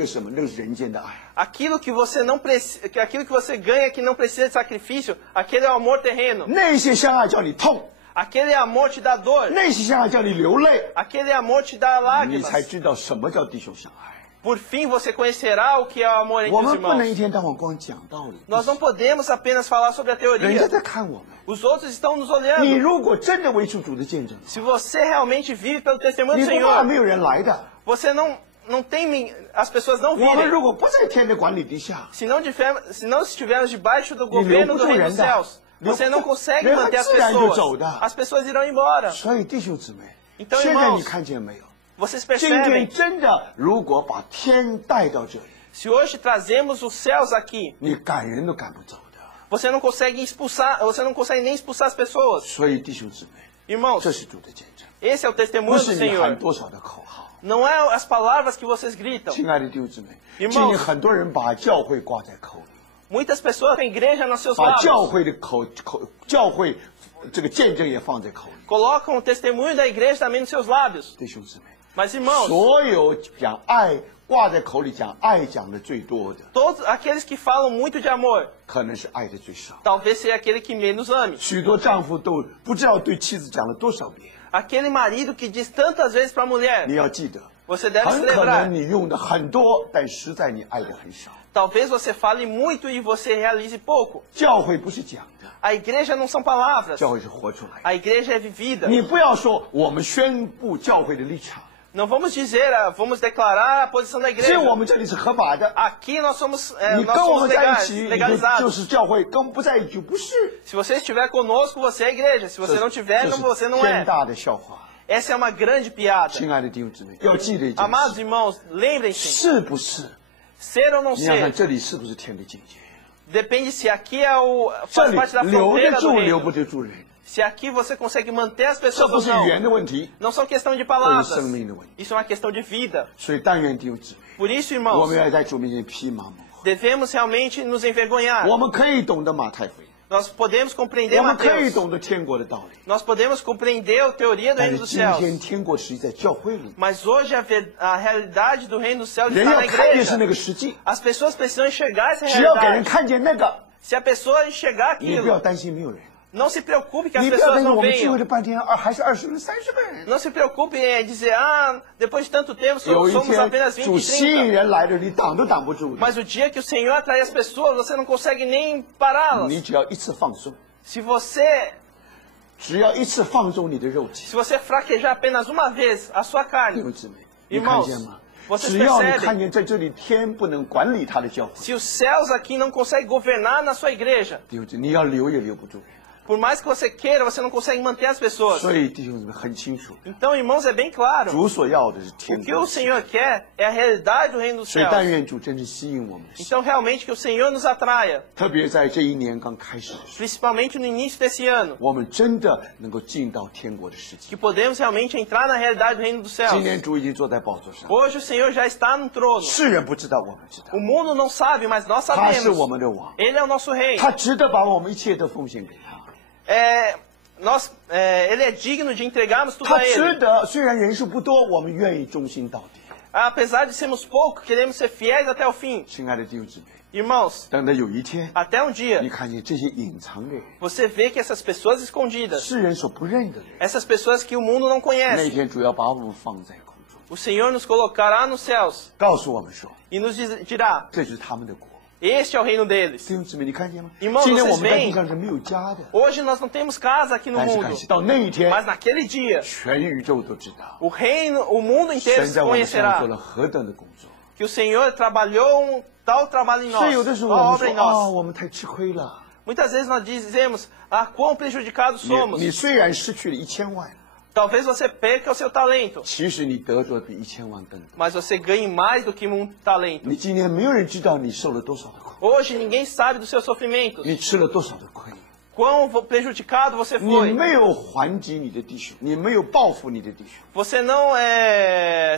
什么？那个是人间的爱。 Aquilo que você não precisa, aquilo que você ganha que não precisa de sacrifício, aquele é o amor terreno. 那些相爱叫你痛， Aquele amor te dá dor. 那些相爱叫你流泪， Aquele amor te dá 你 lágrimas. 才知道什么叫弟兄相爱。 Por fim, você conhecerá o que é o amor entre 我 os 们不能 irmãos. 一天到晚光讲道理， Nós não podemos apenas falar sobre a 人家 teoria. 在看我们。 Os outros estão nos 你 olhando. 如果真的为主的见证， Se você realmente vive pelo testemunho 你 do 不怕没 Senhor, 有人来的。 você não tem, as pessoas não 我们 virem. 如果不在天的管理底下， Se não estivermos debaixo do 你留 governo 不 do 住 reino 人 dos 的， céus, você não consegue 人很 manter as 自然就走 pessoas. 的。 As pessoas irão embora. 所以弟兄姊妹， Então, 现在 irmãos 你看见没有？ Vocês 今天 percebem? 真的，如果把天带到这里， Se hoje trazemos os céus aqui, 你赶人都赶不走的。 você não consegue nem expulsar as pessoas. 所以弟兄姊妹， Irmãos, 这是主的见证， esse é o 不 testemunho do 是你喊 Senhor. 多少的口号。 Não é as palavras que vocês gritam. 亲爱的弟兄姊妹， Irmãos 今天很多人把教会挂在口里， Muitas pessoas têm igreja nos seus 把教 lábios. 会的教会这个见证也放在口里。 Colocam o testemunho da igreja também nos seus lábios. 弟兄姊妹， Mas, irmãos, 所有讲爱挂在口里讲爱讲的最多的， todos aqueles que falam muito de amor, 可能是爱的最少。 talvez seja aquele que menos ame. 许多丈夫都不知道对妻子讲了多少遍。 Aquele marido que diz tantas vezes para a 你 mulher, 要记得， você deve se 很可 lembrar. 能你用的很多，但实在你爱的很少。 Talvez você fale muito e você realize pouco. 教会不是讲的， A igreja não são palavras. 教会是活出来的。 A igreja é vivida. 你不要说我们宣布教会的立场， Não vamos dizer, vamos declarar a posição da 只有我 igreja. 们这里是合法的。 Aqui nós somos, 你跟我们在一 legais, 起，你就 legalizados. 是教会；跟我们不在一起就不是。 Se você estiver conosco, você é igreja. Se você não 这 tiver, 是 você não 天 é. 大的笑话。 Essa é uma grande piada. 亲爱的弟兄姊妹，要记得一件 Amados 事， irmãos, lembrem-se, 是不是？ ser ou não 你想看 ser, 这里是不是天的境界？ depende se aqui é faz 这里 parte da 留 fronteira 得 do 住留不 reino. 得住人， Se aqui você consegue manter as 这 pessoas 不 ou 是语言 não, 的问题， não são questão de 这是 palavras. 生命的问题。 Isso é uma questão de vida. 所以但愿弟兄姊妹， Por isso, 我 irmãos, 们要在主面前披麻蒙灰。 devemos realmente nos envergonhar. 我们可以懂得马太福音， Nós podemos compreender 我们可以 Mateus. 懂得天国的道理， Nós podemos compreender a teoria do 但 reino 是 dos 今 céus. 天天国实际在教会里， Mas hoje a realidade do reino dos céus 人 está 要 na 看见是那 igreja. 个实际。 As pessoas precisam enxergar essa 只要给人 realidade. 看见那个， Se a pessoa enxergar 你不要 aquilo, 担心没有人， não se preocupe que as 你不要 pessoas 担心 não 我们聚会 venham. 了半天，还是20人、30个人。 Não se preocupe em dizer, depois de tanto tempo 有一 somos 天 apenas 20, 主吸引 30. 人来了，你挡都挡不住的。 Mas o dia que o Senhor atrai as pessoas, você não consegue nem pará-las. 你只要一次放松， Se você 只要一次放纵你的肉体， Se você fraquejar apenas uma vez a sua 弟 carne, 兄姊妹，你看 irmãos, 见吗？ vocês 只要你 percebem? 看见在这里天不能管理他的教会， Se os céus aqui não conseguem governar na sua igreja, 弟兄姊妹，你要留也留不住人。 por mais que você queira, você não consegue manter as pessoas. 所以弟兄姊妹很清楚， Então, irmãos, é bem claro. 主所要的是天 O que 国 o。Senhor quer é a realidade do reino dos 所以但 céus. 愿主真是吸引我们的心， Então, realmente, que o Senhor nos atraia, 特别在这一年刚开始的时候， principalmente no início desse ano, 我们真的能够进到天国的世界 que。podemos realmente entrar na realidade do reino dos 今 céus. 年主已经坐在宝座上， Hoje o Senhor já está no trono. 世人不知道，我们知道， O mundo não sabe, mas nós 他是我 sabemos. 们的王， Ele é o nosso rei. 他值得把我们一切都奉献给他。 Ele é digno de entregarmos tudo 他 a 值 Ele. 得，虽然人数不多，我们愿意忠心到底。 Apesar de sermos poucos, queremos ser fiéis até o fim. 亲爱的弟兄姊妹， Irmãos, 等到有一天， até um 你 dia, 看见这些隐藏的人， você vê que essas pessoas escondidas, 世人所不认的人， essas pessoas que o mundo não 那 conhece, 天主要把我们放在空中， o Senhor nos colocará nos céus 告诉我们说， e nos dirá, 这是他们的国。 este é o reino deles. 弟兄姊妹，你看见吗？ Irmãos, 今天我 vocês 们在 veem? 地上是没有家的， Hoje nós não temos casa aqui no 但是 mundo, 感谢到那一天， mas naquele dia, 全宇宙都知道， o reino, o mundo inteiro 神 se 在我们身上 conhecerá 做了何等的工作。 que o Senhor trabalhou tal trabalho em 所以有的 nós, 时候 a 我们 obra em 说啊， nós. 我们太吃亏了。 Muitas vezes nós dizemos, quão prejudicados 你 somos. 虽然失去了1000万， Talvez você perca o seu talento, 其实你得着比1000万更多。 mas você ganhe mais do que um talento. 你今天没有人知道你受了多少的苦， Hoje ninguém sabe dos seus sofrimentos, 你吃了多少的亏， quão prejudicado você 你 foi. 没有还击你的弟兄，你没有报复你的弟兄。 Você não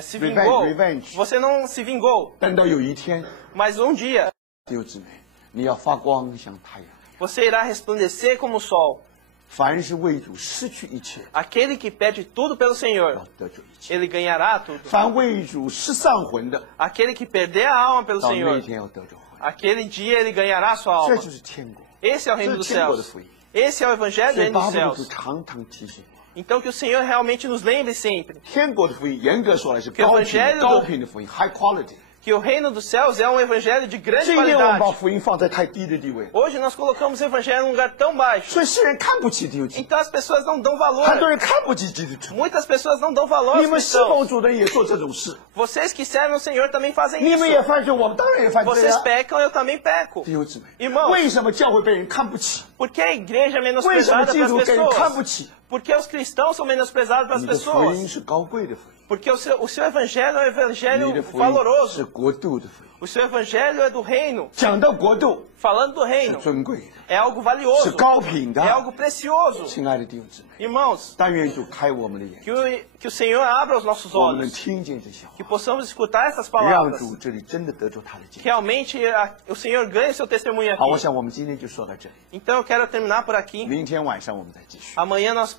se vingou. Revenge. Você não se vingou. 等到有一天， Mas dia 弟兄姊妹，你要发光像太阳。 você irá resplandecer como o sol. 凡是为主失去一切， Aquele que perde tudo pelo Senhor, 要得着一切； ele ganhará tudo. 凡为主失丧魂的， Aquele que perder a alma pelo 到那一 Senhor, 天要得着魂。 aquele dia ele ganhará a sua 这 alma. 就是天国， Esse é o 这 reino 是 dos 天国的 céus. 福音。 Esse é o evangelho do 所以 reino 巴 dos 不得主 céus. 常常提醒我， Então que o Senhor realmente nos lembre sempre 天国的福音严格说来是 Que o 高品 evangelho 高 do- 品的福音 （high quality）。 que o reino dos céus é um evangelho de grande 今天我们把 qualidade. 福音放在太低的地位， Hoje nós colocamos o evangelho num lugar tão baixo. 所以世人看不起弟兄姊妹， Então as pessoas não dão 很多 valor. 人看不起基督徒。 Muitas pessoas não dão valor 你 aos 们侍 cristãos. 奉主的人也做这种事， Vocês que servem o Senhor também fazem 你们也 isso. 犯罪，我们当然也犯罪 Vocês 啊。 pecam, eu também peco. 弟兄姊妹， Irmãos, 为什么教会被人看不起？ por que a igreja é 为什么 menosprezada 基督 pelas 给人看不 pessoas? 起？ Por que os cristãos são menosprezados pelas 你的福 pessoas? 音是高贵的福音， Porque o seu evangelho é um 你的 evangelho 福音是 valoroso. 国度的福音。 O seu evangelho é do reino. 讲到国度 Falando do 是 reino, 尊贵的， é algo 是 valioso. 高品的 É。algo precioso. 亲爱的弟兄姊妹， Irmãos, 但愿主开我们的眼， que o Senhor abra os nossos 我们能 olhos. 听见这些 Que 话， possamos escutar essas 让 palavras. 主这里真的得着他的见 Que。realmente o Senhor ganhe seu testemunho 好，我 aqui. 想我们今天就说到这里， Então eu quero terminar por aqui. 明天晚上我们再继续。 Amanhã nós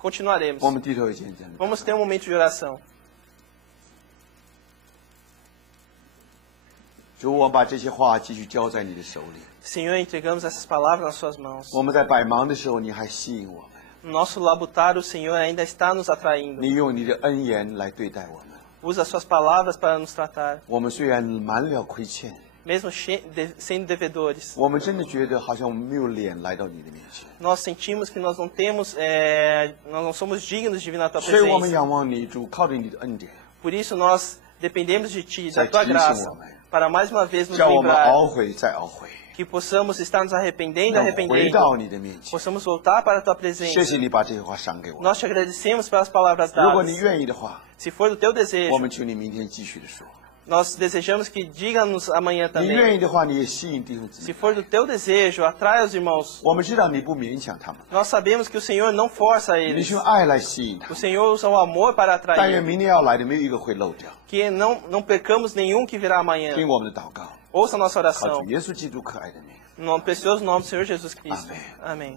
continuaremos. 我们低头一见，真的。 Vamos ter um momento de oração. 主，我把这些话继续交在你的手里。 Senhor, entregamos essas palavras nas suas mãos. 我们在百忙的时候，你还吸引我们， No nosso labutar, o Senhor ainda está nos atraindo. 你用你的恩言来对待我们。 Usa suas palavras para nos tratar. 我们虽然满了亏欠， Mesmo sendo devedores. 我们真的觉得好像我们没有脸来到你的面前， Nós sentimos que nós não temos, nós não somos dignos de vir na tua 所以我们 presença. 仰望你，主，靠着你的恩典， Por isso nós dependemos de ti, da Sai tua disso, graça, homem. para mais uma vez nos 叫我们 livrar, 懊悔再懊悔， que possamos estar nos arrependendo, 能回 arrependendo, 到你的面前。 possamos voltar para a tua 谢 presença. 谢你把这些话赏给我。 Nós te agradecemos pelas palavras 如果你 dadas. 愿意的话， Se for do teu 我 desejo, 们求你明天继续的说。 nós desejamos que diga-nos amanhã 你愿 também. 意的话，你也吸引弟兄姊 Se 妹。 for do teu desejo, atrai os irmãos. 我们知道你不勉强他们， Nós sabemos que o Senhor não força 你 eles. 是用爱来吸引他 O 们。 Senhor usa o amor para 但愿 atrair. 明天要来的没有一个会漏掉。 Que não percamos nenhum que virá amanhã. 听我们的祷告， Ouça a nossa 靠 oração. 主耶稣基督可爱的名。 No precioso nome do Senhor Jesus Cristo. Amém. Amém.